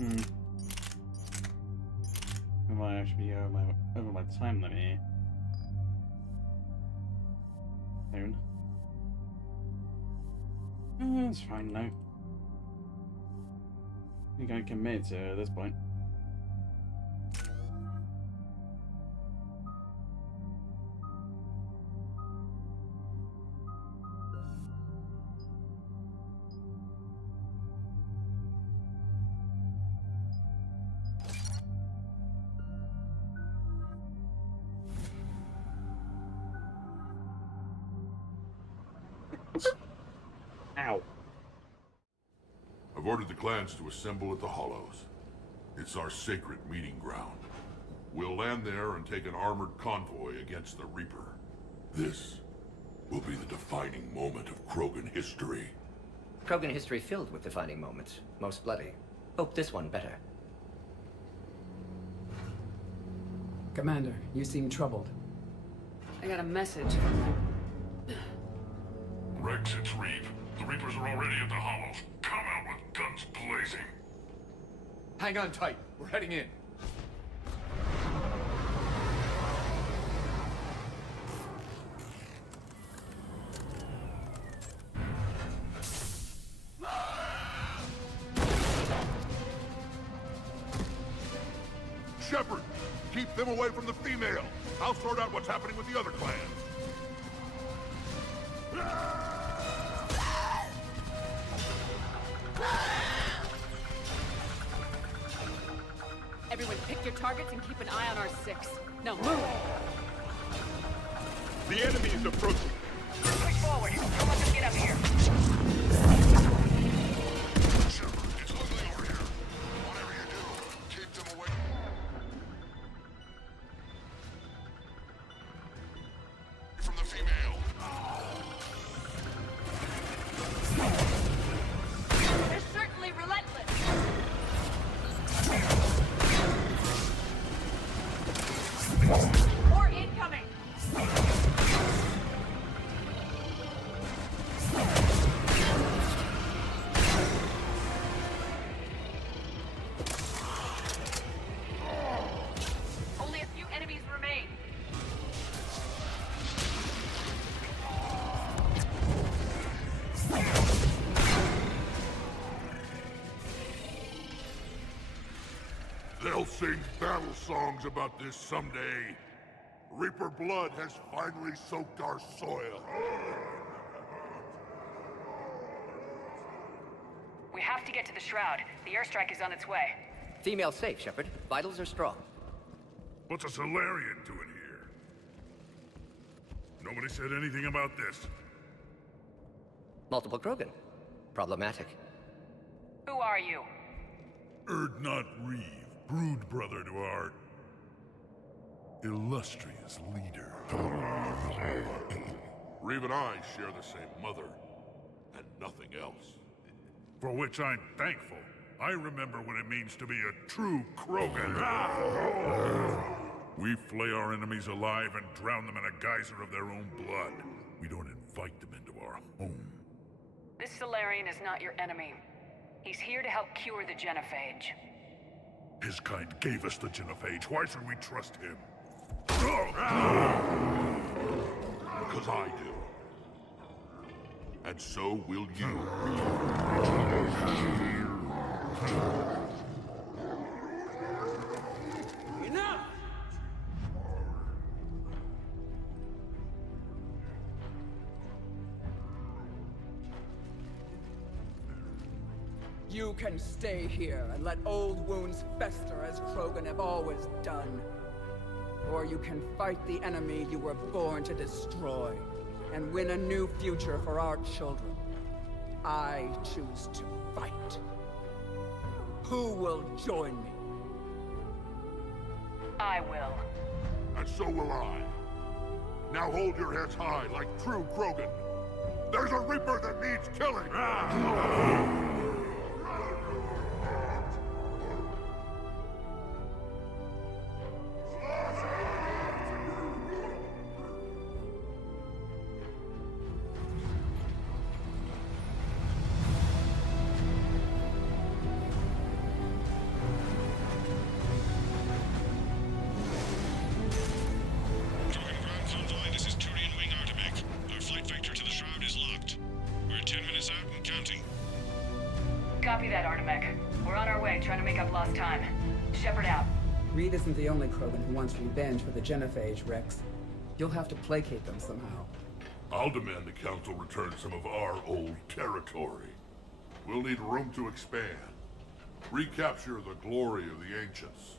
I might actually be over my time limit here. Soon. That's fine though. I think I commit at this point. Ow. I've ordered the clans to assemble at the Hollows. It's our sacred meeting ground. We'll land there and take an armored convoy against the Reaper. This will be the defining moment of Krogan history. Krogan history filled with defining moments. Most bloody. Hope this one better. Commander, you seem troubled. I got a message from them. Rex, it's Reeve. The Reapers are already at the Hollows. Come out with guns blazing. Hang on tight. We're heading in. Shepard, keep them away from the female. I'll sort out what's happening with the other clans. Everyone pick your targets and keep an eye on our 6. Now move! The enemy is approaching. Push forward. Don't let them get up here. Shepard, it's ugly over here. Whatever you do, keep them away. From the female. They're certainly relentless. More incoming. Only a few enemies remain. They'll sing battle songs about this someday. Reaper blood has finally soaked our soil. We have to get to the Shroud. The airstrike is on its way. Female safe, Shepard. Vitals are strong. What's a Solarian doing here? Nobody said anything about this. Multiple Krogan. Problematic. Who are you? Erdnot Reeve, brood brother to our illustrious leader. Reeve and I share the same mother, and nothing else. For which I'm thankful. I remember what it means to be a true Krogan. We flay our enemies alive and drown them in a geyser of their own blood. We don't invite them into our home. This Solarian is not your enemy. He's here to help cure the genophage. His kind gave us the genophage. Why should we trust him? Because I do. And so will you. Enough! You can stay here and let old wounds fester as Krogan have always done. Or you can fight the enemy you were born to destroy, and win a new future for our children. I choose to fight. Who will join me? I will. And so will I. Now hold your heads high like true Krogan. There's a Reaper that needs killing! Artemek. We're on our way, trying to make up lost time. Shepard out. Reed isn't the only Krogan who wants revenge for the genophage, Rex. You'll have to placate them somehow. I'll demand the Council return some of our old territory. We'll need room to expand. Recapture the glory of the Ancients.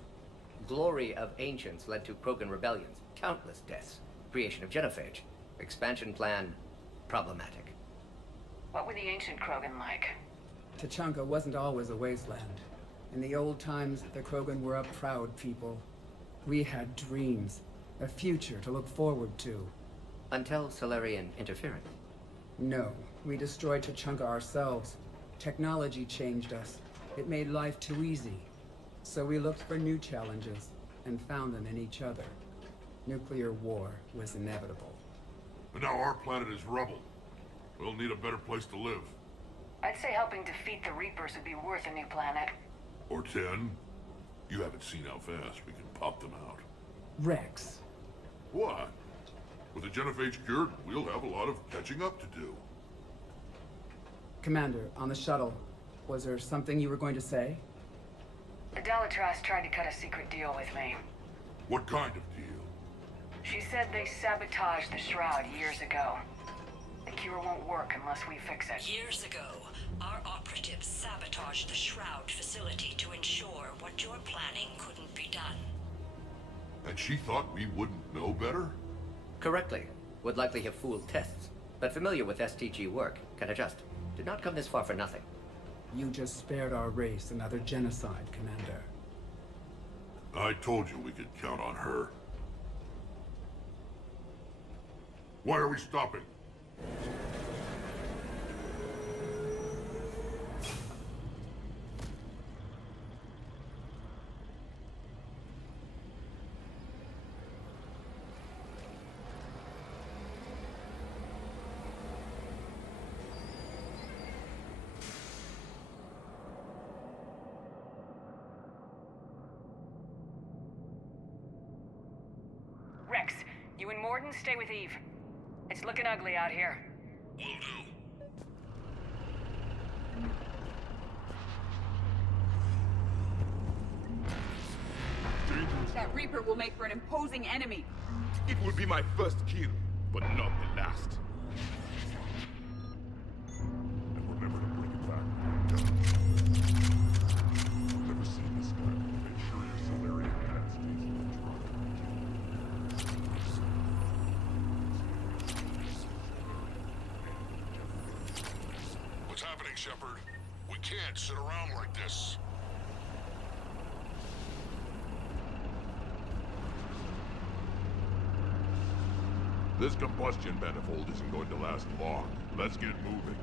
Glory of Ancients led to Krogan rebellions, countless deaths, creation of genophage. Expansion plan, problematic. What were the ancient Krogan like? Tuchunka wasn't always a wasteland. In the old times, the Krogan were a proud people. We had dreams, a future to look forward to. Until Salarian interference. No, we destroyed Tuchunka ourselves. Technology changed us. It made life too easy. So we looked for new challenges, and found them in each other. Nuclear war was inevitable. But now our planet is rubble. We'll need a better place to live. I'd say helping defeat the Reapers would be worth a new planet. Or 10. You haven't seen how fast we can pop them out. Rex. What? With the genophage cured, we'll have a lot of catching up to do. Commander, on the shuttle, was there something you were going to say? Daedra-Blood tried to cut a secret deal with me. What kind of deal? She said they sabotaged the Shroud years ago. The cure won't work unless we fix it. Years ago, our operatives sabotaged the Shroud facility to ensure what you're planning couldn't be done. And she thought we wouldn't know better? Correctly. Would likely have fooled tests, but familiar with STG work, can adjust. Did not come this far for nothing. You just spared our race another genocide, Commander. I told you we could count on her. Why are we stopping? Rex, you and Morden stay with Eve. It's looking ugly out here. Will do. That Reaper will make for an imposing enemy. It will be my first kill, but not the last. And remember to bring it back. I've never seen this guy. Make sure your Salarian hat stays in the truck. What's happening, Shepard? We can't sit around like this. This combustion manifold isn't going to last long. Let's get moving.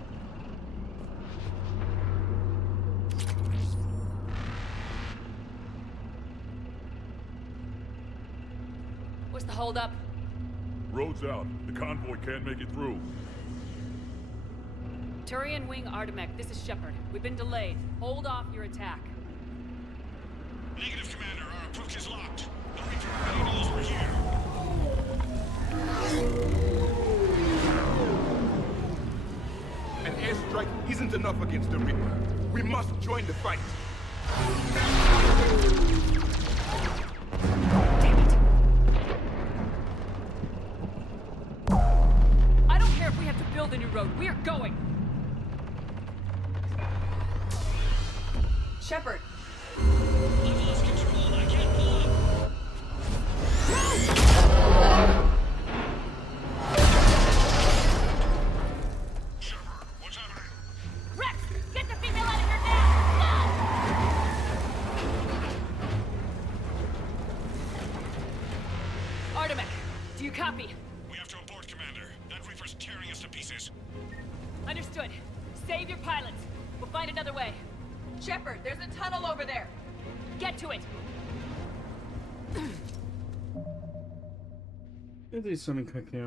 What's the holdup? Road's out. The convoy can't make it through. Turian Wing Artemek, this is Shepard. We've been delayed. Hold off your attack. Negative, Commander. Our approach is locked. The Reaper already knows we're here. An airstrike isn't enough against the Reaper. We must join the fight. I don't care if we have to build a new road. We are going. Shepard. I've lost control. I can't pull up. Shepard, what's happening? Rex, get the female out of here now! Go! Artemek, do you copy? We have to abort, Commander. That Reaper's tearing us to pieces. Understood. Save your pilots. We'll find another way. Shepard, there's a tunnel over there. Get to it. I'll do something quickly.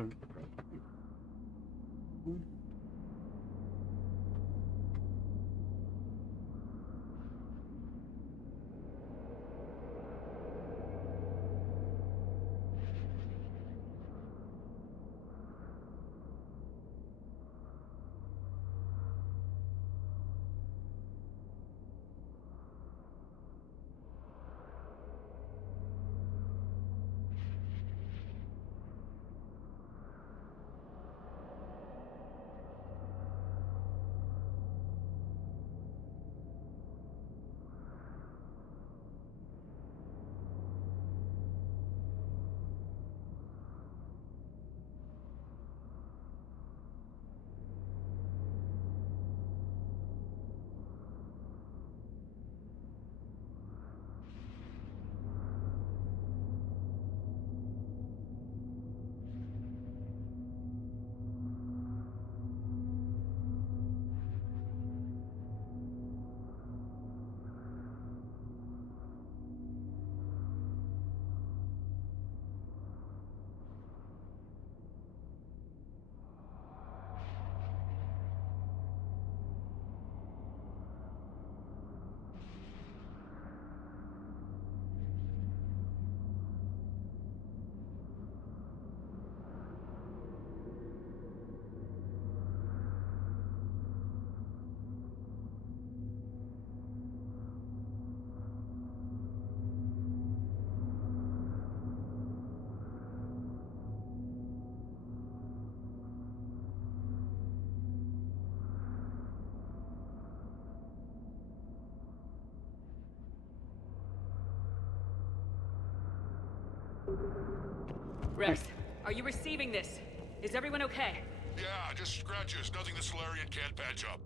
Rex, are you receiving this? Is everyone okay? Yeah, just scratches. Nothing the Solarian can't patch up.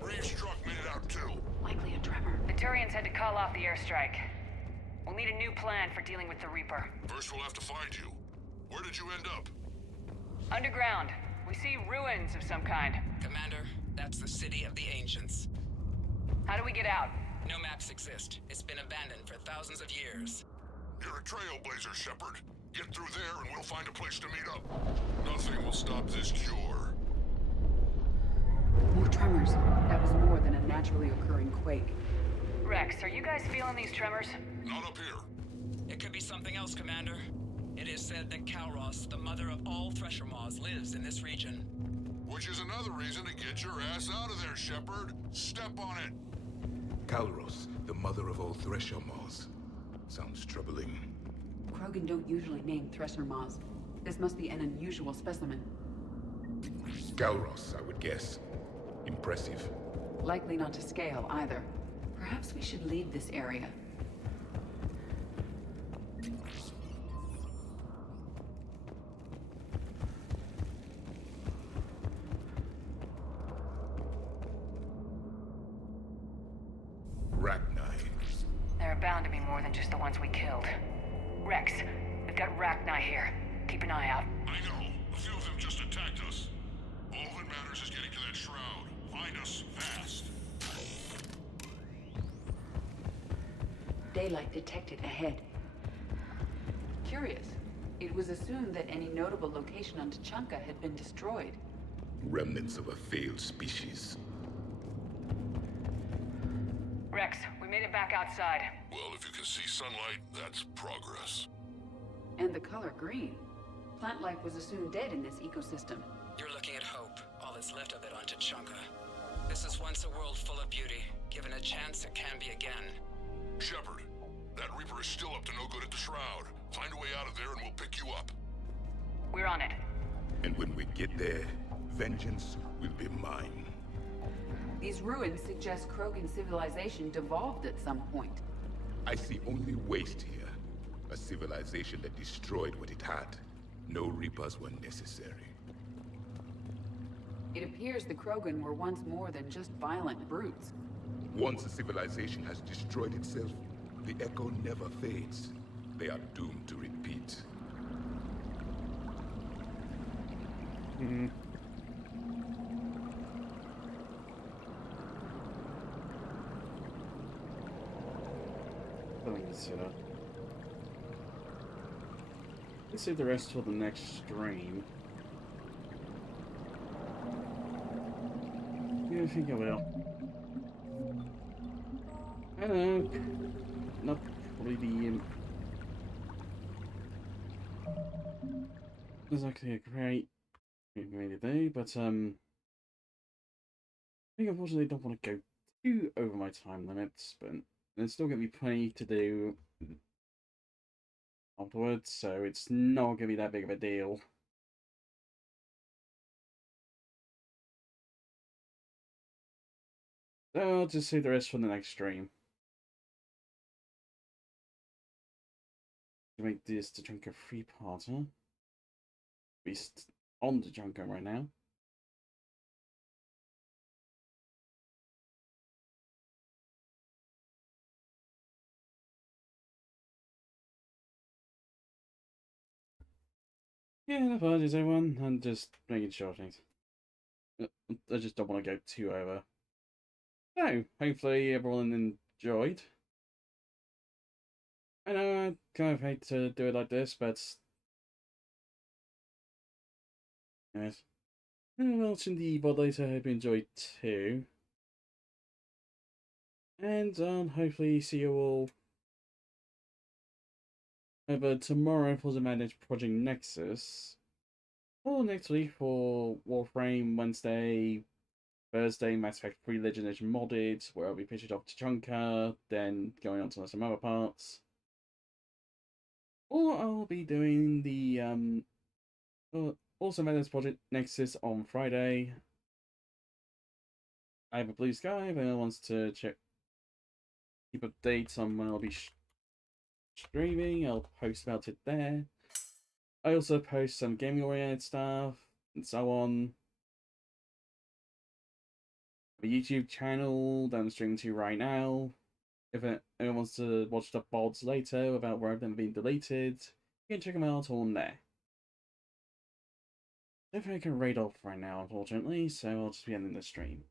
Reeves' truck made it out too. Likely a tremor. The Turians had to call off the airstrike. We'll need a new plan for dealing with the Reaper. First we'll have to find you. Where did you end up? Underground. We see ruins of some kind. Commander, that's the City of the Ancients. How do we get out? No maps exist. It's been abandoned for thousands of years. You're a trailblazer, Shepard. Get through there and we'll find a place to meet up. Nothing will stop this cure. More tremors. That was more than a naturally occurring quake. Rex, are you guys feeling these tremors? Not up here. It could be something else, Commander. It is said that Kalros, the mother of all Thresher Maws, lives in this region. Which is another reason to get your ass out of there, Shepard. Step on it. Kalros, the mother of all Thresher Maws. Sounds troubling. Krogan don't usually name Thresher Maws. This must be an unusual specimen. Kalros, I would guess. Impressive. Likely not to scale, either. Perhaps we should leave this area. There are bound to be more than just the ones we killed. Rex, we've got Rachni here. Keep an eye out. I know. A few of them just attacked us. All that matters is getting to that shroud. Find us fast. Daylight detected ahead. Curious. It was assumed that any notable location on Tuchunka had been destroyed. Remnants of a failed species. Rex, we made it back outside. Well, if you can see sunlight, that's progress. And the color green. Plant life was assumed dead in this ecosystem. You're looking at hope, all that's left of it on Tuchunka. This is once a world full of beauty. Given a chance, it can be again. Shepard, that Reaper is still up to no good at the Shroud. Find a way out of there and we'll pick you up. We're on it. And when we get there, vengeance will be mine. These ruins suggest Krogan civilization devolved at some point. I see only waste here. A civilization that destroyed what it had. No Reapers were necessary. It appears the Krogan were once more than just violent brutes. Once a civilization has destroyed itself, the echo never fades. They are doomed to repeat. Let's save the rest till the next stream. Yeah, I think I will. I don't know. Not probably the exactly a great day, but I think unfortunately I don't want to go too over my time limits, but there's still going to be plenty to do afterwards, so it's not going to be that big of a deal. So I'll just save the rest for the next stream. To make this Tuchunka three-parter. We're on Tuchunka right now. Yeah, apologies everyone, I'm just making sure things. I just don't want to go too over. So, hopefully everyone enjoyed. I know I kind of hate to do it like this, but yes. Watching the VOD later, I hope you enjoyed too. And hopefully see you all either tomorrow for the Managed Project Nexus, or next week for Warframe, Wednesday, Thursday, Mass Effect 3 Legend Edition Modded, where I'll be pitching off to Tuchunka, then going on to some other parts. Or I'll be doing the also Managed Project Nexus on Friday. I have a blue sky if anyone wants to check, keep updates on when I'll be streaming, I'll post about it there. I also post some gaming oriented stuff and so on. A YouTube channel that I'm streaming to right now. If anyone wants to watch the VODs later without where them being deleted, you can check them out on there. I don't think I can raid off right now, unfortunately, so I'll just be ending the stream.